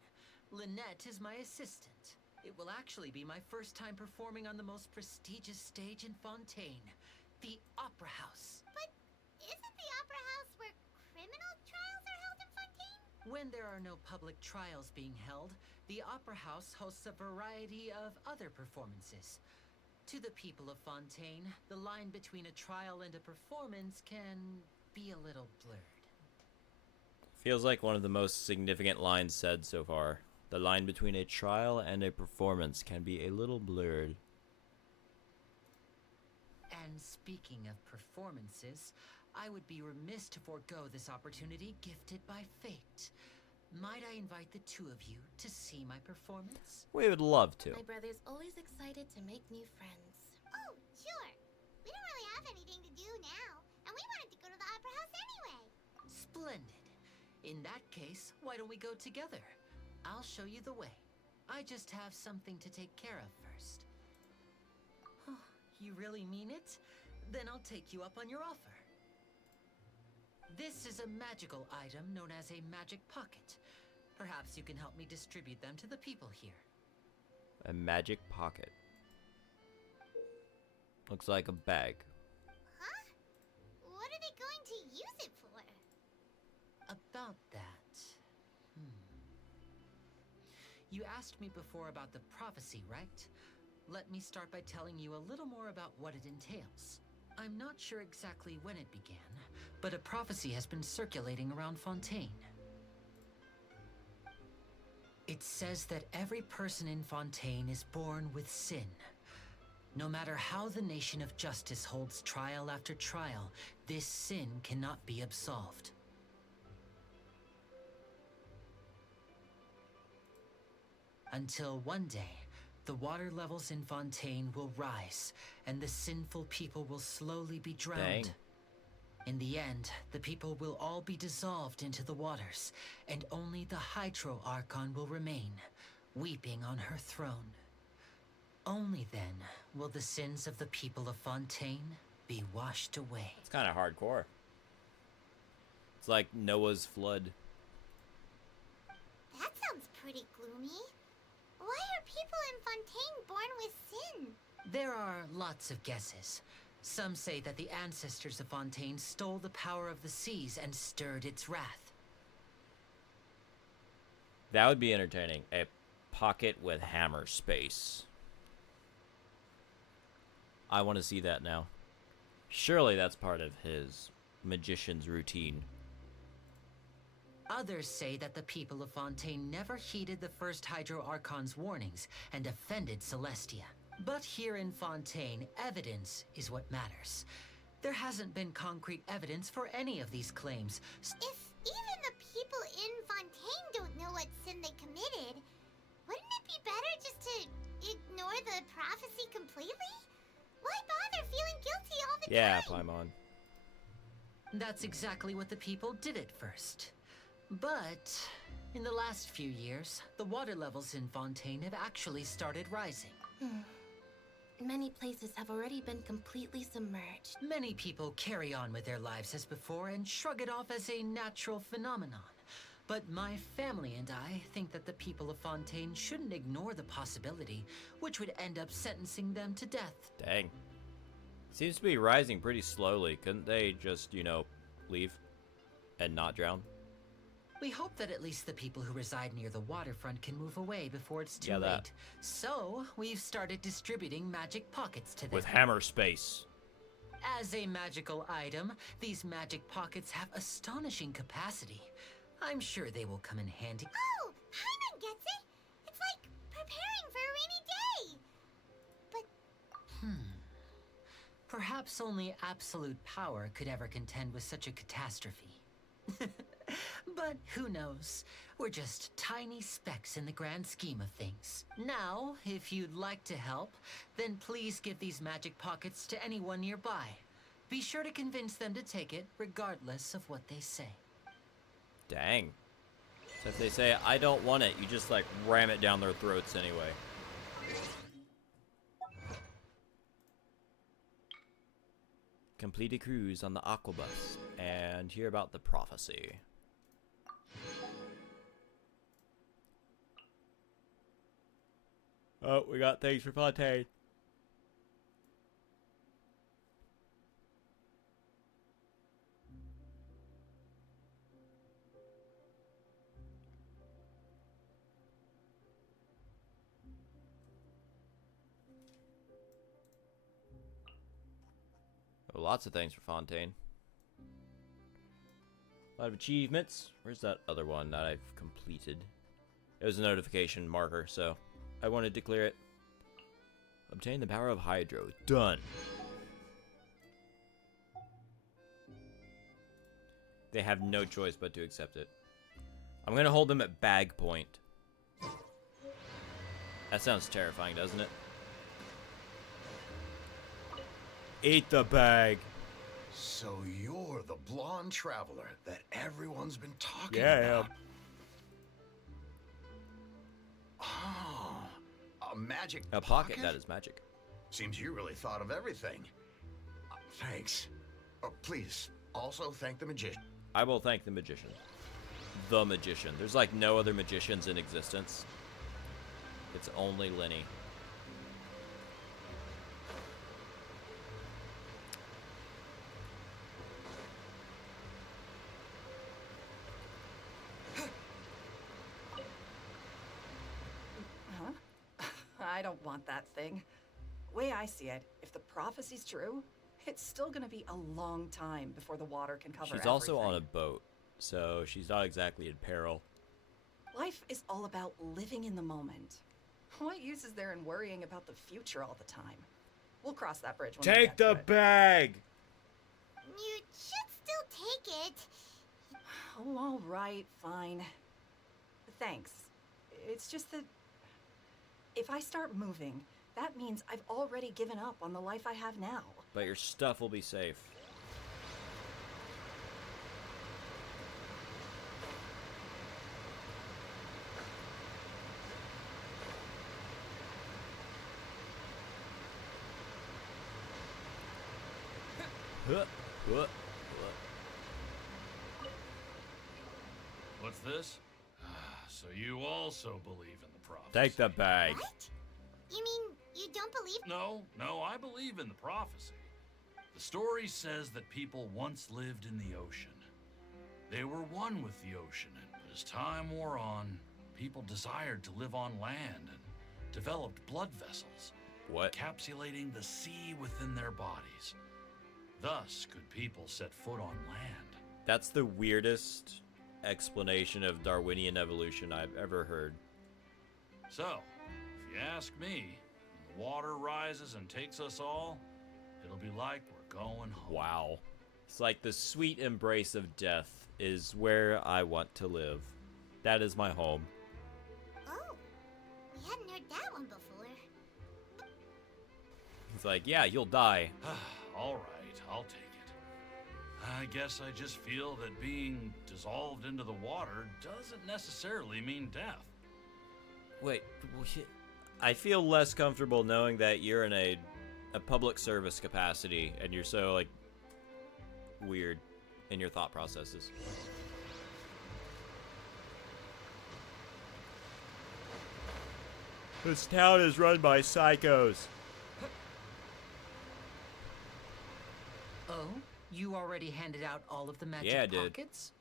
Lynette is my assistant. It will actually be my first time performing on the most prestigious stage in Fontaine, the Opera House. But isn't the Opera House where criminal trials are held in Fontaine? When there are no public trials being held, the Opera House hosts a variety of other performances. To the people of Fontaine, the line between a trial and a performance can be a little blurred. Feels like one of the most significant lines said so far. The line between a trial and a performance can be a little blurred. And speaking of performances, I would be remiss to forego this opportunity gifted by fate. Might I invite the two of you to see my performance? We would love to. My brother's always excited to make new friends. Oh, sure. We don't really have anything to do now, and we wanted to go to the Opera House anyway. Splendid. In that case, why don't we go together? I'll show you the way. I just have something to take care of first. You really mean it? Then I'll take you up on your offer. This is a magical item known as a magic pocket. Perhaps you can help me distribute them to the people here. A magic pocket. Looks like a bag. Huh? What are they going to use it for? About that... You asked me before about the prophecy, right? Let me start by telling you a little more about what it entails. I'm not sure exactly when it began, but a prophecy has been circulating around Fontaine. It says that every person in Fontaine is born with sin. No matter how the nation of justice holds trial after trial, this sin cannot be absolved. Until one day, the water levels in Fontaine will rise, and the sinful people will slowly be drowned. Dang. In the end, the people will all be dissolved into the waters, and only the Hydro Archon will remain, weeping on her throne. Only then will the sins of the people of Fontaine be washed away. It's kind of hardcore. It's like Noah's flood. That sounds pretty gloomy. Why are people in Fontaine born with sin? There are lots of guesses. Some say that the ancestors of Fontaine stole the power of the seas and stirred its wrath. That would be entertaining. A pocket with hammer space. I want to see that now. Surely that's part of his magician's routine. Others say that the people of Fontaine never heeded the first Hydro Archon's warnings and offended Celestia. But here in Fontaine, evidence is what matters. There hasn't been concrete evidence for any of these claims. If even the people in Fontaine don't know what sin they committed, wouldn't it be better just to ignore the prophecy completely? Why bother feeling guilty all the time? Yeah, Paimon. That's exactly what the people did at first. But in the last few years, the water levels in Fontaine have actually started rising. Many places have already been completely submerged. Many people carry on with their lives as before and shrug it off as a natural phenomenon. But my family and I think that the people of Fontaine shouldn't ignore the possibility, which would end up sentencing them to death. Dang. Seems to be rising pretty slowly. Couldn't they just, you know, leave and not drown? We hope that at least the people who reside near the waterfront can move away before it's too Yeah, that. late. So, we've started distributing magic pockets to them. With hammer space. As a magical item, these magic pockets have astonishing capacity. I'm sure they will come in handy. Oh, Paimon gets it. It's like preparing for a rainy day. But Perhaps only absolute power could ever contend with such a catastrophe. But who knows? We're just tiny specks in the grand scheme of things. Now, if you'd like to help, then please give these magic pockets to anyone nearby. Be sure to convince them to take it, regardless of what they say. Dang. So if they say, I don't want it, you just like ram it down their throats anyway. Complete a cruise on the Aquabus and hear about the prophecy. Oh, we got things for Fontaine. Oh, lots of things for Fontaine. A lot of achievements. Where's that other one that I've completed? It was a notification marker, so I wanted to clear it. Obtain the power of Hydro. Done. They have no choice but to accept it. I'm gonna hold them at bag point. That sounds terrifying, doesn't it? Eat the bag. So you're the blonde traveler that everyone's been talking Yeah, about. Oh, a magic A pocket that is magic. Seems you really thought of everything. Thanks. Please, also thank the magician. I will thank the magician. The magician. There's like no other magicians in existence. It's only Lenny. I don't want that thing. Way I see it, if the prophecy's true, it's still gonna be a long time before the water can cover She's also on a everything. boat, so she's not exactly in peril. Life is all about living in the moment. What use is there in worrying about the future all the time? We'll cross that bridge when we Take get to the it. bag! You should still take it. Oh, all right, fine. Thanks. It's just that if I start moving, that means I've already given up on the life I have now. But your stuff will be safe. Huh, huh, huh. What's this? So you also believe in the prophecy? Take the bag. What? You mean you don't believe? No, I believe in the prophecy. The story says that people once lived in the ocean. They were one with the ocean, and as time wore on, people desired to live on land and developed blood vessels. What? encapsulating the sea within their bodies. Thus could people set foot on land. That's the weirdest explanation of Darwinian evolution I've ever heard. So, if you ask me, when the water rises and takes us all, it'll be like we're going home. Wow. It's like the sweet embrace of death is where I want to live. That is my home. Oh, we hadn't heard that one before. It's like, yeah, you'll die. All right, I'll take it. I guess I just feel that being dissolved into the water doesn't necessarily mean death. Wait, I feel less comfortable knowing that you're in a public service capacity and you're so, like, weird in your thought processes. This town is run by psychos. Oh, you already handed out all of the magic pockets?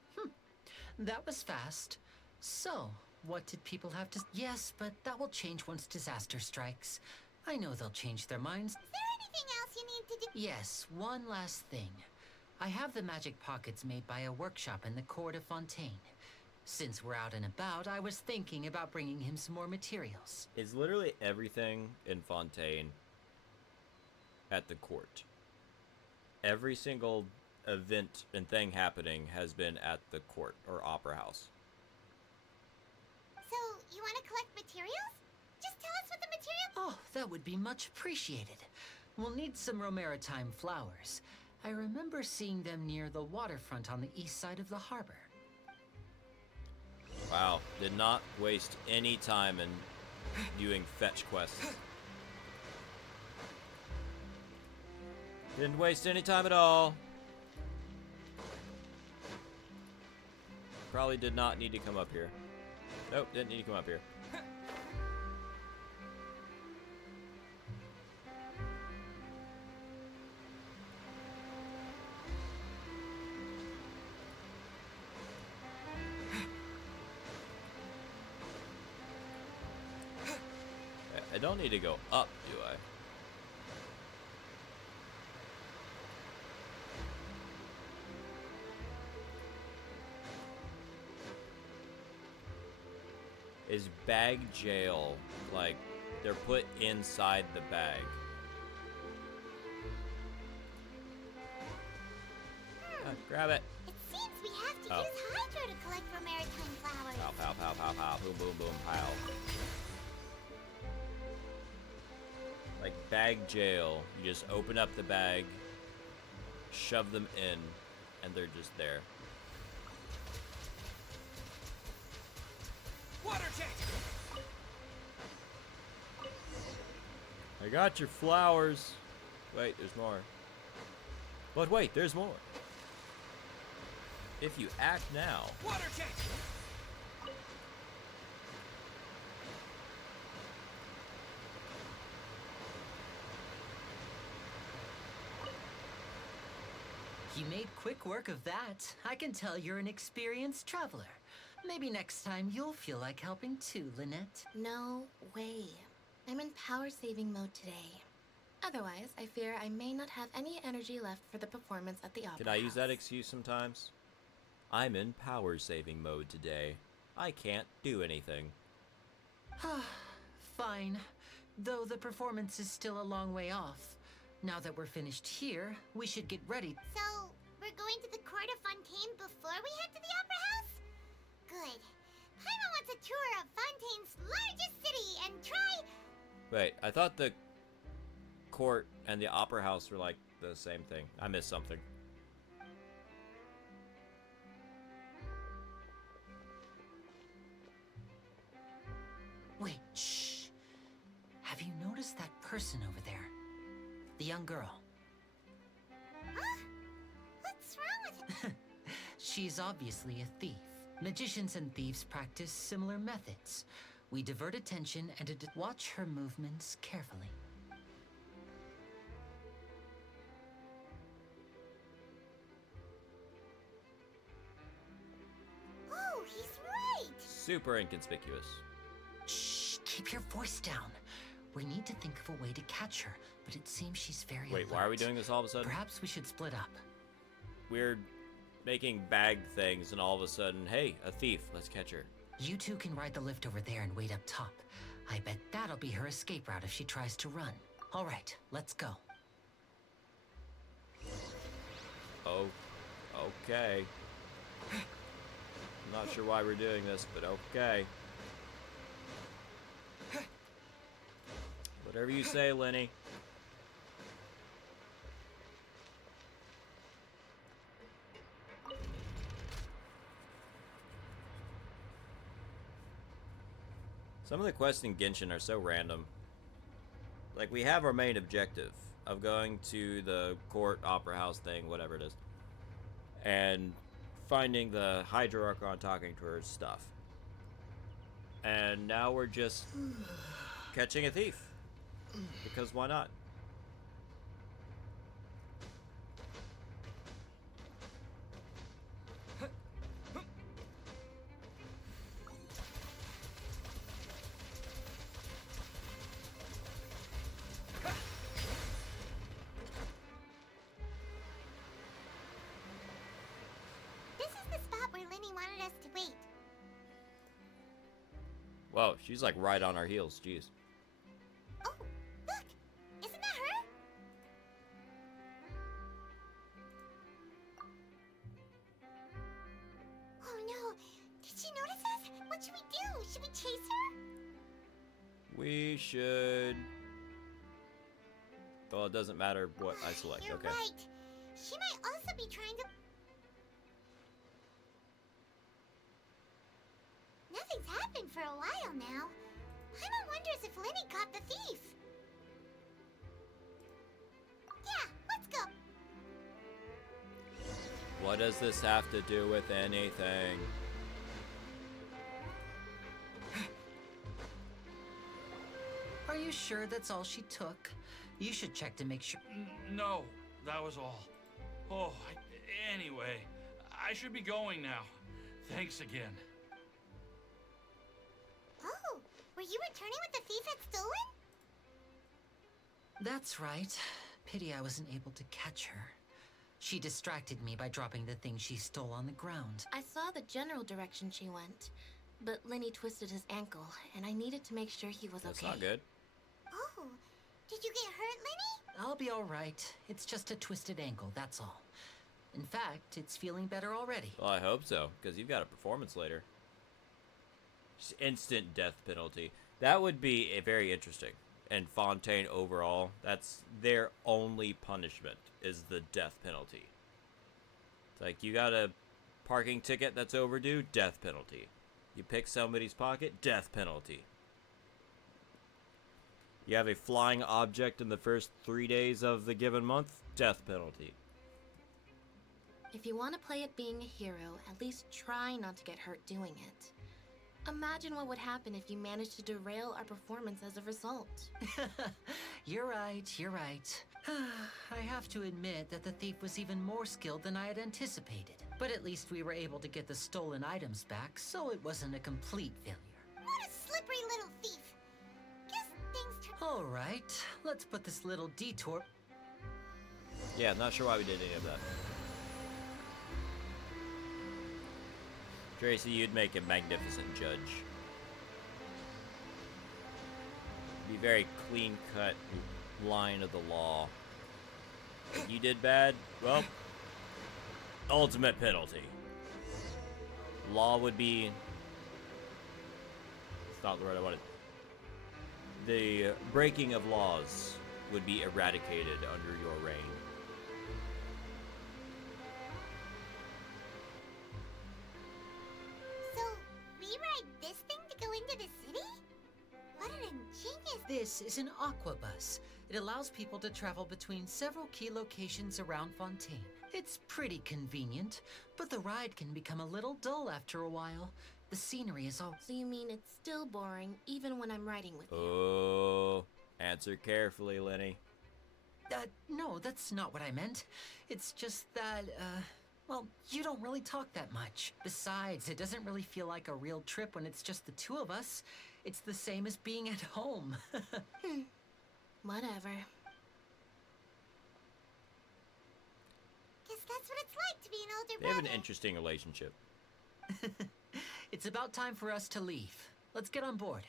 That was fast. So, what did people have to... Yes, but that will change once disaster strikes. I know they'll change their minds. Is there anything else you need to do? Yes, one last thing. I have the magic pockets made by a workshop in the court of Fontaine. Since we're out and about, I was thinking about bringing him some more materials. Is literally everything in Fontaine at the court. Every single event and thing happening has been at the court or opera house. So, you want to collect materials? Just tell us what the material... Oh, that would be much appreciated. We'll need some Romaritime flowers. I remember seeing them near the waterfront on the east side of the harbor. Wow, did not waste any time in doing fetch quests. Didn't waste any time at all. Probably did not need to come up here. Nope, didn't need to come up here. I don't need to go up, do I? Is bag jail, like, they're put inside the bag? Grab it. It seems we have to use Hydro to collect Romaritime flowers. Pow, pow, pow, pow, pow. Boom, boom, boom, pow. Like bag jail. You just open up the bag, shove them in, and they're just there. Water tank! I got your flowers. Wait, there's more. But wait, there's more. If you act now. Water tank! You made quick work of that. I can tell you're an experienced traveler. Maybe next time you'll feel like helping too, Lynette. No way. I'm in power-saving mode today. Otherwise, I fear I may not have any energy left for the performance at the opera Can I use house. that excuse sometimes? I'm in power-saving mode today. I can't do anything. Fine. Though the performance is still a long way off. Now that we're finished here, we should get ready. So, we're going to the court of Fontaine before we head to the opera house? Good. Paimon wants a tour of Fontaine's largest city and try... Wait, I thought the court and the opera house were like the same thing. I missed something. Wait, shh. Have you noticed that person over there? The young girl. Huh? What's wrong with her? She's obviously a thief. Magicians and thieves practice similar methods. We divert attention and watch her movements carefully. Oh, he's right! Super inconspicuous. Shh, keep your voice down. We need to think of a way to catch her, but it seems she's very Wait, alert. why are we doing this all of a sudden? Perhaps we should split up. We're making bag things, and all of a sudden, hey, a thief. Let's catch her. You two can ride the lift over there and wait up top. I bet that'll be her escape route if she tries to run. All right, let's go. Oh, okay. I'm not sure why we're doing this, but okay. Whatever you say, Lenny. Some of the quests in Genshin are so random. Like, we have our main objective of going to the court, opera house thing, whatever it is, and finding the Hydra-Archon, talking to her stuff. And now we're just catching a thief. Because why not? This is the spot where Lenny wanted us to wait. Whoa, she's like right on our heels, jeez. Oh, look! Isn't that her? Oh no! Did she notice us? What should we do? Should we chase her? We should... Well, it doesn't matter what I select, You're okay. right. She might also be trying to... Nothing's happened for a while now. Paimon wonders if Lenny caught the thief. Yeah, let's go. What does this have to do with anything? Are you sure that's all she took? You should check to make sure. No, that was all. Oh, anyway, I should be going now. Thanks again. Oh, were you returning what the thief had stolen? That's right. Pity I wasn't able to catch her. She distracted me by dropping the thing she stole on the ground. I saw the general direction she went, but Lenny twisted his ankle, and I needed to make sure he was That's okay. not good. Oh, did you get hurt, Lenny? I'll be all right. It's just a twisted ankle, that's all. In fact, it's feeling better already. Well, I hope so, because you've got a performance later. Just instant death penalty. That would be very interesting. And Fontaine overall, that's their only punishment, is the death penalty. It's like, you got a parking ticket that's overdue, death penalty. You pick somebody's pocket, death penalty. You have a flying object in the first 3 days of the given month, death penalty. If you want to play at being a hero, at least try not to get hurt doing it. Imagine what would happen if you managed to derail our performance as a result. You're right, you're right. I have to admit that the thief was even more skilled than I had anticipated. But at least we were able to get the stolen items back, so it wasn't a complete failure. What a slippery little thief. Guess things turn... All right, let's put this little detour... Yeah, not sure why we did any of that. Tracy, you'd make a magnificent judge. Be very clean-cut line of the law. If you did bad, well, ultimate penalty. Law would be... It's not the word I wanted. The breaking of laws would be eradicated under your reign. So, we ride this thing to go into the city? What an ingenious... This is an aquabus. It allows people to travel between several key locations around Fontaine. It's pretty convenient, but the ride can become a little dull after a while. The scenery is all... So you mean it's still boring, even when I'm riding with you? Oh, answer carefully, Lenny. No, that's not what I meant. It's just that, well, you don't really talk that much. Besides, it doesn't really feel like a real trip when it's just the two of us. It's the same as being at home. Whatever. Guess that's what it's like to be an older They have brother. an interesting relationship. It's about time for us to leave. Let's get on board.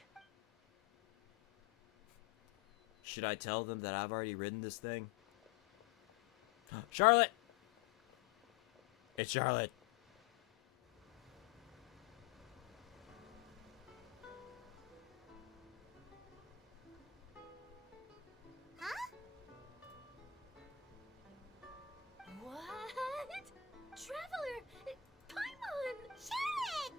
Should I tell them that I've already ridden this thing? Charlotte! It's Charlotte. Huh? What? Traveler! Paimon! Charlotte!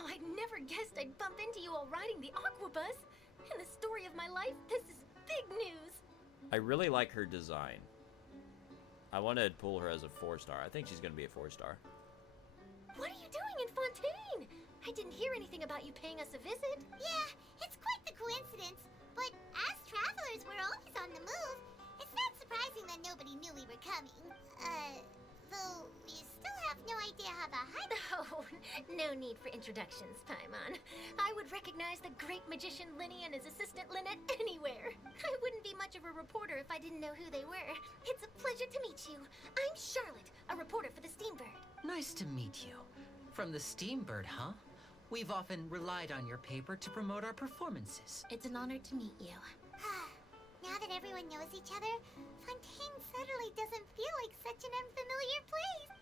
Oh, I'd never guessed I'd bump into you all riding the Aquabus. In the story of my life, this is big news. I really like her design. I want to pull her as a 4-star. I think she's going to be a 4-star. What are you doing in Fontaine? I didn't hear anything about you paying us a visit. Yeah, it's quite the coincidence. But as travelers, we're always on the move. It's not surprising that nobody knew we were coming. Though we still have no idea how to hide. Oh, no need for introductions, Paimon. I would recognize the great magician Linny and his assistant Lynette anywhere. I wouldn't be much of a reporter if I didn't know who they were. It's a pleasure to meet you. I'm Charlotte, a reporter for the Steambird. Nice to meet you. From the Steambird, huh? We've often relied on your paper to promote our performances. It's an honor to meet you. Now that everyone knows each other, Fontaine suddenly doesn't feel like such an unfamiliar place.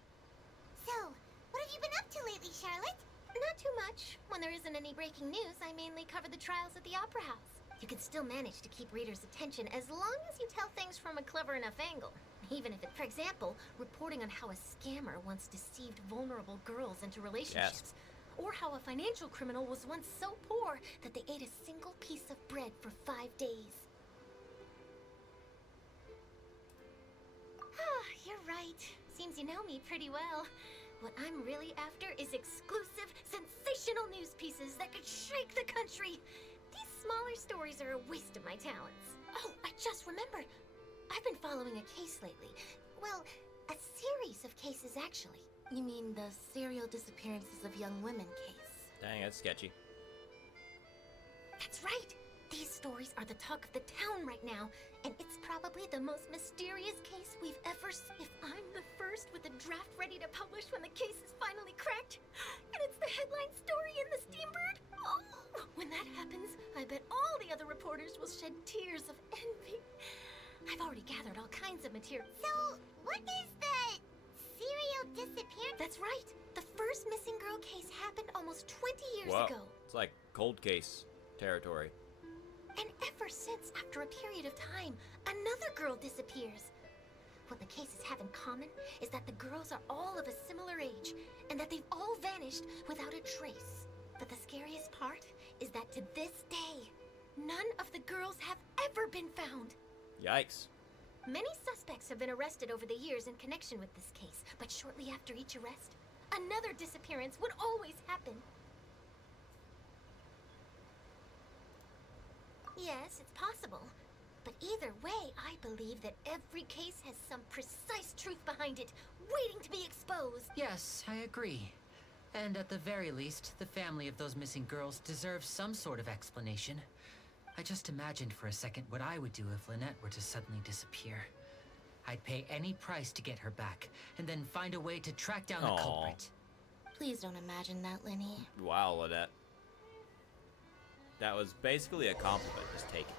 So, what have you been up to lately, Charlotte? Not too much. When there isn't any breaking news, I mainly cover the trials at the Opera House. You can still manage to keep readers' attention as long as you tell things from a clever enough angle. Even if it, for example, reporting on how a scammer once deceived vulnerable girls into relationships. Yes. Or how a financial criminal was once so poor that they ate a single piece of bread for 5 days. Ah, you're right. Seems you know me pretty well. What I'm really after is exclusive, sensational news pieces that could shake the country. These smaller stories are a waste of my talents. Oh, I just remembered. I've been following a case lately. Well, a series of cases, actually. You mean the serial disappearances of young women case? Dang, that's sketchy. That's right. These stories are the talk of the town right now, and it's probably the most mysterious case we've ever seen. If I'm the first with a draft ready to publish when the case is finally cracked, and it's the headline story in the Steambird, oh, when that happens, I bet all the other reporters will shed tears of envy. I've already gathered all kinds of material. So, what is the serial disappearance? That's right. The first missing girl case happened almost 20 years Whoa. ago. It's like cold case territory. And ever since, after a period of time, another girl disappears. What the cases have in common is that the girls are all of a similar age, and that they've all vanished without a trace. But the scariest part is that to this day, none of the girls have ever been found. Yikes. Many suspects have been arrested over the years in connection with this case, but shortly after each arrest, another disappearance would always happen. Yes, it's possible. But either way, I believe that every case has some precise truth behind it, waiting to be exposed. Yes, I agree. And at the very least, the family of those missing girls deserves some sort of explanation. I just imagined for a second what I would do if Lynette were to suddenly disappear. I'd pay any price to get her back, and then find a way to track down the Aw. culprit. Please don't imagine that, Linny. Wow, Lynette. That was basically a compliment. Just take it.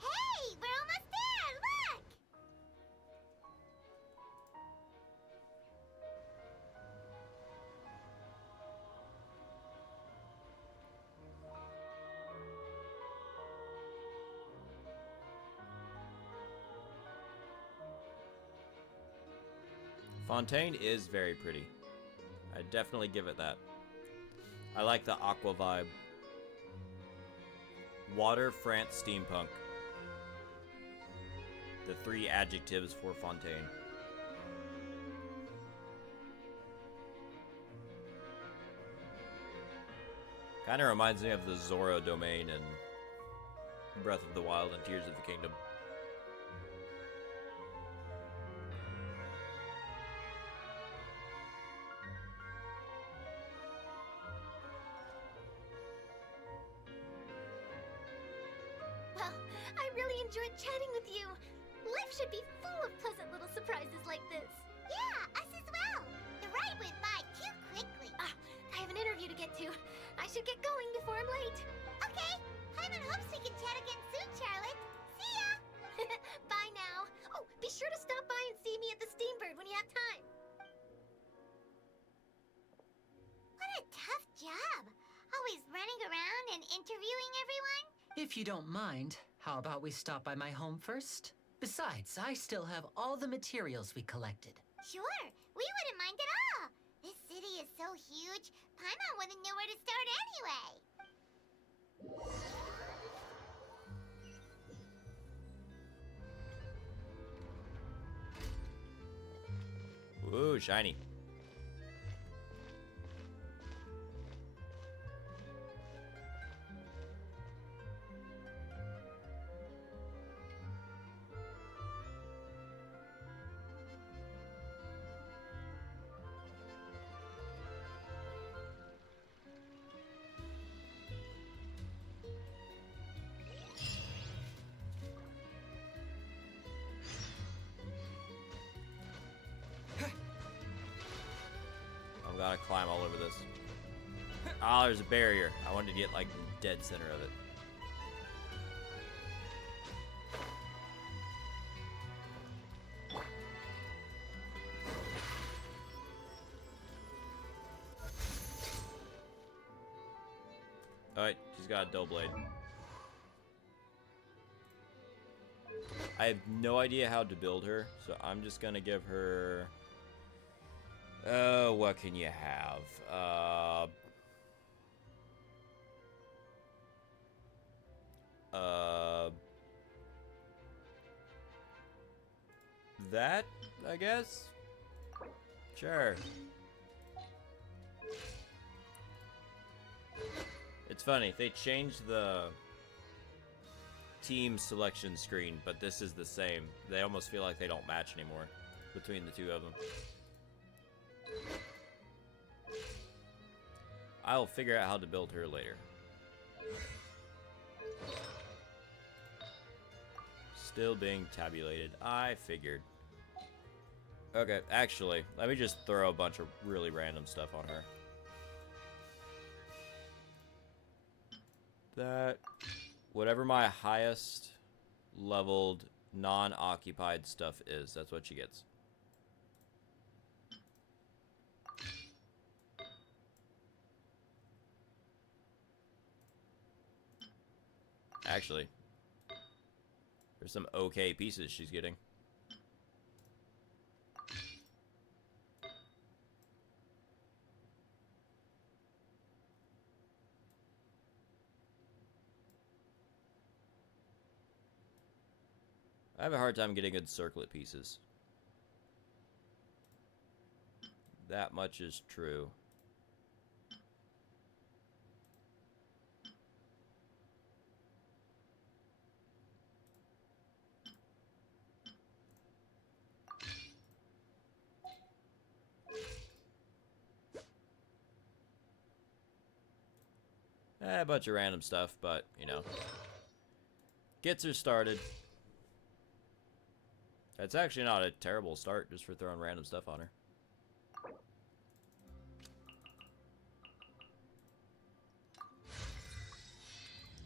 Hey, we're almost there! Look! Fontaine is very pretty. I'd definitely give it that. I like the aqua vibe. Water, France, steampunk. The 3 adjectives for Fontaine. Kind of reminds me of the Zoro domain in Breath of the Wild and Tears of the Kingdom. Well, I really enjoyed chatting with you. Life should be full of pleasant little surprises like this. Yeah, us as well. The ride went by too quickly. I have an interview to get to. I should get going before I'm late. Okay, Hyman hopes we can chat again soon, Charlotte. See ya! Bye now. Oh, be sure to stop by and see me at the Steambird when you have time. What a tough job. Always running around and interviewing everyone. If you don't mind, how about we stop by my home first? Besides, I still have all the materials we collected. Sure, we wouldn't mind at all. This city is so huge, Paimon wouldn't know where to start anyway. Ooh, shiny. I'm gonna climb all over this. Ah, there's a barrier. I wanted to get like dead center of it. Alright, she's got a dull blade. I have no idea how to build her, so I'm just gonna give her... what can you have? That, I guess? Sure. It's funny, they changed the team selection screen, but this is the same. They almost feel like they don't match anymore between the two of them. I'll figure out how to build her later. Still being tabulated. I figured. Okay, actually, let me just throw a bunch of really random stuff on her. That, whatever my highest leveled non-occupied stuff is, that's what she gets. Actually, there's some okay pieces she's getting. I have a hard time getting good circlet pieces. That much is true. A bunch of random stuff, but, you know. Gets her started. That's actually not a terrible start, just for throwing random stuff on her.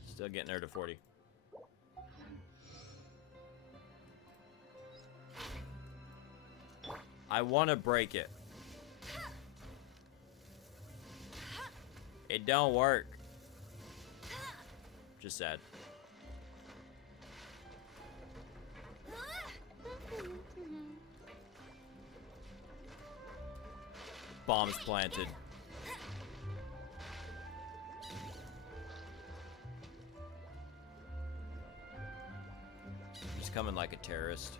Still getting her to 40. I want to break it. It don't work. Just sad. Bombs planted. Just coming like a terrorist.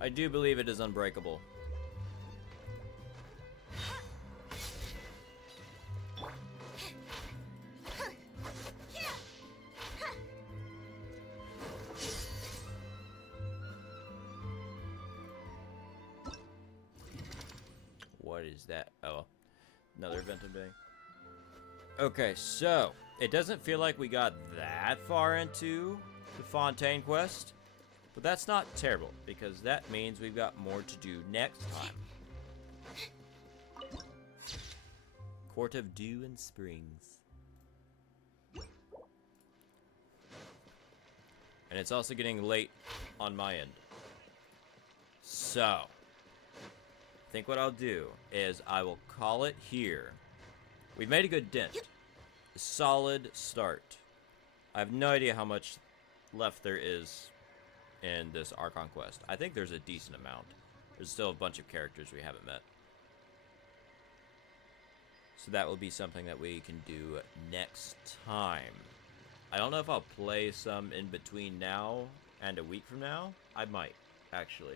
I do believe it is unbreakable. What is that? Oh, another event I'm doing. Okay, so it doesn't feel like we got that far into the Fontaine quest, but that's not terrible because that means we've got more to do next time. Court of Dew and Springs. And it's also getting late on my end. So, I think what I'll do is I will call it here. We've made a good dent. A solid start. I have no idea how much left there is in this Archon quest. I think there's a decent amount. There's still a bunch of characters we haven't met. So that will be something that we can do next time. I don't know if I'll play some in between now and a week from now. I might, actually.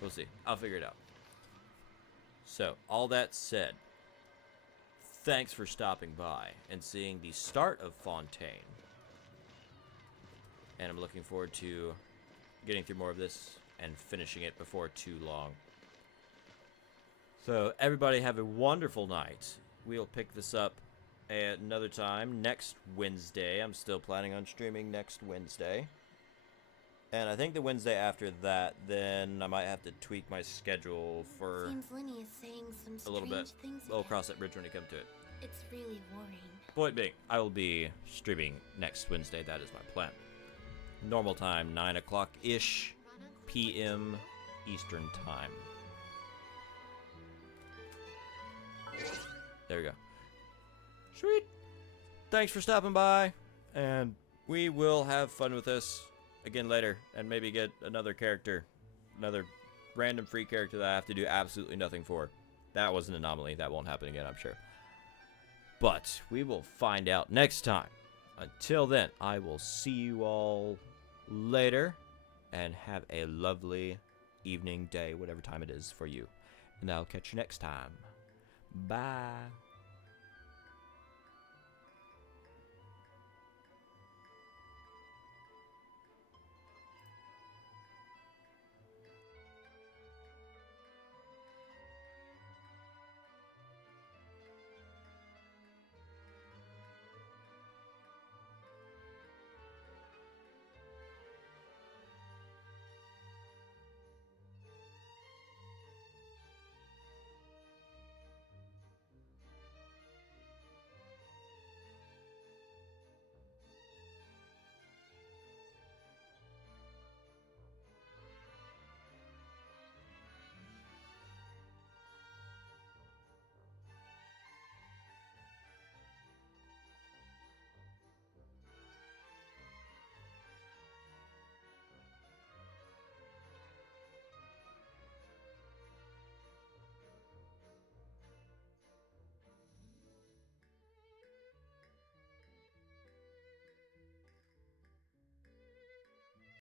We'll see. I'll figure it out. So, all that said, thanks for stopping by and seeing the start of Fontaine. And I'm looking forward to getting through more of this and finishing it before too long. So, everybody have a wonderful night. We'll pick this up at another time next Wednesday. I'm still planning on streaming next Wednesday. And I think the Wednesday after that, then I might have to tweak my schedule for Seems Lenny is saying some a little bit. things We'll again. cross that bridge when we come to it. It's really worrying. Point being, I will be streaming next Wednesday. That is my plan. Normal time, 9 o'clock-ish p.m. Eastern time. There we go. Sweet. Thanks for stopping by. And we will have fun with this again later. And maybe get another character. Another random free character that I have to do absolutely nothing for. That was an anomaly. That won't happen again, I'm sure. But we will find out next time. Until then, I will see you all later. And have a lovely evening, day, whatever time it is for you. And I'll catch you next time. Bye.